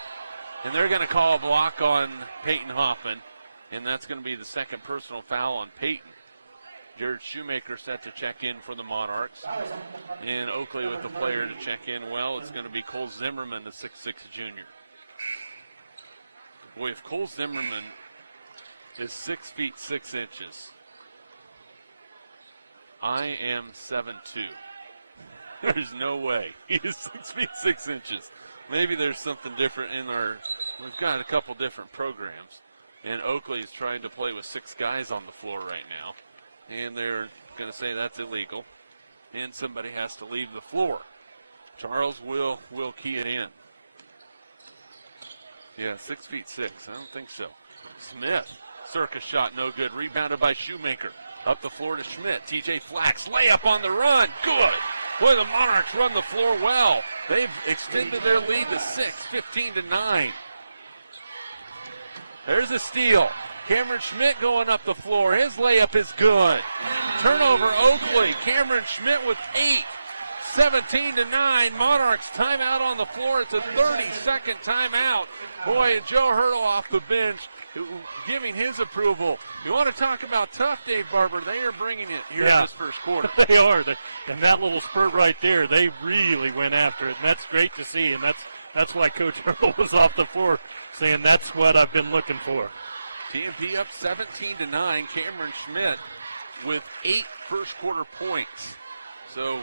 And they're going to call a block on Peyton Hoffman. And that's going to be the second personal foul on Peyton. Jared Shoemaker set to check in for the Monarchs. And Oakley with the player to check in. Well, it's going to be Cole Zimmerman, the 6'6 junior. Boy, if Cole Zimmerman is 6 feet 6 inches, I am 7'2". There's no way. He is 6 feet 6 inches. Maybe there's something different in we've got a couple different programs. And Oakley is trying to play with 6 guys on the floor right now. And they're going to say that's illegal. And somebody has to leave the floor. Charles will key it in. Yeah, 6 feet 6. I don't think so. Smith, circus shot, no good. Rebounded by Shoemaker. Up the floor to Schmidt. TJ Flax, layup on the run. Good. Boy, the Monarchs run the floor well. They've extended their lead to 6, 15-9. There's a steal. Cameron Schmidt going up the floor. His layup is good. Turnover, Oakley. Cameron Schmidt with 8. 17-9. Monarchs timeout on the floor. It's a 30-second timeout. Boy, and Joe Hurdle off the bench giving his approval. You want to talk about tough, Dave Barber? They are bringing it here in this first quarter. They are. And that little spurt right there, they really went after it. And that's great to see. And that's why Coach Hurdle was off the floor saying that's what I've been looking for. TMP up 17-9. Cameron Schmidt with 8 first quarter points. So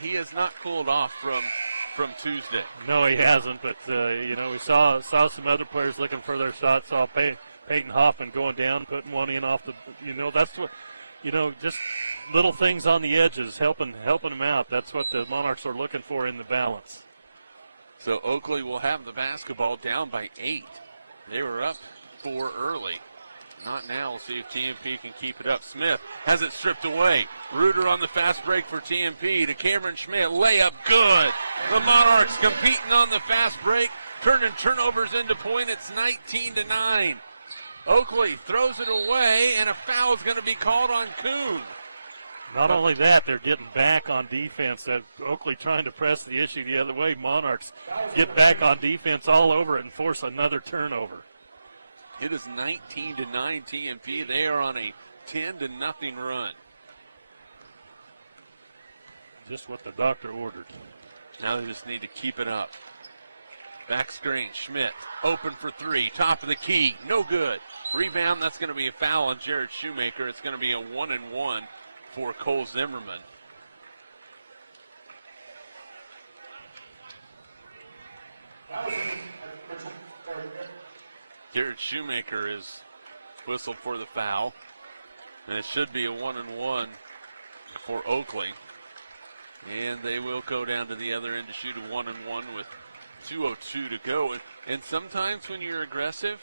he has not cooled off from Tuesday. No, he hasn't. But we saw some other players looking for their shots. Saw Peyton Hoffman going down, putting one in off the. That's what. Just little things on the edges, helping them out. That's what the Monarchs are looking for in the balance. So Oakley will have the basketball down by 8. They were up 4 early. Not now. We'll see if TMP can keep it up. Smith has it stripped away. Reuter on the fast break for TMP to Cameron Schmidt. Layup good. The Monarchs competing on the fast break, turning turnovers into point. It's 19-9. Oakley throws it away, and a foul is going to be called on Kuhn. Not only that, they're getting back on defense. Oakley trying to press the issue the other way. Monarchs get back on defense all over it and force another turnover. It is 19-9 TMP. They are on a 10-0 run. Just what the doctor ordered. Now they just need to keep it up. Back screen, Schmidt, open for three, top of the key, no good. Rebound, that's going to be a foul on Jared Shoemaker. It's going to be a 1-1 for Cole Zimmerman. Jared Shoemaker is whistled for the foul, and it should be a 1-1 for Oakley. And they will go down to the other end to shoot a 1-1 with 2:02 to go. And sometimes when you're aggressive,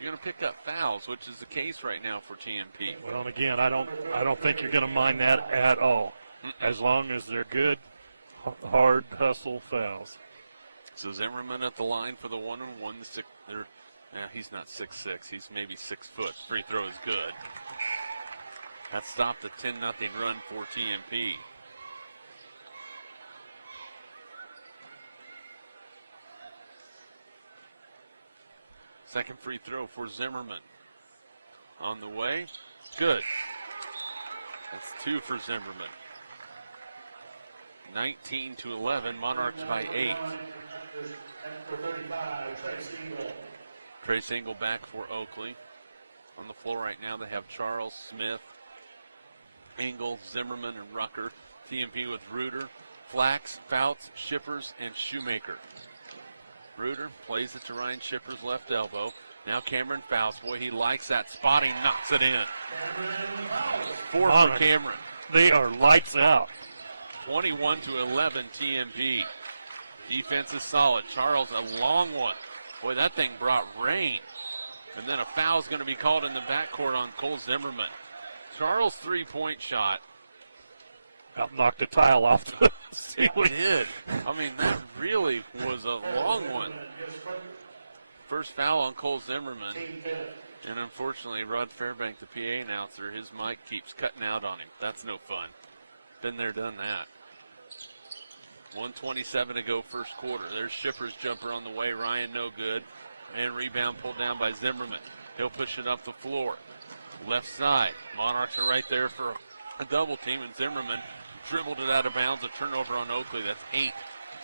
you're going to pick up fouls, which is the case right now for TMP. Well, and again, I don't think you're going to mind that at all, as long as they're good, hard hustle fouls. So Zimmerman at the line for the 1-1. He's not 6'6". He's maybe 6 foot. Free throw is good. That stopped the 10-0 run for TMP. Second free throw for Zimmerman. On the way. Good. That's 2 for Zimmerman. 19-11. Monarchs by 8. Trace Engel back for Oakley. On the floor right now they have Charles, Smith, Engel, Zimmerman, and Rucker. TMP with Reuter, Flax, Fouts, Shippers, and Shoemaker. Reuter plays it to Ryan Shippers' left elbow. Now Cameron Fouts. Boy, he likes that spot. He knocks it in. 4 for Cameron. They are lights out. 21-11 TMP. Defense is solid. Charles, a long one. Boy, that thing brought rain. And then a foul's going to be called in the backcourt on Cole Zimmerman. Charles' three-point shot. Knocked the tile off the It ceiling. did. I mean, that really was a long one. First foul on Cole Zimmerman. And unfortunately, Rod Fairbank, the PA announcer, his mic keeps cutting out on him. That's no fun. Been there, done that. 1:27 to go first quarter. There's Shippers' jumper on the way. Ryan no good. And rebound pulled down by Zimmerman. He'll push it up the floor. Left side. Monarchs are right there for a double team, and Zimmerman dribbled it out of bounds. A turnover on Oakley. That's 8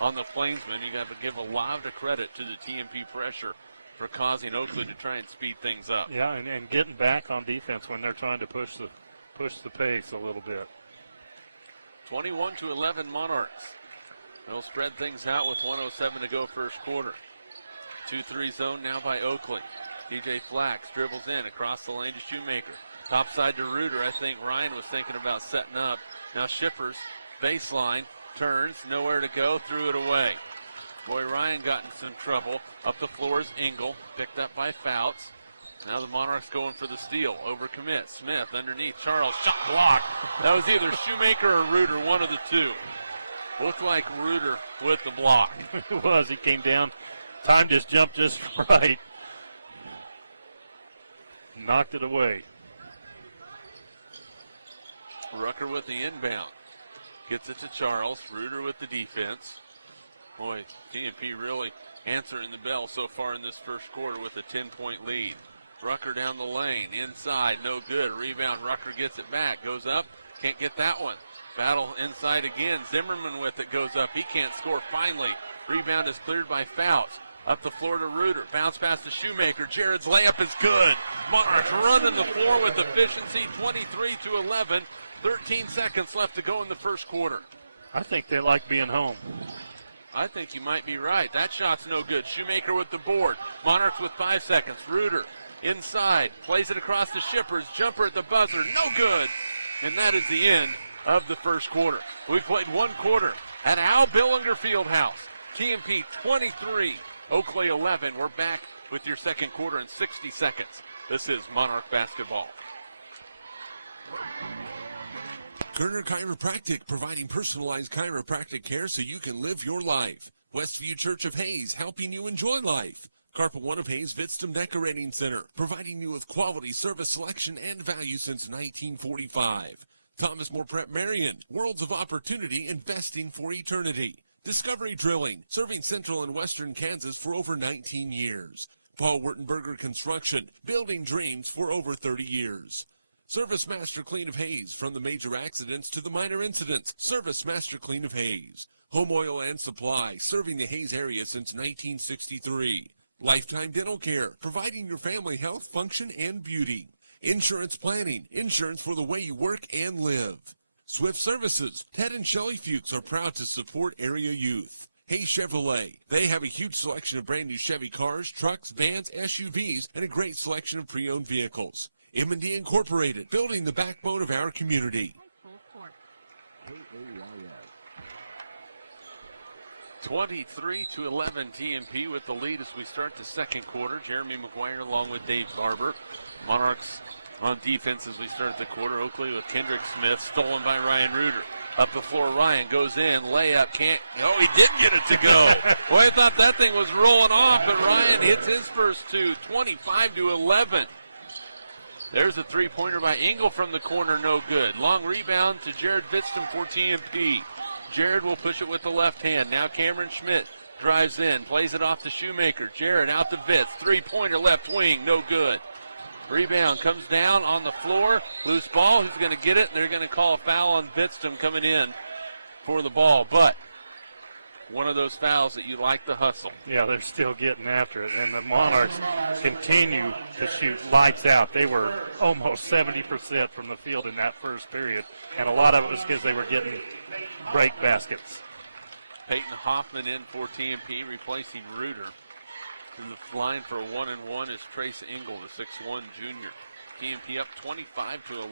on the Plainsmen. You got to give a lot of credit to the TMP pressure for causing Oakley to try and speed things up. Yeah, and getting back on defense when they're trying to push the pace a little bit. 21-11 Monarchs. They'll spread things out with 1:07 to go first quarter. 2-3 zone now by Oakley. DJ Flax dribbles in across the lane to Shoemaker. Top side to Reuter. I think Ryan was thinking about setting up. Now Shippers, baseline, turns, nowhere to go, threw it away. Boy, Ryan got in some trouble. Up the floor is Engel, picked up by Fouts. Now the Monarchs going for the steal. Overcommit. Smith underneath. Charles, shot blocked. That was either Shoemaker or Reuter, one of the two. Looked like Reuter with the block. It was. He came down. Time just jumped just right. Knocked it away. Rucker with the inbound. Gets it to Charles. Reuter with the defense. Boy, TMP really answering the bell so far in this first quarter with a 10-point lead. Rucker down the lane. Inside, no good. Rebound. Rucker gets it back. Goes up. Can't get that one. Battle inside again. Zimmerman with it goes up. He can't score finally. Rebound is cleared by Fouts. Up the floor to Reuter. Bounce pass to Shoemaker. Jared's layup is good. Monarchs running the floor with efficiency. 23-11. 13 seconds left to go in the first quarter. I think they like being home. I think you might be right. That shot's no good. Shoemaker with the board. Monarchs with 5 seconds. Reuter inside. Plays it across the Shippers. Jumper at the buzzer. No good. And that is the end of the first quarter. We've played one quarter at Al Billinger Fieldhouse. TMP 23, Oakley 11. We're back with your second quarter in 60 seconds. This is Monarch basketball. Kerner Chiropractic, providing personalized chiropractic care so you can live your life. Westview Church of Hayes, helping you enjoy life. Carpet One of Hayes Vidstem Decorating Center, providing you with quality service selection and value since 1945. Thomas More Prep-Marian, worlds of opportunity, investing for eternity. Discovery Drilling, serving central and western Kansas for over 19 years. Paul Wurtenberger Construction, building dreams for over 30 years. Service Master Clean of Hayes. From the major accidents to the minor incidents, Service Master Clean of Hayes. Home Oil and Supply, serving the Hayes area since 1963. Lifetime Dental Care, providing your family health, function, and beauty. Insurance Planning, insurance for the way you work and live. Swift Services, Ted and Shelley Fuchs are proud to support area youth. Hayes Chevrolet, they have a huge selection of brand new Chevy cars, trucks, vans, SUVs, and a great selection of pre-owned vehicles. M&D Incorporated, building the backbone of our community. 23-11 TMP with the lead as we start the second quarter. Jeremy McGuire along with Dave Barber. Monarchs on defense as we start the quarter. Oakley with Kendrick Smith, stolen by Ryan Reuter. Up the floor, Ryan goes in, layup, can't, no, he did get it to go. Boy, I thought that thing was rolling off, but Ryan hits his first two, 25-11. There's a three-pointer by Engel from the corner, no good. Long rebound to Jared Vitzton for TMP. Jared will push it with the left hand. Now Cameron Schmidt drives in, plays it off to Shoemaker. Jared out to Vitz, three-pointer left wing, no good. Rebound comes down on the floor. Loose ball. Who's going to get it? And they're going to call a foul on Vitzton coming in for the ball. But one of those fouls that you like to hustle. Yeah, they're still getting after it. And the Monarchs continue to shoot lights out. They were almost 70% from the field in that first period. And a lot of it was because they were getting break baskets. Peyton Hoffman in for TMP, replacing Reuter. In the line for a 1-and-1 is Trace Engel, the 6'1 junior. TMP up 25-11.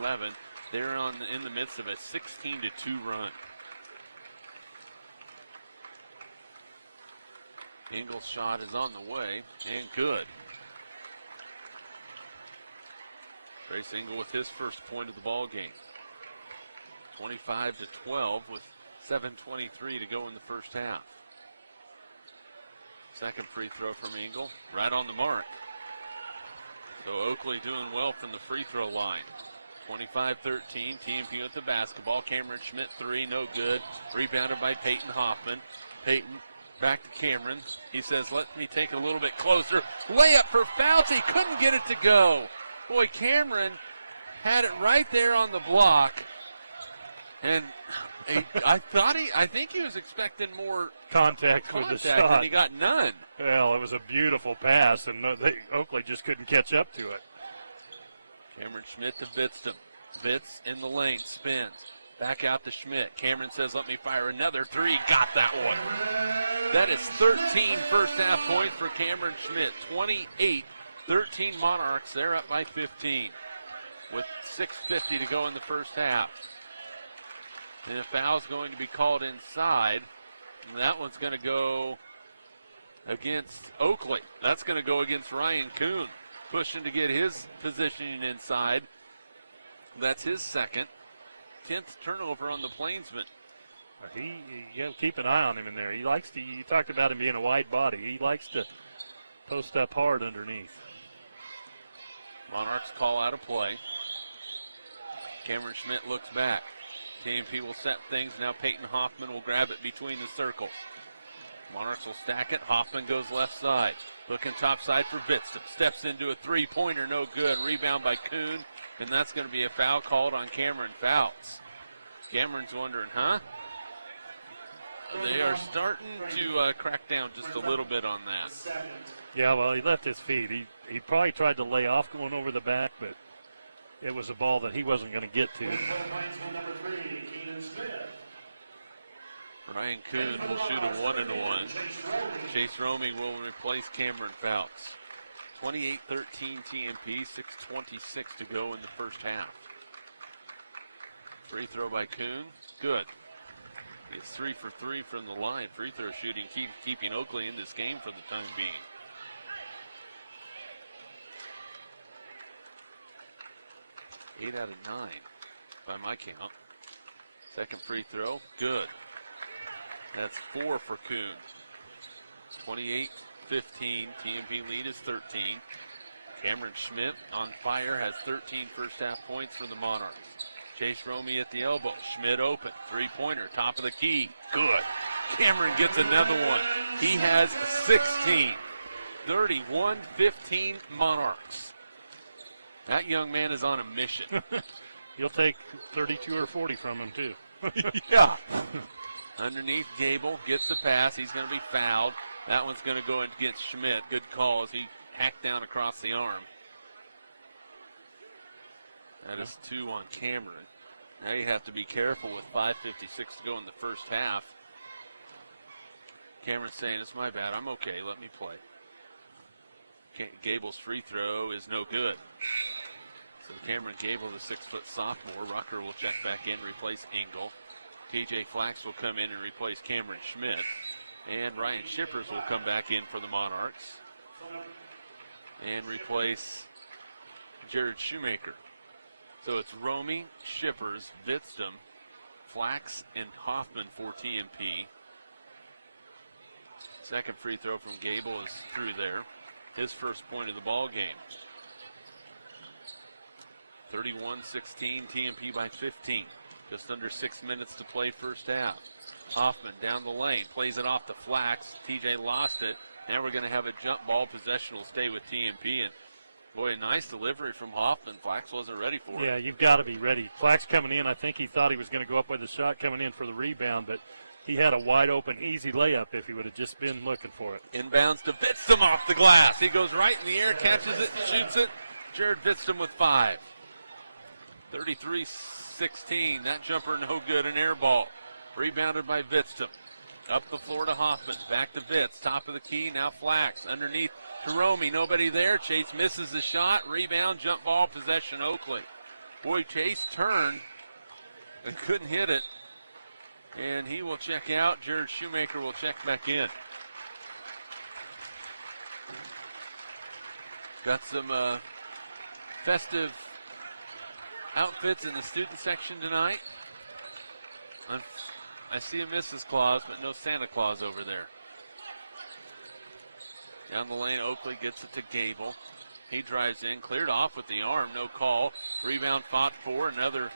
They're in the midst of a 16-2 run. Engel's shot is on the way, and good. Trace Engel with his first point of the ball game. 25-12 with 7:23 to go in the first half. Second free throw from Engel, right on the mark. So Oakley doing well from the free throw line. 25-13, TMP with the basketball. Cameron Schmidt, three, no good. Rebounded by Peyton Hoffman. Peyton back to Cameron. He says, let me take it a little bit closer. Layup for Fauci, couldn't get it to go. Boy, Cameron had it right there on the block. And I think he was expecting more contact with the shot. And he got none. Well, it was a beautiful pass, and Oakley just couldn't catch up to it. Cameron Schmidt to Vitzton. Vitz in the lane, spins. Back out to Schmidt. Cameron says, let me fire another three. Got that one. That is 13 first half points for Cameron Schmidt. 28-13 Monarchs. They're up by 15 with 6:50 to go in the first half. And a foul's going to be called inside. And that one's going to go against Oakley. That's going to go against Ryan Kuhn, pushing to get his positioning inside. That's his second. 10th turnover on the Plainsmen. You keep an eye on him in there. He likes to, you talked about him being a wide body. He likes to post up hard underneath. Monarchs call out a play. Cameron Schmidt looks back. TMP will set things. Now Peyton Hoffman will grab it between the circles. Monarchs will stack it. Hoffman goes left side. Looking top side for Vitzton. Steps into a three-pointer. No good. Rebound by Kuhn. And that's going to be a foul called on Cameron Fouts. Cameron's wondering, huh? They are starting to crack down just a little bit on that. Yeah, well, he left his feet. He probably tried to lay off going over the back, but it was a ball that he wasn't going to get to. Ryan Kuhn will shoot a 1-and-1. Chase Romey will replace Cameron Fouts. 28-13 TMP, 6:26 to go in the first half. Free throw by Kuhn, good. It's 3 for 3 from the line. Free throw shooting keeping Oakley in this game for the time being. Eight out of 9 by my count. Second free throw, good. That's 4 for Kuhn. 28-15, TMP lead is 13. Cameron Schmidt on fire, has 13 first half points for the Monarchs. Chase Romey at the elbow. Schmidt open. Three-pointer, top of the key. Good. Cameron gets another one. He has 16. 31-15 Monarchs. That young man is on a mission. You'll take 32 or 40 from him, too. Yeah. Underneath, Gable gets the pass. He's going to be fouled. That one's going to go against Schmidt. Good call as he hacked down across the arm. That is 2 on Cameron. Now you have to be careful with 5:56 to go in the first half. Cameron's saying, it's my bad. I'm okay. Let me play. Gable's free throw is no good. So Cameron Gable, the 6-foot sophomore. Rucker will check back in, replace Engel. TJ Flax will come in and replace Cameron Schmidt. And Ryan Shippers will come back in for the Monarchs and replace Jared Shoemaker. So it's Romy, Shippers, Bitsum, Flax, and Hoffman for TMP. Second free throw from Gable is through there. His first point of the ball game. 31-16, TMP by 15. Just under 6 minutes to play first half. Hoffman down the lane, plays it off to Flax. TJ lost it. Now we're going to have a jump ball. Possession will stay with TMP. And boy, a nice delivery from Hoffman. Flax wasn't ready for it. Yeah, you've got to be ready. Flax coming in, I think he thought he was going to go up with a shot coming in for the rebound, but he had a wide open, easy layup if he would have just been looking for it. Inbounds to Bitsum off the glass. He goes right in the air, catches it, shoots it. Jared Bitsum with 5. 33-16. That jumper no good, an air ball. Rebounded by Bitsum. Up the floor to Hoffman. Back to Vitz. Top of the key, now Flax. Underneath to Romy. Nobody there. Chase misses the shot. Rebound, jump ball, possession, Oakley. Boy, Chase turned and couldn't hit it. And he will check out. Jared Shoemaker will check back in. Got some festive outfits in the student section tonight. I see a Mrs. Claus, but no Santa Claus over there. Down the lane, Oakley gets it to Gable. He drives in, cleared off with the arm, no call. Rebound fought for, another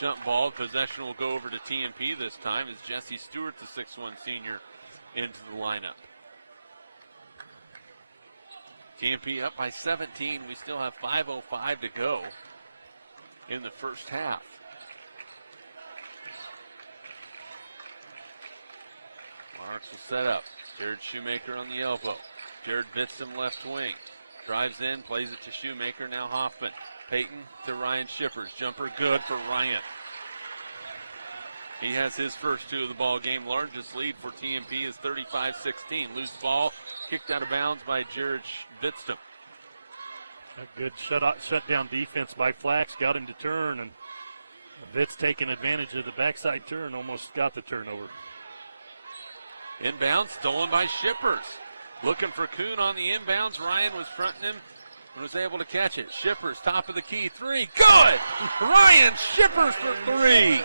jump ball. Possession will go over to TMP this time as Jesse Stewart, the 6'1 senior, into the lineup. TMP up by 17. We still have 5:05 to go in the first half. Monarchs will set up. Jared Shoemaker on the elbow. Jared Bitsum left wing. Drives in, plays it to Shoemaker. Now Hoffman. Peyton to Ryan Shippers. Jumper good for Ryan. He has his first 2 of the ball game. Largest lead for TMP is 35-16. Loose ball kicked out of bounds by Jared Bitsum. A good shutdown defense by Flax. Got him to turn, and Vitz taking advantage of the backside turn. Almost got the turnover. Inbounds stolen by Shippers. Looking for Kuhn on the inbounds. Ryan was fronting him and was able to catch it. Shippers, top of the key, 3. Good! Ryan Shippers for 3.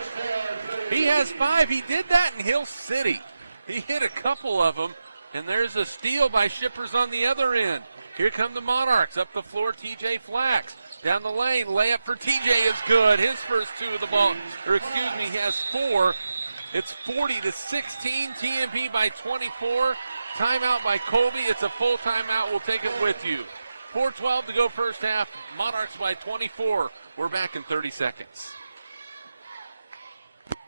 He has 5. He did that in Hill City. He hit a couple of them, and there's a steal by Shippers on the other end. Here come the Monarchs. Up the floor, TJ Flax. Down the lane, layup for TJ is good. His first 2 of the ball, he has 4. It's 40-16, TMP by 24. Timeout by Colby. It's a full timeout. We'll take it with you. 4:12 to go first half. Monarchs by 24. We're back in 30 seconds.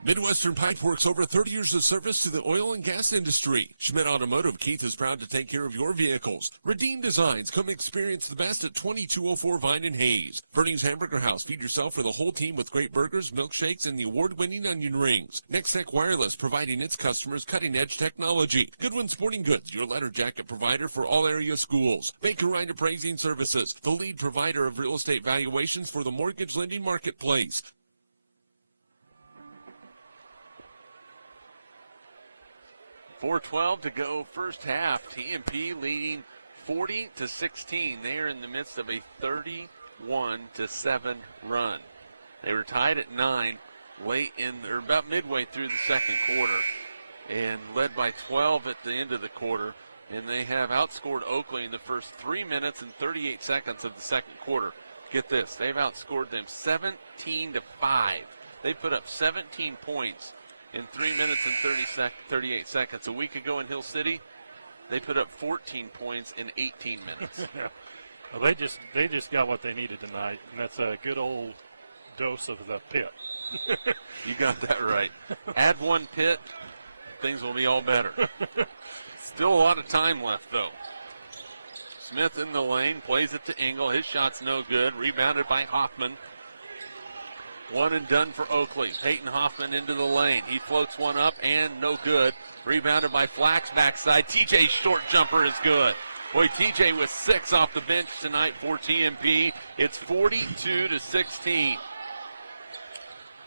Midwestern Pipe works over 30 years of service to the oil and gas industry. Schmidt Automotive Keith is proud to take care of your vehicles. Redeem Designs. Come experience the best at 2204 Vine and Hayes. Bernie's Hamburger House. Feed yourself for the whole team with great burgers, milkshakes, and the award-winning onion rings. Nextech Wireless, providing its customers cutting-edge technology. Goodwin Sporting Goods, your letter jacket provider for all area schools. Baker Ryan Appraising Services, the lead provider of real estate valuations for the mortgage lending marketplace. 4:12 to go first half. TMP leading 40-16. They are in the midst of a 31-7 run. They were tied at 9 about midway through the second quarter and led by 12 at the end of the quarter. And they have outscored Oakley in the first 3 minutes and 38 seconds of the second quarter. Get this, they've outscored them 17-5. They put up 17 points in 3 minutes and 38 seconds. A week ago in Hill City, they put up 14 points in 18 minutes. Well, they just got what they needed tonight, and that's a good old dose of the pit. You got that right. Add one pit, things will be all better. Still a lot of time left, though. Smith in the lane, plays it to Engel. His shot's no good. Rebounded by Hoffman. One and done for Oakley. Peyton Hoffman into the lane. He floats one up and no good. Rebounded by Flax backside. TJ's short jumper is good. Boy, TJ with 6 off the bench tonight for TMP. It's 42-16.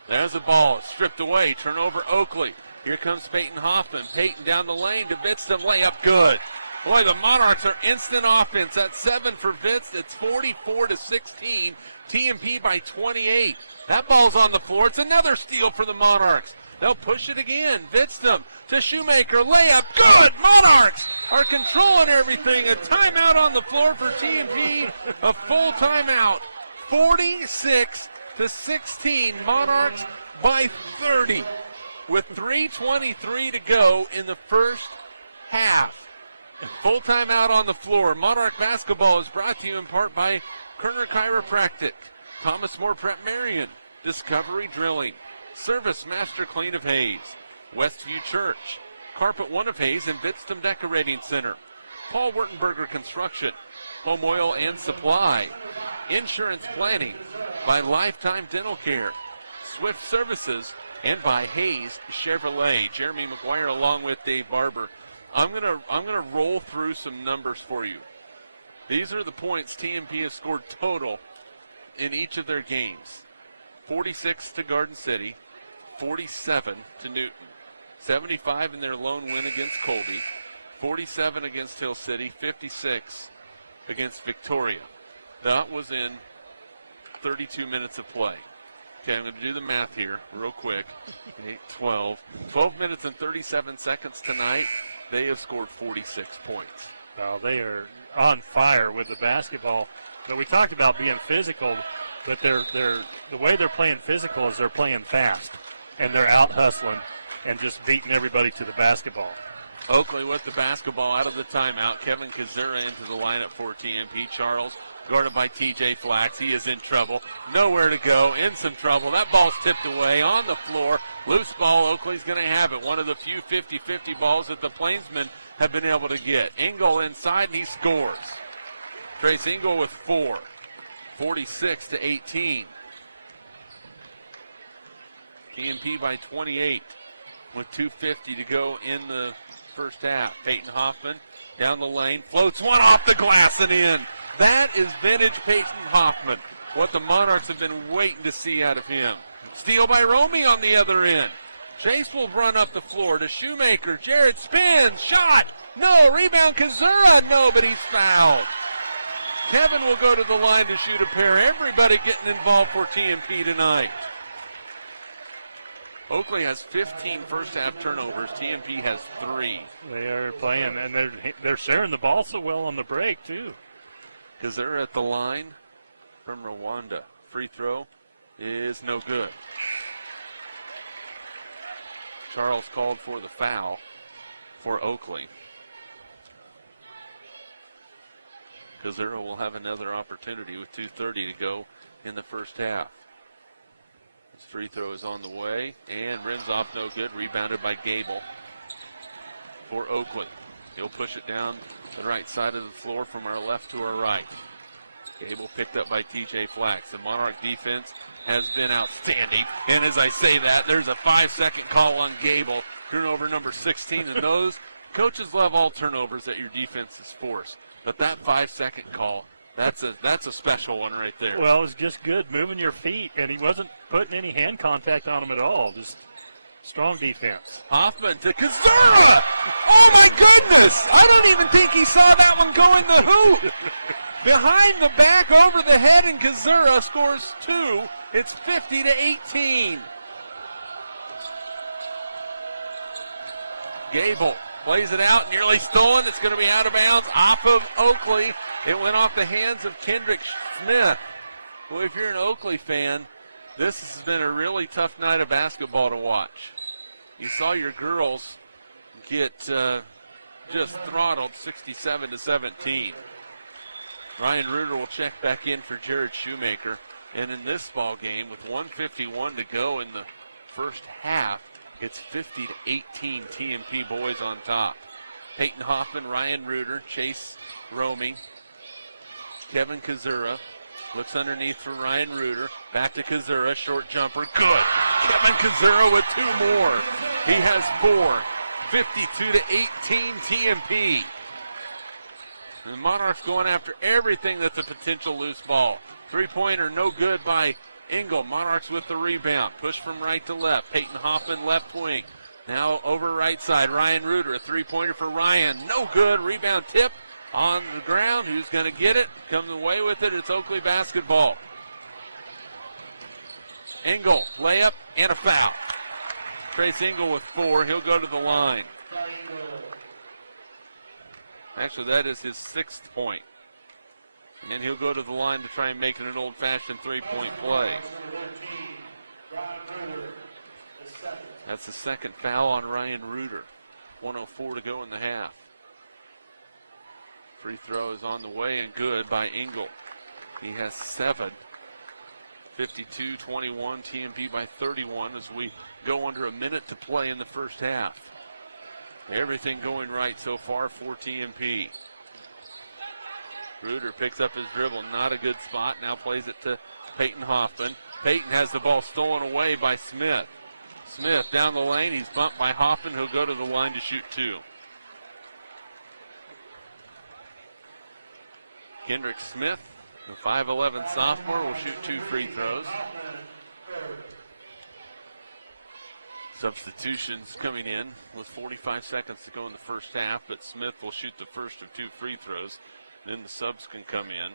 There's the ball stripped away. Turnover Oakley. Here comes Peyton Hoffman. Peyton down the lane to Bitston. Layup good. Boy, the Monarchs are instant offense. That's 7 for Vitz. It's 44-16. TMP by 28. That ball's on the floor. It's another steal for the Monarchs. They'll push it again. Bitston to Shoemaker. Layup good. Monarchs are controlling everything. A timeout on the floor for TMP. A full timeout. 46-16. Monarchs by 30 with 3:23 to go in the first half. Full timeout on the floor. Monarch basketball is brought to you in part by Kerner Chiropractic, Thomas More Prep-Marian, Discovery Drilling, Service Master Clean of Hayes, Westview Church, Carpet One of Hayes and Bitston Decorating Center, Paul Wurtenberger Construction, Home Oil and Supply, Insurance Planning by Lifetime Dental Care, Swift Services, and by Hayes Chevrolet. Jeremy McGuire along with Dave Barber. I'm gonna roll through some numbers for you. These are the points TMP has scored total in each of their games. 46 to Garden City, 47 to Newton, 75 in their lone win against Colby, 47 against Hill City, 56 against Victoria. That was in 32 minutes of play. Okay, I'm going to do the math here real quick. 8, 12 minutes and 37 seconds tonight. They have scored 46 points. Well, they are on fire with the basketball. But we talked about being physical, but the way they're playing physical is they're playing fast, and they're out hustling and just beating everybody to the basketball. Oakley with the basketball out of the timeout. Kevin Kazura into the lineup for TMP. Charles guarded by TJ Flax. He is in trouble. Nowhere to go. In some trouble. That ball's tipped away on the floor. Loose ball. Oakley's going to have it. One of the few 50-50 balls that the Plainsmen have been able to get. Engel inside, and he scores. Trace Engel with 4. 46-18. TMP by 28 with 2:50 to go in the first half. Peyton Hoffman down the lane. Floats one off the glass and in. That is vintage Peyton Hoffman. What the Monarchs have been waiting to see out of him. Steal by Romy on the other end. Chase will run up the floor to Shoemaker. Jared spins. Shot. No. Rebound Kazura. No, but he's fouled. Kevin will go to the line to shoot a pair. Everybody getting involved for TMP tonight. Oakley has 15 first-half turnovers. TMP has 3. They are playing, and they're sharing the ball so well on the break, too. Because they're at the line from Rwanda. Free throw is no good. Charles called for the foul for Oakley. Kazura will have another opportunity with 2:30 to go in the first half. His free throw is on the way and rims off no good. Rebounded by Gable for Oakley. He'll push it down the right side of the floor from our left to our right. Gable picked up by TJ Flax. The Monarch defense has been outstanding. And as I say that, there's a 5-second call on Gable. Turnover number 16. And those coaches love all turnovers that your defense is forced. But that 5-second call, that's a special one right there. Well, it's just good moving your feet, and he wasn't putting any hand contact on him at all. Just strong defense. Hoffman to Kazura. Oh, my goodness. I don't even think he saw that one go in the hoop. Behind the back, over the head, and Kazura scores 2. It's 50-18. Gable plays it out, nearly stolen. It's going to be out of bounds off of Oakley. It went off the hands of Kendrick Smith. Boy, if you're an Oakley fan, this has been a really tough night of basketball to watch. You saw your girls get just throttled 67-17. Ryan Reuter will check back in for Jared Shoemaker. And in this ball game, with 1:51 to go in the first half, it's 50-18 TMP boys on top. Peyton Hoffman, Ryan Reuter, Chase Romy, Kevin Kazura. Looks underneath for Ryan Reuter. Back to Kazura, short jumper. Good. Kevin Kazura with 2 more. He has 4. 52-18 TMP. And the Monarchs going after everything that's a potential loose ball. 3-pointer, no good by Engel. Monarchs with the rebound. Push from right to left. Peyton Hoffman, left wing. Now over right side, Ryan Reuter. A 3-pointer for Ryan. No good. Rebound tip on the ground. Who's going to get it? Comes away with it. It's Oakley basketball. Engel, layup, and a foul. Trace Engel with 4. He'll go to the line. Actually, that is his 6th point. And he'll go to the line to try and make it an old-fashioned 3-point play. That's the second foul on Ryan Reuter. 1:04 to go in the half. Free throw is on the way and good by Engel. He has 7. 52-21, TMP by 31 as we go under a minute to play in the first half. Everything going right so far for TMP. Reuter picks up his dribble, not a good spot. Now plays it to Peyton Hoffman. Peyton has the ball stolen away by Smith. Smith down the lane. He's bumped by Hoffman. He'll go to the line to shoot 2. Kendrick Smith, the 5'11 sophomore, will shoot 2 free throws. Substitutions coming in with 45 seconds to go in the first half, but Smith will shoot the first of 2 free throws. Then the subs can come in.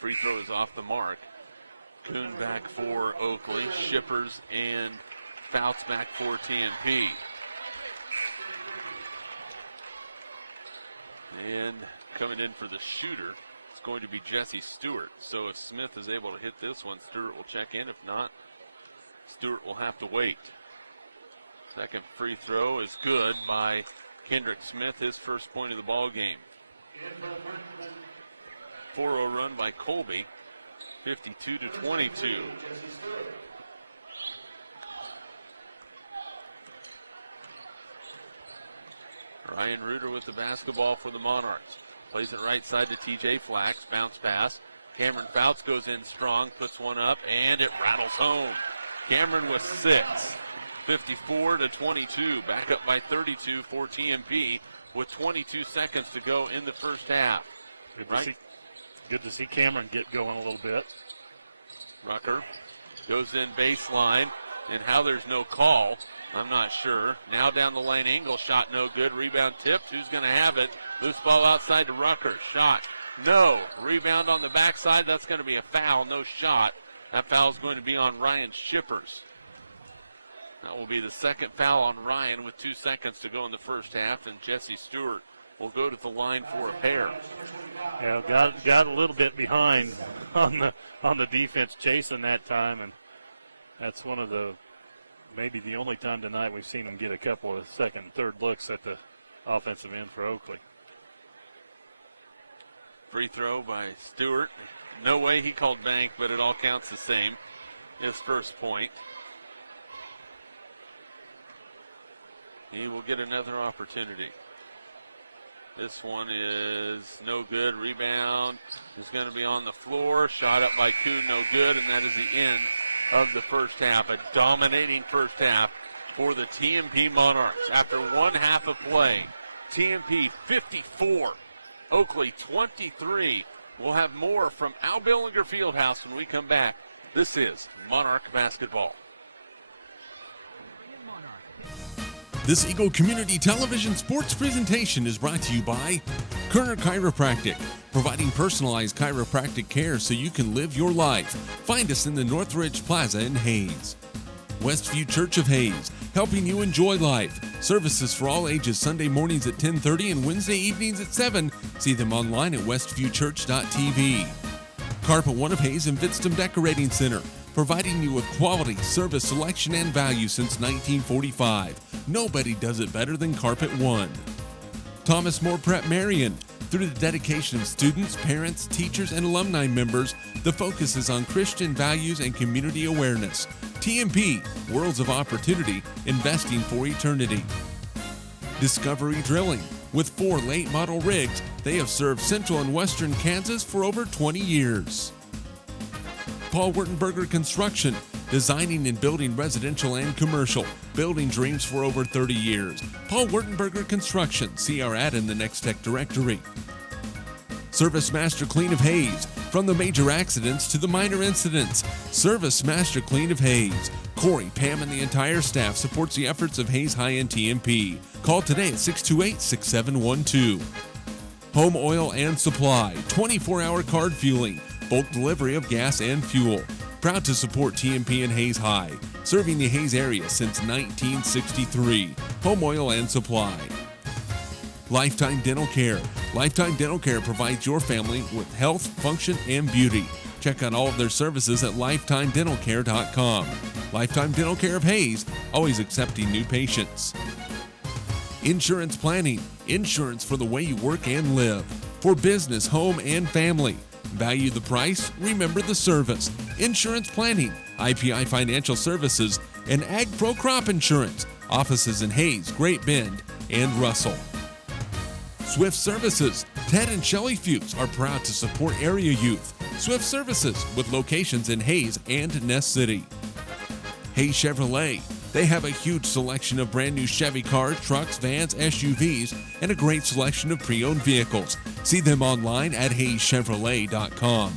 Free throw is off the mark. Kuhn back for Oakley. Shippers and Fouts back for TMP. And coming in for the shooter, it's going to be Jesse Stewart. So if Smith is able to hit this one, Stewart will check in. If not, Stewart will have to wait. Second free throw is good by Kendrick Smith, his first point of the ball game. 4-0 run by Colby, 52-22. Ryan Reuter with the basketball for the Monarchs. Plays it right side to TJ Flax. Bounce pass. Cameron Fouts goes in strong, puts one up, and it rattles home. Cameron with 6. 54-22. Back up by 32 for TMP with 22 seconds to go in the first half. Good to see Cameron get going a little bit. Rucker goes in baseline, and how there's no call, I'm not sure. Now down the lane, Engel shot no good. Rebound tipped. Who's going to have it? Loose ball outside to Rucker. Shot. No. Rebound on the backside. That's going to be a foul. No shot. That foul is going to be on Ryan Shippers. That will be the second foul on Ryan with 2 seconds to go in the first half, and Jesse Stewart will go to the line for a pair. Yeah, got a little bit behind on the defense chasing that time, and that's one of the maybe the only time tonight we've seen him get a couple of second and third looks at the offensive end for Oakley. Free throw by Stewart. No way he called bank, but it all counts the same. His first point. He will get another opportunity. This one is no good. Rebound is going to be on the floor. Shot up by Kuhn, no good, and that is the end of the first half. A dominating first half for the TMP Monarchs. After one half of play, TMP 54, Oakley 23. We'll have more from Al Billinger Fieldhouse when we come back. This is Monarch Basketball. This Eagle Community Television sports presentation is brought to you by Kerner Chiropractic, providing personalized chiropractic care so you can live your life. Find us in the Northridge Plaza in Hayes. Westview Church of Hayes, helping you enjoy life. Services for all ages Sunday mornings at 10:30 and Wednesday evenings at 7. See them online at westviewchurch.tv. Carpet One of Hayes and Vidstem Decorating Center, providing you with quality, service, selection, and value since 1945. Nobody does it better than Carpet One. Thomas More Prep-Marian. Through the dedication of students, parents, teachers, and alumni members, the focus is on Christian values and community awareness. TMP, Worlds of Opportunity, Investing for Eternity. Discovery Drilling. With 4 late model rigs, they have served central and western Kansas for over 20 years. Paul Wurtenberger Construction, designing and building residential and commercial, building dreams for over 30 years. Paul Wurtenberger Construction, see our ad in the Next Tech directory. Service Master Clean of Hayes, from the major accidents to the minor incidents. Service Master Clean of Hayes. Corey, Pam, and the entire staff supports the efforts of Hayes High and TMP. Call today at 628-6712. Home Oil and Supply, 24-hour card fueling, bulk delivery of gas and fuel. Proud to support TMP and Hayes High, serving the Hayes area since 1963. Home Oil and Supply. Lifetime Dental Care. Lifetime Dental Care provides your family with health, function, and beauty. Check out all of their services at lifetimedentalcare.com. Lifetime Dental Care of Hayes, always accepting new patients. Insurance Planning. Insurance for the way you work and live. For business, home, and family. Value the price, remember the service. Insurance Planning, IPI Financial Services, and Ag Pro Crop Insurance. Offices in Hayes, Great Bend, and Russell. Swift Services. Ted and Shelley Fuchs are proud to support area youth. Swift Services, with locations in Hayes and Ness City. Hayes Chevrolet. They have a huge selection of brand new Chevy cars, trucks, vans, SUVs, and a great selection of pre-owned vehicles. See them online at hayeschevrolet.com.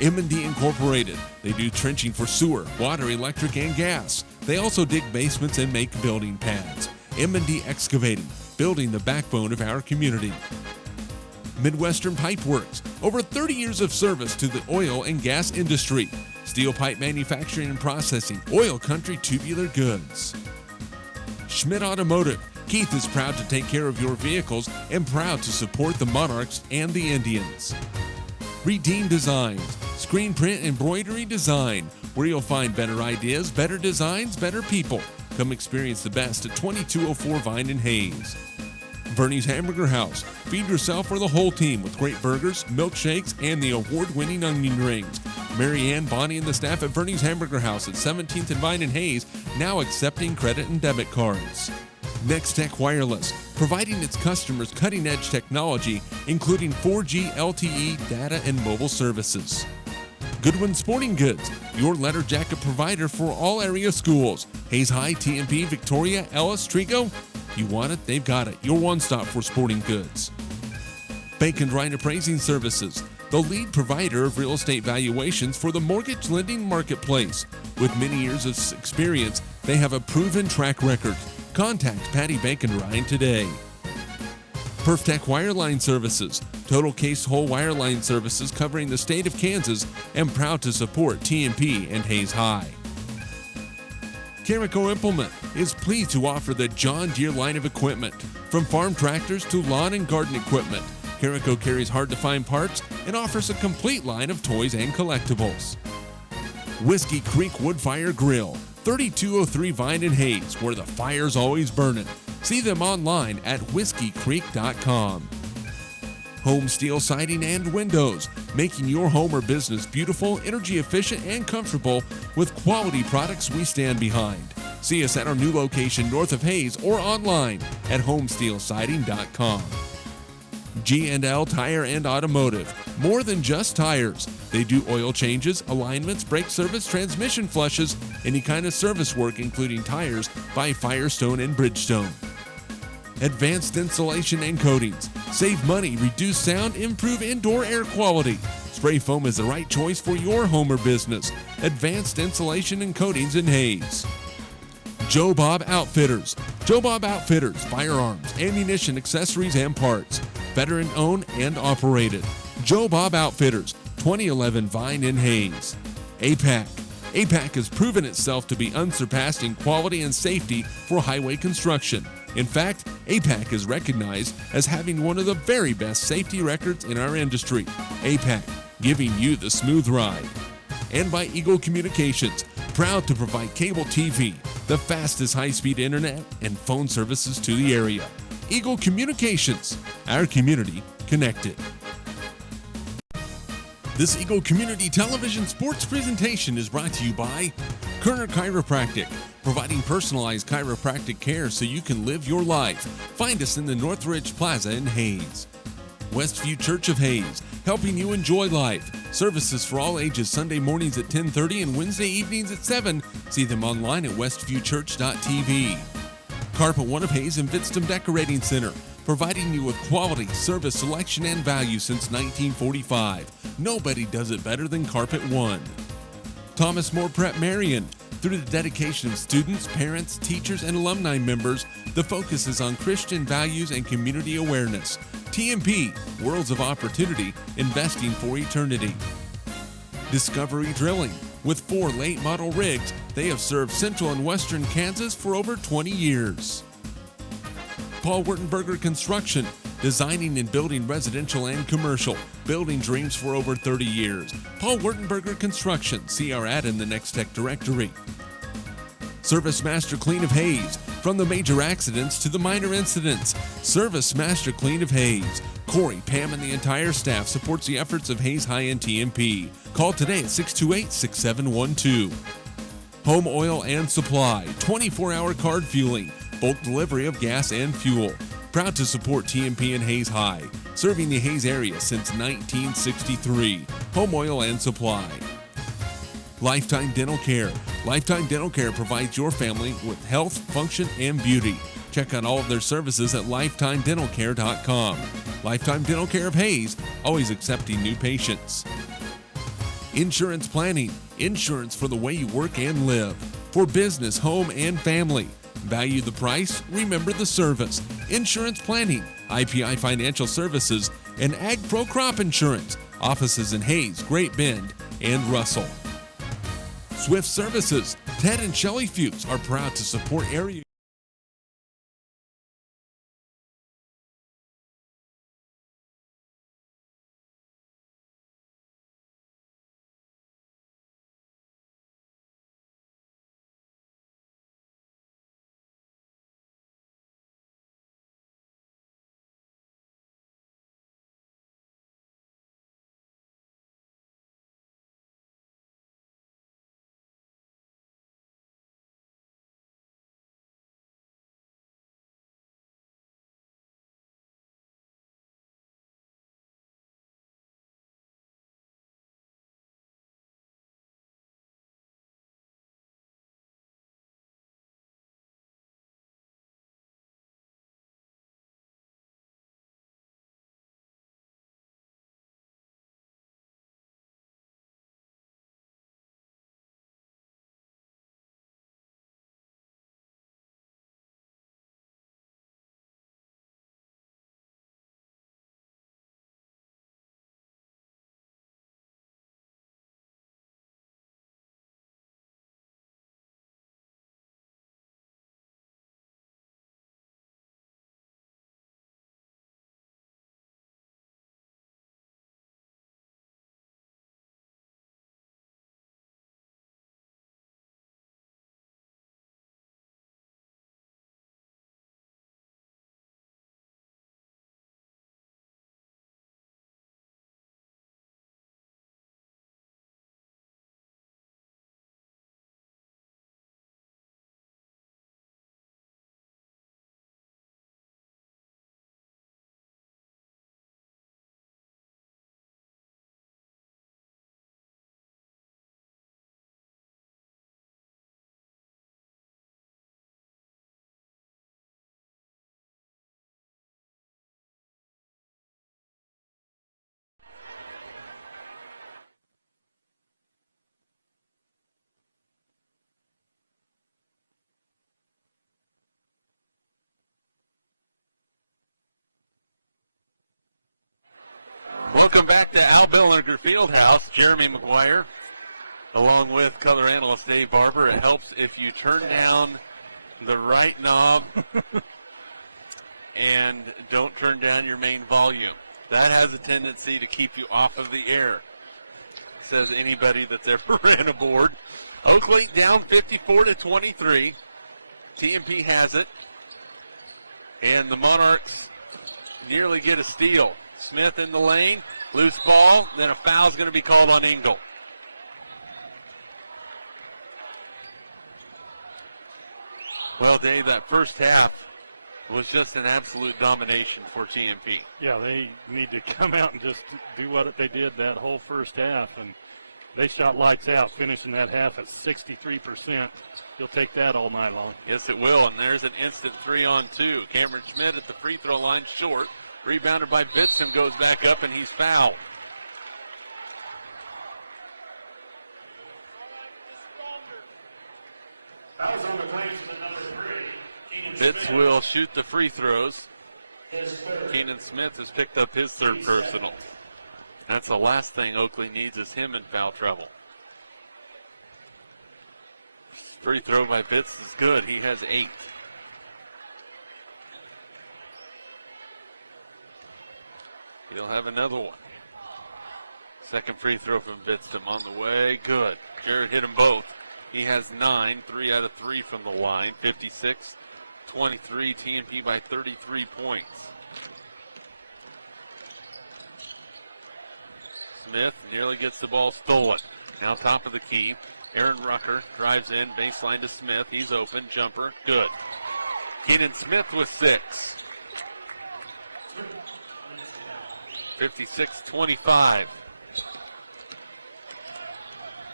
M&D Incorporated. They do trenching for sewer, water, electric, and gas. They also dig basements and make building pads. M&D Excavating, building the backbone of our community. Midwestern Pipe Works, over 30 years of service to the oil and gas industry. Steel pipe manufacturing and processing, oil country tubular goods. Schmidt Automotive. Keith is proud to take care of your vehicles and proud to support the Monarchs and the Indians. Redeem Designs, screen print embroidery design, where you'll find better ideas, better designs, better people. Come experience the best at 2204 Vine and Hayes. Bernie's Hamburger House. Feed yourself or the whole team with great burgers, milkshakes, and the award-winning onion rings. Mary Ann, Bonnie, and the staff at Bernie's Hamburger House at 17th and Vine and Hayes, now accepting credit and debit cards. Next Tech Wireless, providing its customers cutting-edge technology, including 4G LTE data and mobile services. Goodwin Sporting Goods, your letter jacket provider for all area schools. Hayes High, TMP, Victoria, Ellis, Trigo. You want it, they've got it. Your one-stop for sporting goods. Bank and Ryan Appraising Services, the lead provider of real estate valuations for the mortgage lending marketplace. With many years of experience, they have a proven track record. Contact Patty Bank and Ryan today. PerfTech Wireline Services, total case whole wireline services covering the state of Kansas, and proud to support TMP and Hayes High. Carico Implement is pleased to offer the John Deere line of equipment, from farm tractors to lawn and garden equipment. Carico carries hard-to-find parts and offers a complete line of toys and collectibles. Whiskey Creek Woodfire Grill, 3203 Vine and Hayes, where the fire's always burning. See them online at whiskeycreek.com. Home Steel Siding and Windows, making your home or business beautiful, energy efficient, and comfortable with quality products we stand behind. See us at our new location north of Hayes or online at homesteelsiding.com. G&L Tire and Automotive, more than just tires. They do oil changes, alignments, brake service, transmission flushes, any kind of service work including tires by Firestone and Bridgestone. Advanced Insulation and Coatings. Save money, reduce sound, improve indoor air quality. Spray foam is the right choice for your home or business. Advanced Insulation and Coatings in Hayes. Joe Bob Outfitters. Joe Bob Outfitters, firearms, ammunition, accessories, and parts. Veteran owned and operated. Joe Bob Outfitters, 2011 Vine in Hayes. APAC. APAC has proven itself to be unsurpassed in quality and safety for highway construction. In fact, APAC is recognized as having one of the very best safety records in our industry. APAC, giving you the smooth ride. And by Eagle Communications, proud to provide cable TV, the fastest high-speed internet, and phone services to the area. Eagle Communications, our community connected. This Eagle Community Television sports presentation is brought to you by Kerner Chiropractic, providing personalized chiropractic care so you can live your life. Find us in the Northridge Plaza in Hayes. Westview Church of Hayes, helping you enjoy life. Services for all ages Sunday mornings at 10:30 and Wednesday evenings at 7. See them online at westviewchurch.tv. Carpet One of Hayes and Vidstem Decorating Center, providing you with quality, service, selection, and value since 1945. Nobody does it better than Carpet One. Thomas More Prep-Marian. Through the dedication of students, parents, teachers, and alumni members, the focus is on Christian values and community awareness. TMP, Worlds of Opportunity, investing for eternity. Discovery Drilling. With 4 late model rigs, they have served central and western Kansas for over 20 years. Paul Wurtenberger Construction, designing and building residential and commercial, building dreams for over 30 years. Paul Wurtenberger Construction, see our ad in the Next Tech directory. Service Master Clean of Hayes, from the major accidents to the minor incidents. Service Master Clean of Hayes. Corey, Pam, and the entire staff supports the efforts of Hayes High and TMP. Call today at 628-6712. Home Oil and Supply, 24-hour card fueling, bulk delivery of gas and fuel. Proud to support TMP and Hayes High, serving the Hayes area since 1963. Home Oil and Supply. Lifetime Dental Care. Lifetime Dental Care provides your family with health, function, and beauty. Check out all of their services at lifetimedentalcare.com. Lifetime Dental Care of Hayes, always accepting new patients. Insurance Planning. Insurance for the way you work and live. For business, home, and family. Value the price, remember the service. Insurance Planning, IPI Financial Services, and Ag Pro Crop Insurance. Offices in Hayes, Great Bend, and Russell. Swift Services. Ted and Shelley Fuchs are proud to support area. Welcome back to Al Billinger Fieldhouse. Jeremy McGuire, along with color analyst Dave Barber. It helps if you turn down the right knob and don't turn down your main volume. That has a tendency to keep you off of the air, says anybody that's ever ran a board. Oakley down 54-23. TMP has it. And the Monarchs nearly get a steal. Smith in the lane, loose ball, then a foul's going to be called on Engel. Well, Dave, that first half was just an absolute domination for TMP. Yeah, they need to come out and just do what they did that whole first half, and they shot lights out, finishing that half at 63%. You'll take that all night long. Yes, it will, and there's an instant 3-on-2. Cameron Schmidt at the free throw line short. Rebounded by Bitson, goes back up, and he's fouled. That was on the Plainsmen, number 3. Bitts will shoot the free throws. Keenan Smith has picked up his third personal. That's the last thing Oakley needs is him in foul trouble. Free throw by Bitts is good. He has 8. He'll have another one. Second free throw from Bittsum on the way. Good. Jared hit them both. He has 9, 3 out of 3 from the line. 56-23, TMP by 33 points. Smith nearly gets the ball stolen. Now top of the key. Aaron Rucker drives in, baseline to Smith. He's open, jumper, good. Keenan Smith with 6. 56-25.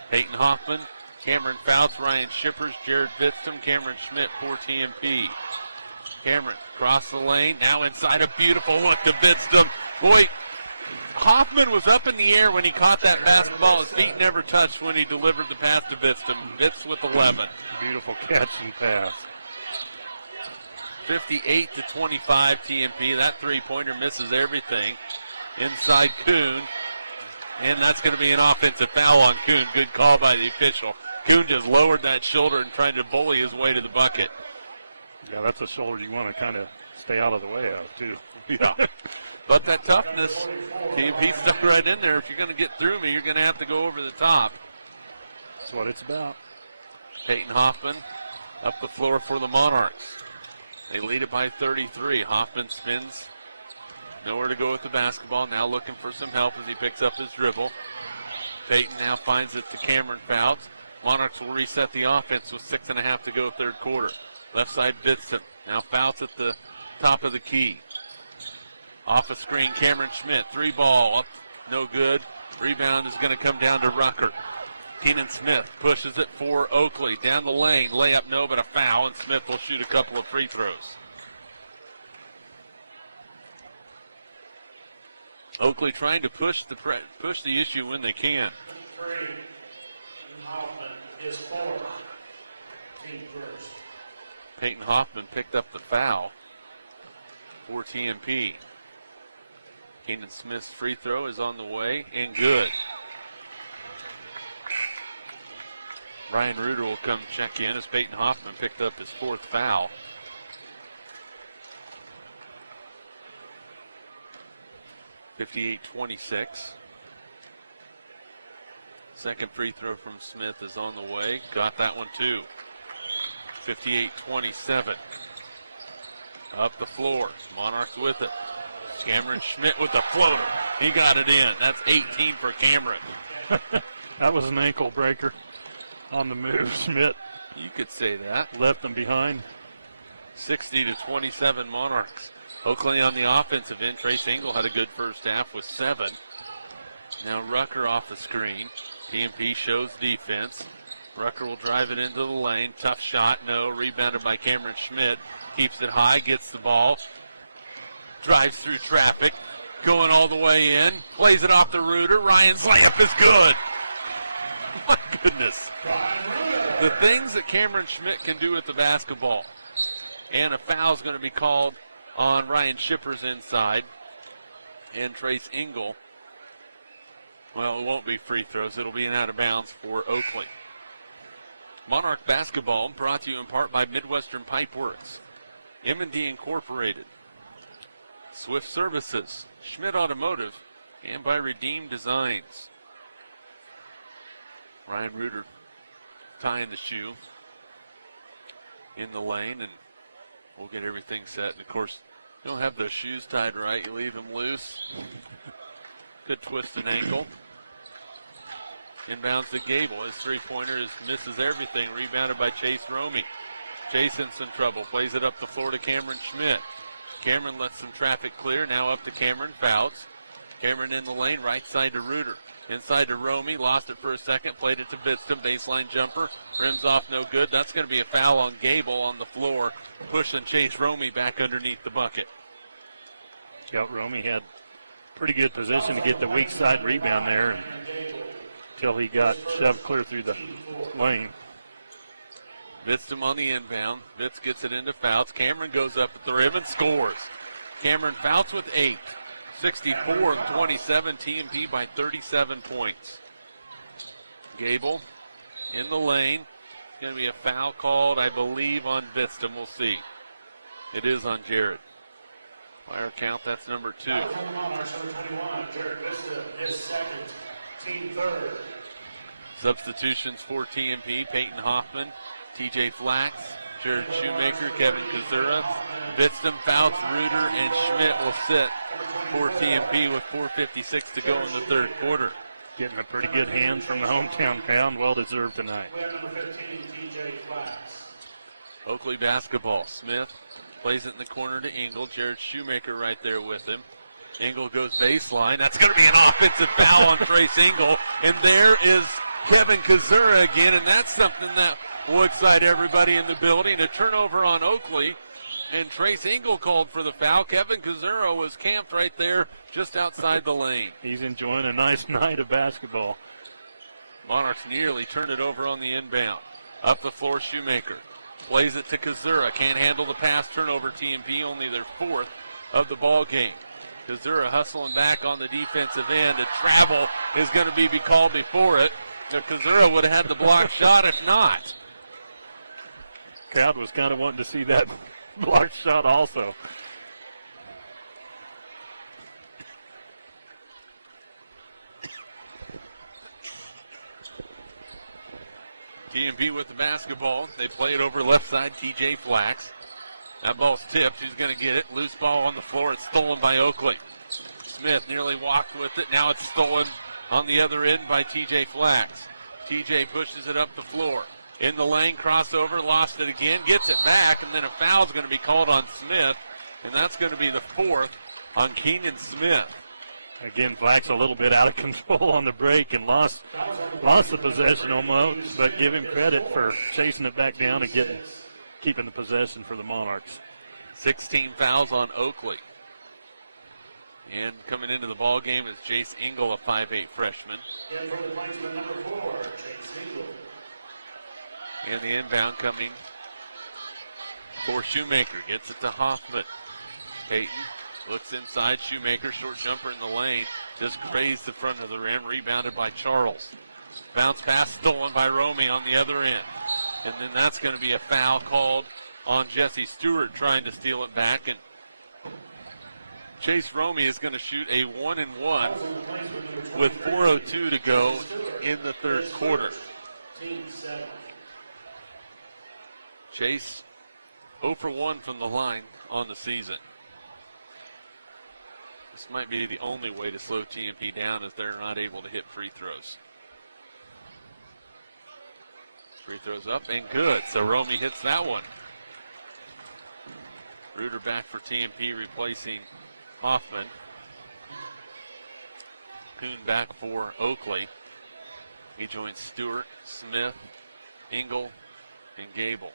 Peyton Hoffman, Cameron Fouts, Ryan Shippers, Jared Bittsum, Cameron Schmidt for TMP. Cameron across the lane, now inside, a beautiful look to Bittsum. Boy, Hoffman was up in the air when he caught that basketball. His feet never touched when he delivered the pass to Bittsum. Bitts with 11. Beautiful catch and pass. 58-25 TMP. That three-pointer misses everything. Inside Kuhn. And that's going to be an offensive foul on Kuhn. Good call by the official. Kuhn just lowered that shoulder and tried to bully his way to the bucket. Yeah, that's a shoulder you want to kind of stay out of the way of, too. Yeah. But that toughness, TMP stuck right in there. If you're going to get through me, you're going to have to go over the top. That's what it's about. Peyton Hoffman up the floor for the Monarchs. They lead it by 33. Hoffman spins. Nowhere to go with the basketball. Now looking for some help as he picks up his dribble. Peyton now finds it to Cameron Fouts. Monarchs will reset the offense with 6.5 to go third quarter. Left side Bitson. Now Fouts at the top of the key. Off a screen, Cameron Schmidt. 3-ball up. No good. Rebound is going to come down to Rucker. Keenan Smith pushes it for Oakley. Down the lane. Layup no, but a foul, and Smith will shoot a couple of free throws. Oakley trying to push the issue when they can. 3. And Hoffman is 4. Team first. Peyton Hoffman picked up the foul for TMP. Keenan Smith's free throw is on the way and good. Ryan Reuter will come check in as Peyton Hoffman picked up his 4th foul. (58-26). Second free throw from Smith is on the way. Got that one too. 58-27. Up the floor. Monarchs with it. Cameron Schmidt with the floater. He got it in. That's 18 for Cameron. That was an ankle breaker on the move. Schmidt You could say that. left them behind. 60-27 Monarchs. Oakley on the offensive end. Trace Engel had a good first half with 7. Now Rucker off the screen. TMP shows defense. Rucker will drive it into the lane. Tough shot. No. Rebounded by Cameron Schmidt. Keeps it high. Gets the ball. Drives through traffic. Going all the way in. Plays it off the Reuter. Ryan's layup is good. My goodness. The things that Cameron Schmidt can do with the basketball. And a foul is going to be called on Ryan Shippers inside. And Trace Engel. Well, it won't be free throws. It'll be an out of bounds for Oakley. Monarch basketball brought to you in part by Midwestern Pipe Works, M&D Incorporated, Swift Services, Schmidt Automotive, and by Redeem Designs. Ryan Reuter tying the shoe in the lane, and We'll get everything set. And, of course, you don't have those shoes tied right. You leave them loose. Could twist an ankle. Inbounds to Gable. His three-pointer misses everything. Rebounded by Chase Romey. Chase in some trouble. Plays it up the floor to Cameron Schmidt. Cameron lets some traffic clear. Now up to Cameron. Fouts. Cameron in the lane. Right side to Reuter. Inside to Romey. Lost it for a second. Played it to Viscom. Baseline jumper. Rims off no good. That's going to be a foul on Gable on the floor. Pushing Chase Romey back underneath the bucket. Scout Romey had pretty good position to get the weak side rebound there until he got shoved clear through the lane. Viscom on the inbound. Vitz gets it into Fouts. Cameron goes up at the rim and scores. Cameron Fouts with 8. 64-27, TMP by 37 points. Gable in the lane. Going to be a foul called, I believe, on Viscom. We'll see. It is on Jared. By our count, that's number 2. Monarchs, number 21, Jared Viscom, his second, team third. Substitutions for TMP, Peyton Hoffman, TJ Flax, Jared Shoemaker, Kevin Kazura, Viscom, Fouts, Reuter, and Schmidt will sit for TMP with 4:56 to go in the third quarter. Getting a pretty good hand from the hometown crowd. Well deserved tonight. We have number 15, TJ Flax. Oakley basketball. Smith plays it in the corner to Engel. Jared Shoemaker right there with him. Engel goes baseline. That's going to be an offensive foul on Trace Engel. And there is Kevin Kazura again, and that's something that will excite everybody in the building. A turnover on Oakley, and Trace Engel called for the foul. Kevin Kazura was camped right there just outside the lane. He's enjoying a nice night of basketball. Monarchs nearly turned it over on the inbound. Up the floor, Shoemaker. Plays it to Kazura. Can't handle the pass. Turnover, TMP, only their 4th of the ball game. Kazura hustling back on the defensive end. A travel is going to be called before it. Now, Kazura would have had the block shot if not. Crowd was kind of wanting to see that block shot also. TMP with the basketball. They play it over left side, TJ Flax. That ball's tipped. He's going to get it. Loose ball on the floor. It's stolen by Oakley. Smith nearly walked with it. Now it's stolen on the other end by TJ Flax. TJ pushes it up the floor. In the lane, crossover, lost it again, gets it back, and then a foul's going to be called on Smith, and that's going to be the 4th on Keenan Smith. Again, Flax a little bit out of control on the break and lost the possession almost, but give him credit for chasing it back down and keeping the possession for the Monarchs. 16 fouls on Oakley. And coming into the ball game is Jace Engel, a 5'8 freshman. And for the Plainsmen, number 4, Chase Engel. And the inbound coming for Shoemaker. Gets it to Hoffman. Peyton looks inside. Shoemaker, short jumper in the lane. Just grazed the front of the rim. Rebounded by Charles. Bounce pass stolen by Romey on the other end. And then that's going to be a foul called on Jesse Stewart trying to steal it back. And Chase Romey is going to shoot a 1-and-1 with 4:02 to go in the third quarter. Chase 0 for 1 from the line on the season. This might be the only way to slow TMP down if they're not able to hit free throws. Free throws up and good. So Romey hits that one. Reuter back for TMP replacing Hoffman. Kuhn back for Oakley. He joins Stewart, Smith, Engel, and Gable.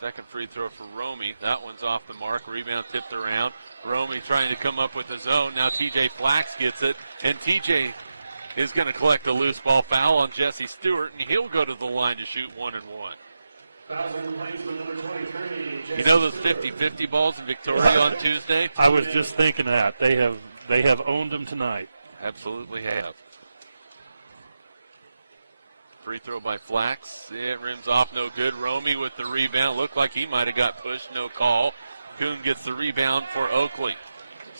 Second free throw for Romey. That one's off the mark. Rebound tipped around. Romey trying to come up with his own. Now TJ Flax gets it. And TJ is going to collect a loose ball foul on Jesse Stewart. And he'll go to the line to shoot 1-and-1. You know those 50-50 balls in Victoria on Tuesday? I was just thinking that. They have owned them tonight. Absolutely have. Free throw by Flax. It rims off, no good. Romey with the rebound. Looked like he might have got pushed, no call. Kuhn gets the rebound for Oakley.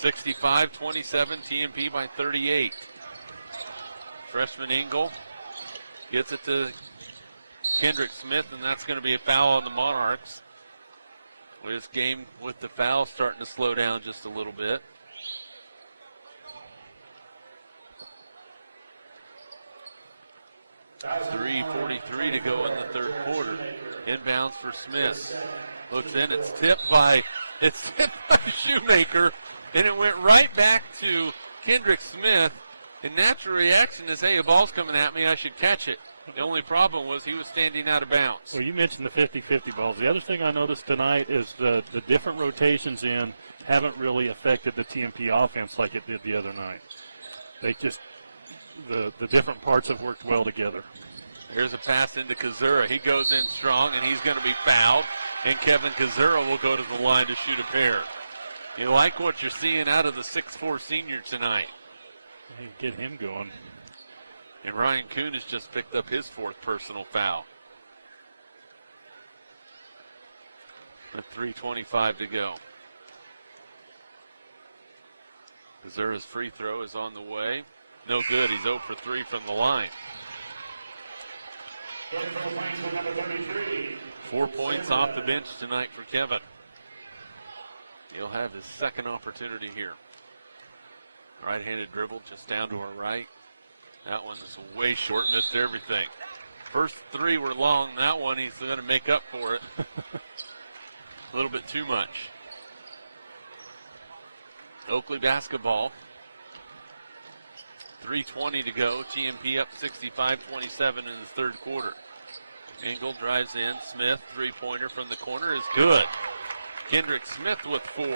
65-27, TMP by 38. Freshman Engel gets it to Kendrick Smith, and that's going to be a foul on the Monarchs. This game with the foul starting to slow down just a little bit. .3:43 to go in the third quarter. Inbounds for Smith. Looks in, it's tipped by Shoemaker, and it went right back to Kendrick Smith. And natural reaction is, hey, a ball's coming at me, I should catch it. The only problem was he was standing out of bounds. Well, you mentioned the 50-50 balls. The other thing I noticed tonight is the different rotations in haven't really affected the TMP offense like it did the other night. They just, the different parts have worked well together. Here's a pass into Kazura. He goes in strong, and he's going to be fouled. And Kevin Kazura will go to the line to shoot a pair. You like what you're seeing out of the 6'4 senior tonight. Get him going. And Ryan Kuhn has just picked up his fourth personal foul. With 3:25 to go. Kazura's free throw is on the way. No good. He's 0 for 3 from the line. 4 points off the bench tonight for Kevin. He'll have his second opportunity here. Right-handed dribble just down to our right. That one is way short, missed everything. First three were long. That one he's going to make up for it. A little bit too much. Oakley basketball. 3:20 to go. TMP up 65-27 in the third quarter. Engel drives in. Smith, three-pointer from the corner is good. Kendrick Smith with 4.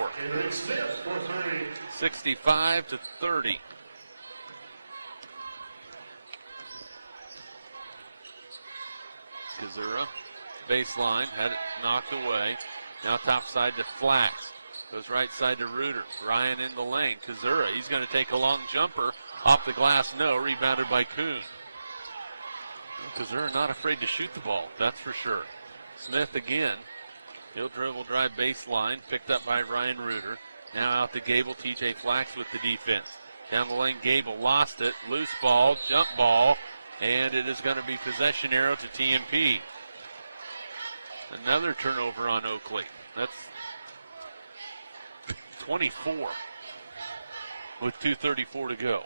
65-30. Kazura, baseline, had it knocked away. Now top side to Flax. Goes right side to Reuter. Ryan in the lane. Kazura, he's going to take a long jumper. Off the glass, no. Rebounded by Kuhn. Kazura not afraid to shoot the ball, that's for sure. Smith again. He'll dribble drive baseline. Picked up by Ryan Reuter. Now out to Gable. TJ Flax with the defense. Down the lane, Gable lost it. Loose ball, jump ball. And it is going to be possession arrow to TMP. Another turnover on Oakley. That's 24 with 2:34 to go.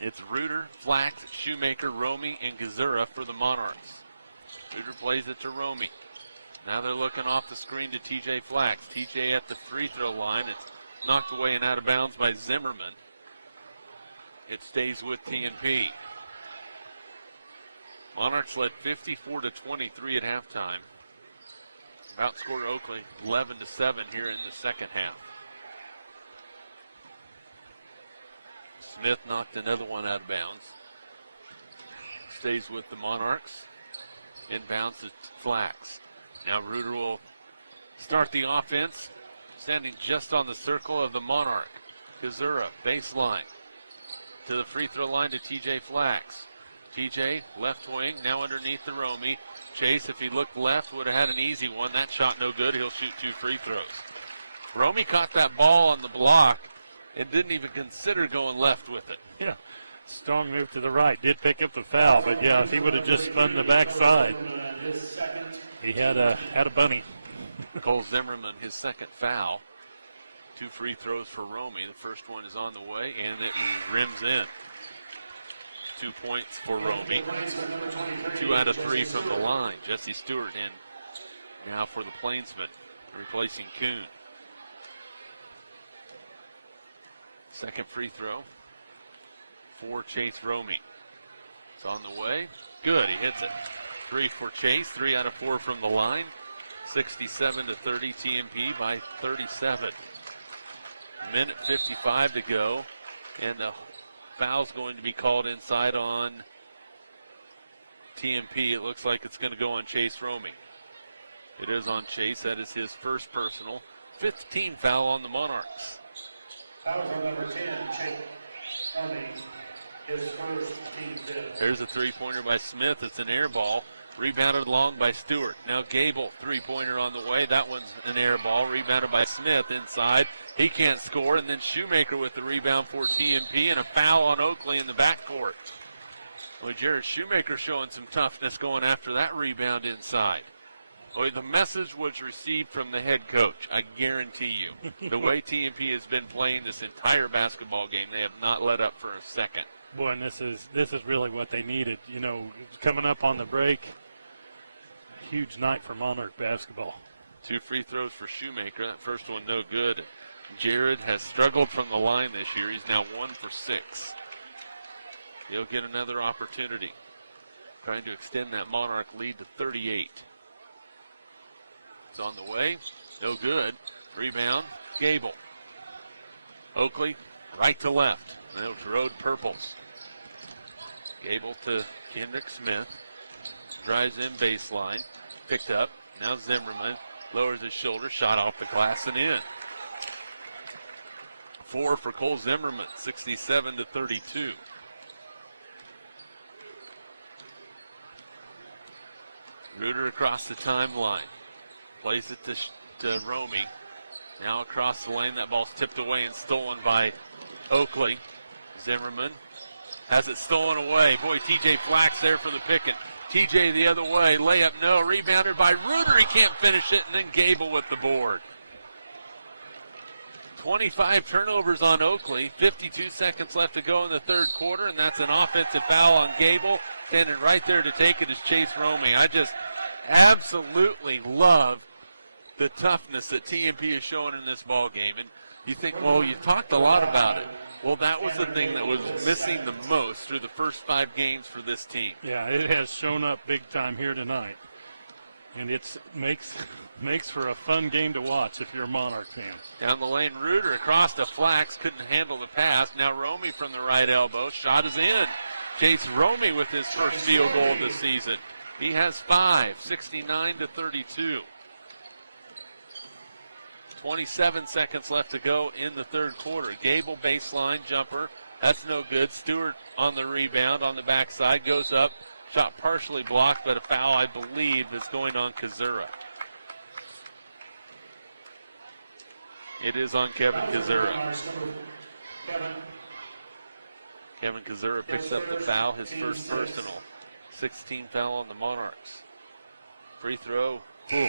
It's Reuter, Flax, Shoemaker, Romy, and Kazura for the Monarchs. Reuter plays it to Romy. Now they're looking off the screen to TJ Flax. TJ at the free throw line. It's knocked away and out of bounds by Zimmerman. It stays with TNP. Monarchs led 54-23 at halftime. Outscored Oakley 11-7 here in the second half. Smith knocked another one out of bounds. Stays with the Monarchs. Inbounds to Flax. Now Reuter will start the offense. Standing just on the circle of the Monarch. Kazura, baseline. To the free throw line to TJ Flax. TJ, left wing, now underneath the Romy. Chase, if he looked left, would have had an easy one. That shot no good. He'll shoot 2 free throws. Romy caught that ball on the block and didn't even consider going left with it. Yeah, strong move to the right. Did pick up the foul, but yeah, if he would have just spun the backside, he had a bunny. Cole Zimmerman, his second foul. 2 free throws for Romy. The first one is on the way, and it rims in. 2 points for Romy. 2 out of 3 from the line. Jesse Stewart in now for the Plainsmen, replacing Kuhn. Second free throw for Chase Romy. It's on the way. Good, he hits it. 3 for Chase, 3 out of 4 from the line. 67-30 TMP by 37. Minute 55 to go, and the foul's going to be called inside on TMP. It looks like it's going to go on Chase Romy. It is on Chase. That is his first personal. 15 foul on the Monarchs. Foul on number 10, Chase Romy. His first team fifth. There's a three-pointer by Smith. It's an air ball. Rebounded long by Stewart. Now Gable, three-pointer on the way. That one's an air ball. Rebounded by Smith inside. He can't score. And then Shoemaker with the rebound for TMP and a foul on Oakley in the backcourt. Well, Jared Shoemaker showing some toughness going after that rebound inside. Boy, the message was received from the head coach, I guarantee you. The way TMP has been playing this entire basketball game, they have not let up for a second. Boy, and this is really what they needed. You know, coming up on the break, huge night for Monarch basketball. 2 free throws for Shoemaker. That first one no good. Jared has struggled from the line this year. He's now 1 for 6. He'll get another opportunity. Trying to extend that Monarch lead to 38. It's on the way. No good. Rebound. Gable. Oakley, right to left. No, to Road Purples. Gable to Kendrick Smith. Drives in baseline. Picked up. Now Zimmerman lowers his shoulder. Shot off the glass and in. 4 for Cole Zimmerman. 67-32. Reuter across the timeline. Plays it to Romy. Now across the lane. That ball's tipped away and stolen by Oakley. Zimmerman has it stolen away. Boy, TJ Flax there for the picking. TJ the other way. Layup no. Rebounded by Reuter. He can't finish it. And then Gable with the board. 25 turnovers on Oakley. 52 seconds left to go in the third quarter. And that's an offensive foul on Gable. Standing right there to take it is Chase Romy. I just absolutely love the toughness that TMP is showing in this ball game. And you think, well, you talked a lot about it. Well, that was the thing that was missing the most through the first 5 games for this team. Yeah, it has shown up big time here tonight. And it makes for a fun game to watch if you're a Monarch fan. Down the lane, Reuter across to Flax. Couldn't handle the pass. Now Romy from the right elbow. Shot is in. Chase Romy with his first field goal of the season. He has 5, 69-32. 27 seconds left to go in the third quarter. Gable baseline jumper. That's no good. Stewart on the rebound on the backside. Goes up. Shot partially blocked, but a foul, I believe, is going on Kazura. It is on Kevin Kazura. Kevin Kazura picks up the foul, his first personal. 16 foul on the Monarchs. Free throw. Ooh.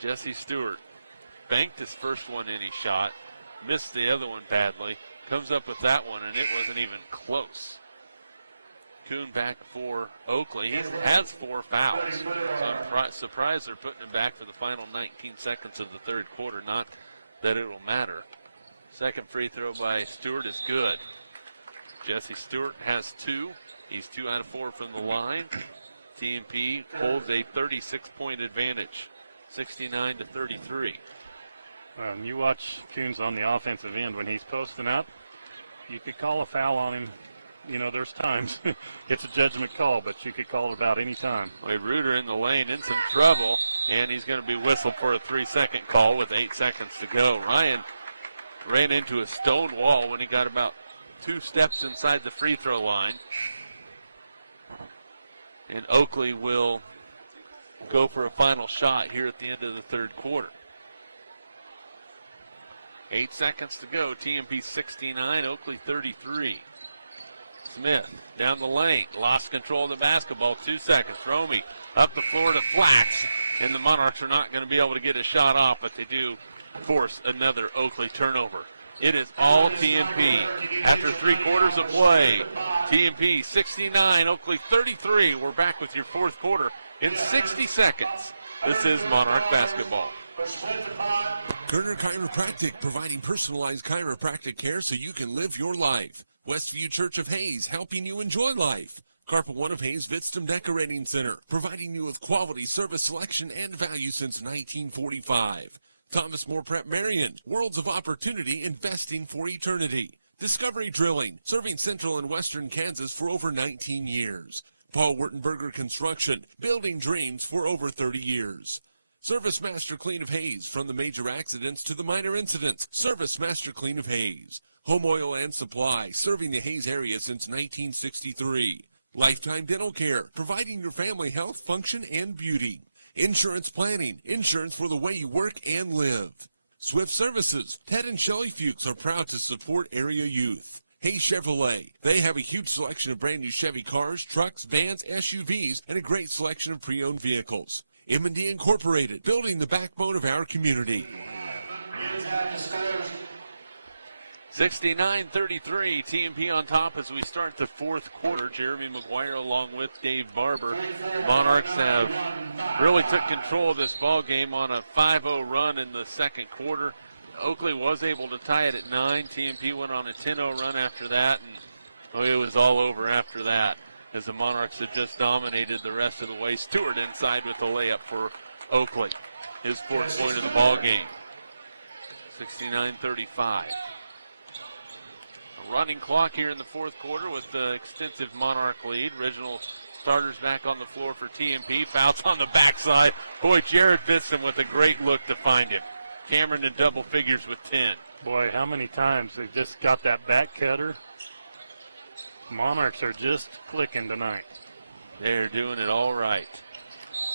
Jesse Stewart banked his first one in, he shot. Missed the other one badly. Comes up with that one, and it wasn't even close. Kuhn back for Oakley. He has 4 fouls. So I'm surprised they're putting him back for the final 19 seconds of the third quarter. Not that it will matter. Second free throw by Stewart is good. Jesse Stewart has 2. He's 2 out of 4 from the line. TMP holds a 36-point advantage, 69-33. And you watch Coons on the offensive end. When he's posting up, you could call a foul on him. You know, there's times it's a judgment call, but you could call it about any time. Well, Reuter in the lane in some trouble, and he's going to be whistled for a 3-second call with 8 seconds to go. Ryan ran into a stone wall when he got about 2 steps inside the free throw line. And Oakley will go for a final shot here at the end of the third quarter. 8 seconds to go. TMP 69, Oakley 33. Smith down the lane. Lost control of the basketball. 2 seconds. Romy up the floor to Flax. And the Monarchs are not going to be able to get a shot off, but they do force another Oakley turnover. It is all TMP. After 3 quarters of play, TMP 69, Oakley 33. We're back with your fourth quarter in 60 seconds. This is Monarch basketball. Kerner Chiropractic, providing personalized chiropractic care so you can live your life. Westview Church of Hayes, helping you enjoy life. Carpet One of Hayes Vidstem Decorating Center, providing you with quality service selection and value since 1945. Thomas More Prep-Marian, worlds of opportunity, investing for eternity. Discovery Drilling, serving central and western Kansas for over 19 years. Paul Wurtenberger Construction, building dreams for over 30 years. Service Master Clean of Hayes, from the major accidents to the minor incidents. Service Master Clean of Hayes. Home Oil and Supply, serving the Hayes area since 1963. Lifetime Dental Care, providing your family health, function, and beauty. Insurance Planning, insurance for the way you work and live. Swift Services, Ted and Shelley Fuchs are proud to support area youth. Hey Chevrolet. They have a huge selection of brand new Chevy cars, trucks, vans, SUVs, and a great selection of pre-owned vehicles. M&D Incorporated, building the backbone of our community. 69-33, TMP on top as we start the fourth quarter. Jeremy McGuire along with Dave Barber. Monarchs have really took control of this ball game on a 5-0 run in the second quarter. Oakley was able to tie it at 9. TMP went on a 10-0 run after that, and it was all over after that as the Monarchs had just dominated the rest of the way. Stewart inside with the layup for Oakley. His fourth point of the ball game. 69-35. Running clock here in the fourth quarter with the extensive Monarch lead. Original starters back on the floor for TMP. Fouls on the backside. Boy, Jared Bisson with a great look to find him. Cameron in double figures with 10. Boy, how many times they just got that back cutter. Monarchs are just clicking tonight. They're doing it all right.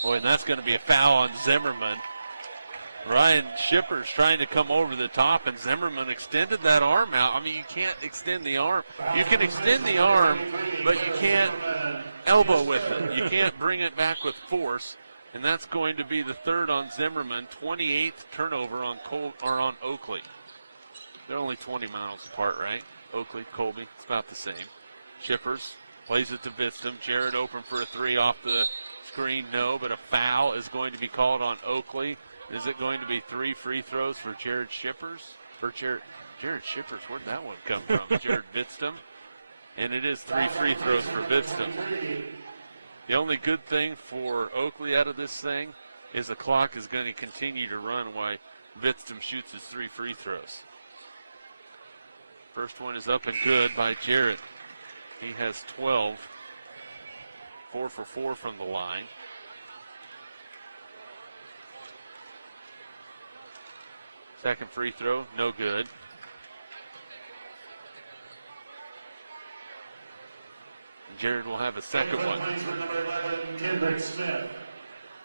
Boy, and that's going to be a foul on Zimmerman. Ryan Shippers trying to come over the top, and Zimmerman extended that arm out. I mean, you can't extend the arm. You can extend the arm, but you can't elbow with it. You can't bring it back with force, and that's going to be the third on Zimmerman. 28th turnover on on Oakley. They're only 20 miles apart, right? Oakley, Colby, it's about the same. Shippers plays it to Vistum. Jared open for a three off the screen, no, but a foul is going to be called on Oakley. Is it going to be 3 free throws for Jared Shippers? For Jared Shippers, where'd that one come from? Jared Vistum. And it is 3 free throws for Vistum. The only good thing for Oakley out of this thing is the clock is going to continue to run while Vistum shoots his 3 free throws. First one is up and good by Jared. He has 12. 4 for 4 from the line. Second free throw, no good. Jared will have a second one.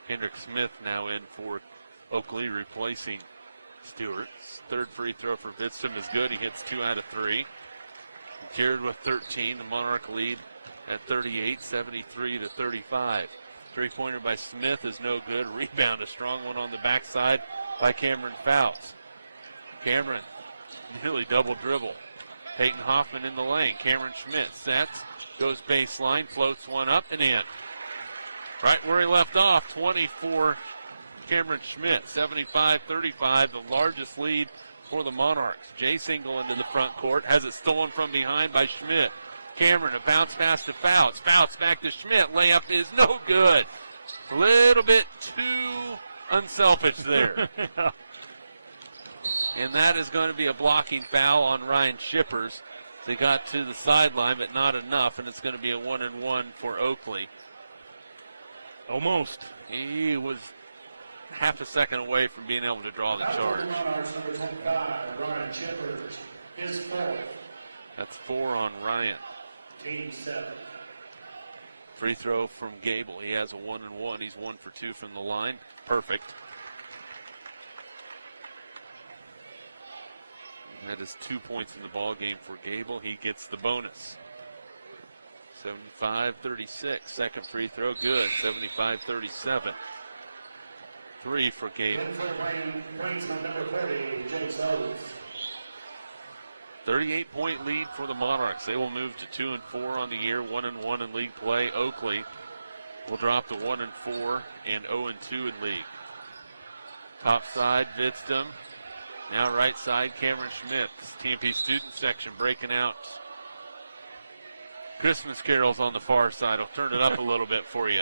Kendrick Smith now in for Oakley, replacing Stewart. Third free throw for Vistum is good. He hits 2 out of 3. Jared with 13. The Monarch lead at 38, 73-35. Three-pointer by Smith is no good. Rebound, a strong one on the backside by Cameron Fouts. Cameron, really double dribble. Peyton Hoffman in the lane. Cameron Schmidt sets, goes baseline, floats one up and in. Right where he left off, 24 Cameron Schmidt, 75-35, the largest lead for the Monarchs. Jay Single into the front court, has it stolen from behind by Schmidt. Cameron, a bounce pass to Fouts. Fouts back to Schmidt. Layup is no good. A little bit too unselfish there. And that is going to be a blocking foul on Ryan Shippers. They got to the sideline, but not enough, and it's going to be a 1-and-1 for Oakley. Almost. He was half a second away from being able to draw the charge. That's 4 on Ryan. 87. Free throw from Gable. He has a 1-and-1. He's 1 for 2 from the line. Perfect. That is 2 points in the ball game for Gable. He gets the bonus. 75-36. Second free throw, good. 75-37. 3 for Gable. 38-point lead for the Monarchs. They will move to 2-4 on the year, 1-1 in league play. Oakley will drop to 1-4 and 0-2 in league. Top side, Vistum. Now right side, Cameron Schmidt. TMP student section breaking out. Christmas carols on the far side. I'll turn it up a little bit for you.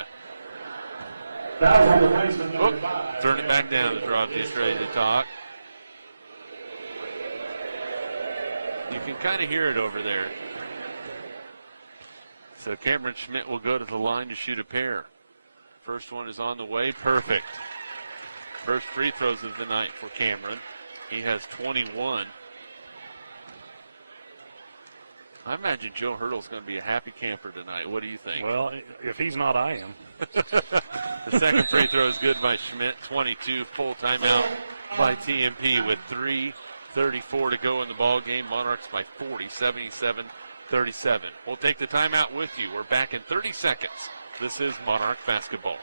Oh, turn it back down. The drop is ready to talk. You can kind of hear it over there. So Cameron Schmidt will go to the line to shoot a pair. First one is on the way. Perfect. First free throws of the night for Cameron. He has 21. I imagine Joe Hurdle's going to be a happy camper tonight. What do you think? Well, if he's not, I am. The second free throw is good by Schmidt. 22. Full timeout by TMP with 3 3:34 to go in the ball game. Monarchs by 40, 77-37. We'll take the timeout with you. We're back in 30 seconds. This is Monarch basketball.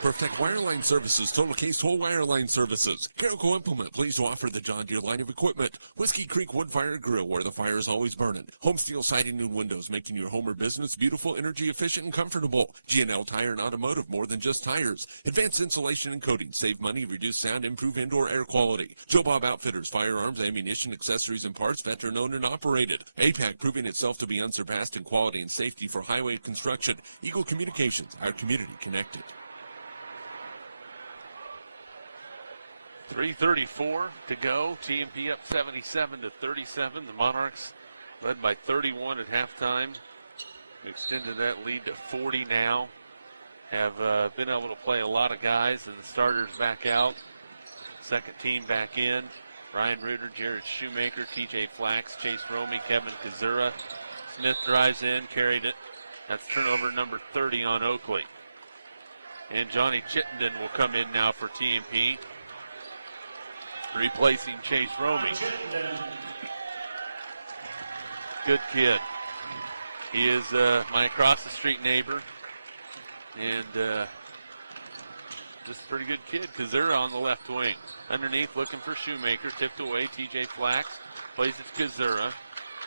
Perfect Wireline Services, Total Case Whole Wireline Services. Carrico Implement, pleased to offer the John Deere line of equipment. Whiskey Creek Wood Fire Grill, where the fire is always burning. Home Steel Siding and Windows, making your home or business beautiful, energy efficient, and comfortable. G&L Tire and Automotive, more than just tires. Advanced insulation and coating, save money, reduce sound, improve indoor air quality. Joe Bob Outfitters, firearms, ammunition, accessories, and parts, veteran owned and operated. APAC, proving itself to be unsurpassed in quality and safety for highway construction. Eagle Communications, our community connected. 3:34 to go. TMP up 77-37. The Monarchs led by 31 at halftime. Extended that lead to 40 now. Have been able to play a lot of guys, and the starters back out. Second team back in. Ryan Reuter, Jared Shoemaker, TJ Flax, Chase Romey, Kevin Kazura. Smith drives in, carried it. That's turnover number 30 on Oakley. And Johnny Chittenden will come in now for TMP, replacing Chase Romey. Good kid. He is my across-the-street neighbor, and just a pretty good kid. Kazura on the left wing. Underneath, looking for Shoemaker. Tipped away, TJ Flax. Plays it to Kazura.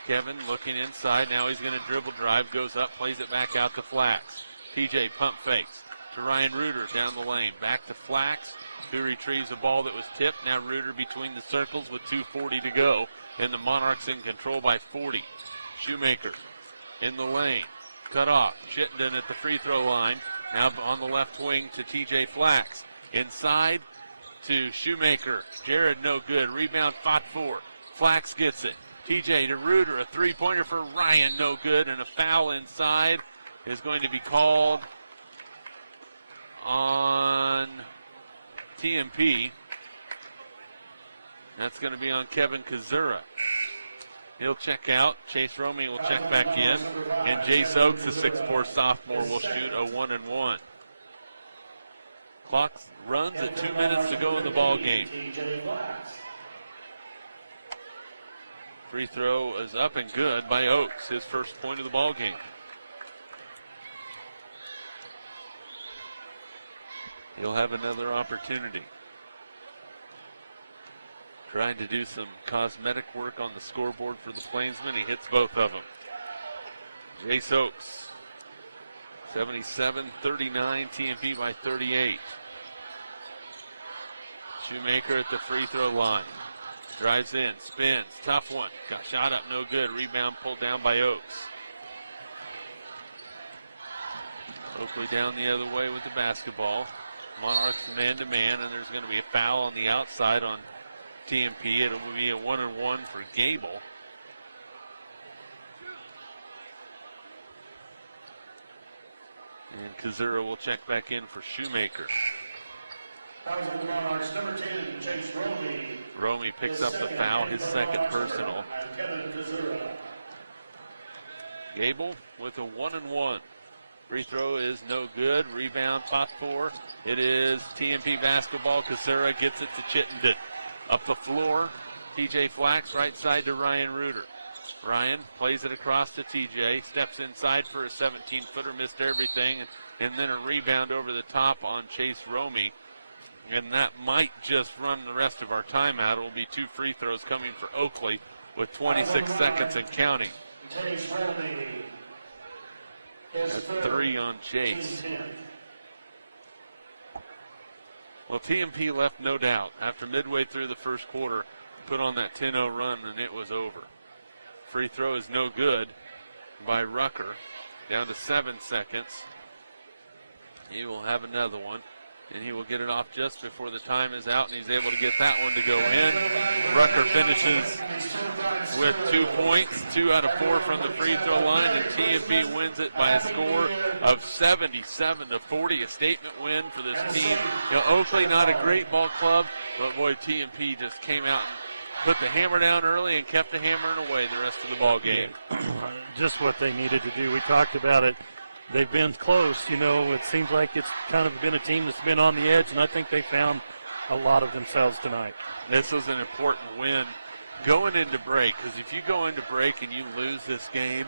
Kevin looking inside. Now he's going to dribble drive. Goes up, plays it back out to Flax. TJ pump fakes to Ryan Reuter down the lane. Back to Flax, who retrieves the ball that was tipped. Now Reuter between the circles with 2:40 to go. And the Monarchs in control by 40. Shoemaker in the lane. Cut off. Chittenden at the free throw line. Now on the left wing to TJ Flax. Inside to Shoemaker. Jared no good. Rebound, Fought for. Flax gets it. TJ to Reuter. A three-pointer for Ryan, no good. And a foul inside is going to be called on TMP. That's going to be on Kevin Kazura. He'll check out. Chase Romey will check back in. And Jace Oakes, the 6'4 sophomore, will shoot a 1-and-1. Clock runs at 2 minutes to go in the ball game. Free throw is up and good by Oakes, his first point of the ball game. He'll have another opportunity. Trying to do some cosmetic work on the scoreboard for the Plainsmen. He hits both of them. Jace Oakes, 77-39, TMP by 38. Shoemaker at the free throw line. Drives in, spins, tough one. Got shot up, no good. Rebound pulled down by Oakes. Oakley down the other way with the basketball. Monarchs man-to-man, and there's going to be a foul on the outside on TMP. It will be a 1-and-1 for Gable. And Kazura will check back in for Shoemaker. Romey picks up the foul, his second personal. Gable with a 1-and-1. Free throw is no good. Rebound, top four. It is TMP basketball. Kazura gets it to Chittenden. Up the floor, TJ Flax, right side to Ryan Reuter. Ryan plays it across to TJ, steps inside for a 17-footer, missed everything, and then a rebound over the top on Chase Romey. And that might just run the rest of our timeout. It will be 2 free throws coming for Oakley with 26 seconds and counting. That's 3 on Chase. Well, TMP left no doubt. After midway through the first quarter, put on that 10-0 run, and it was over. Free throw is no good by Rucker. Down to 7 seconds. He will have another one, and he will get it off just before the time is out, and he's able to get that one to go in. Rucker finishes with 2 points, 2 out of 4 from the free throw line, and TMP wins it by a score of 77-40, a statement win for this team. You know, Oakley, not a great ball club, but boy, TMP just came out and put the hammer down early and kept the hammering away the rest of the ball game. Just what they needed to do. We talked about it. They've been close, you know. It seems like it's kind of been a team that's been on the edge, and I think they found a lot of themselves tonight. This was an important win going into break, because if you go into break and you lose this game,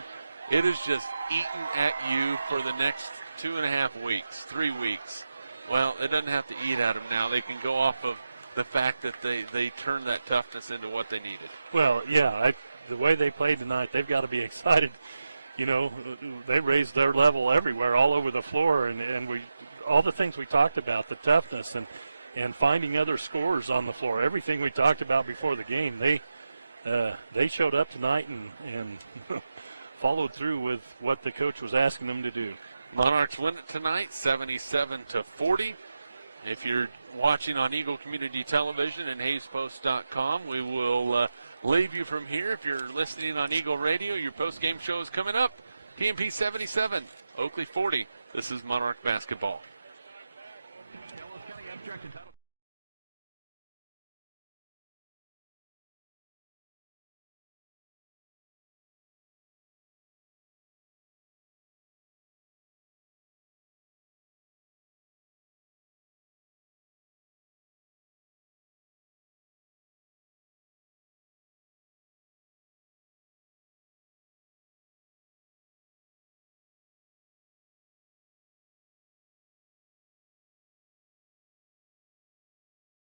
it is just eating at you for the next 2.5 weeks, 3 weeks. Well, it doesn't have to eat at them now. They can go off of the fact that they turned that toughness into what they needed. Well, yeah, the way they played tonight, they've got to be excited. You know, they raised their level everywhere, all over the floor, and all the things we talked about, the toughness and finding other scorers on the floor, everything we talked about before the game, they showed up tonight and followed through with what the coach was asking them to do. Monarchs win it tonight, 77-40. If you're watching on Eagle Community Television and HayesPost.com, we will leave you from here. If you're listening on Eagle Radio, your post-game show is coming up. TMP 77, Oakley 40. This is Monarch basketball.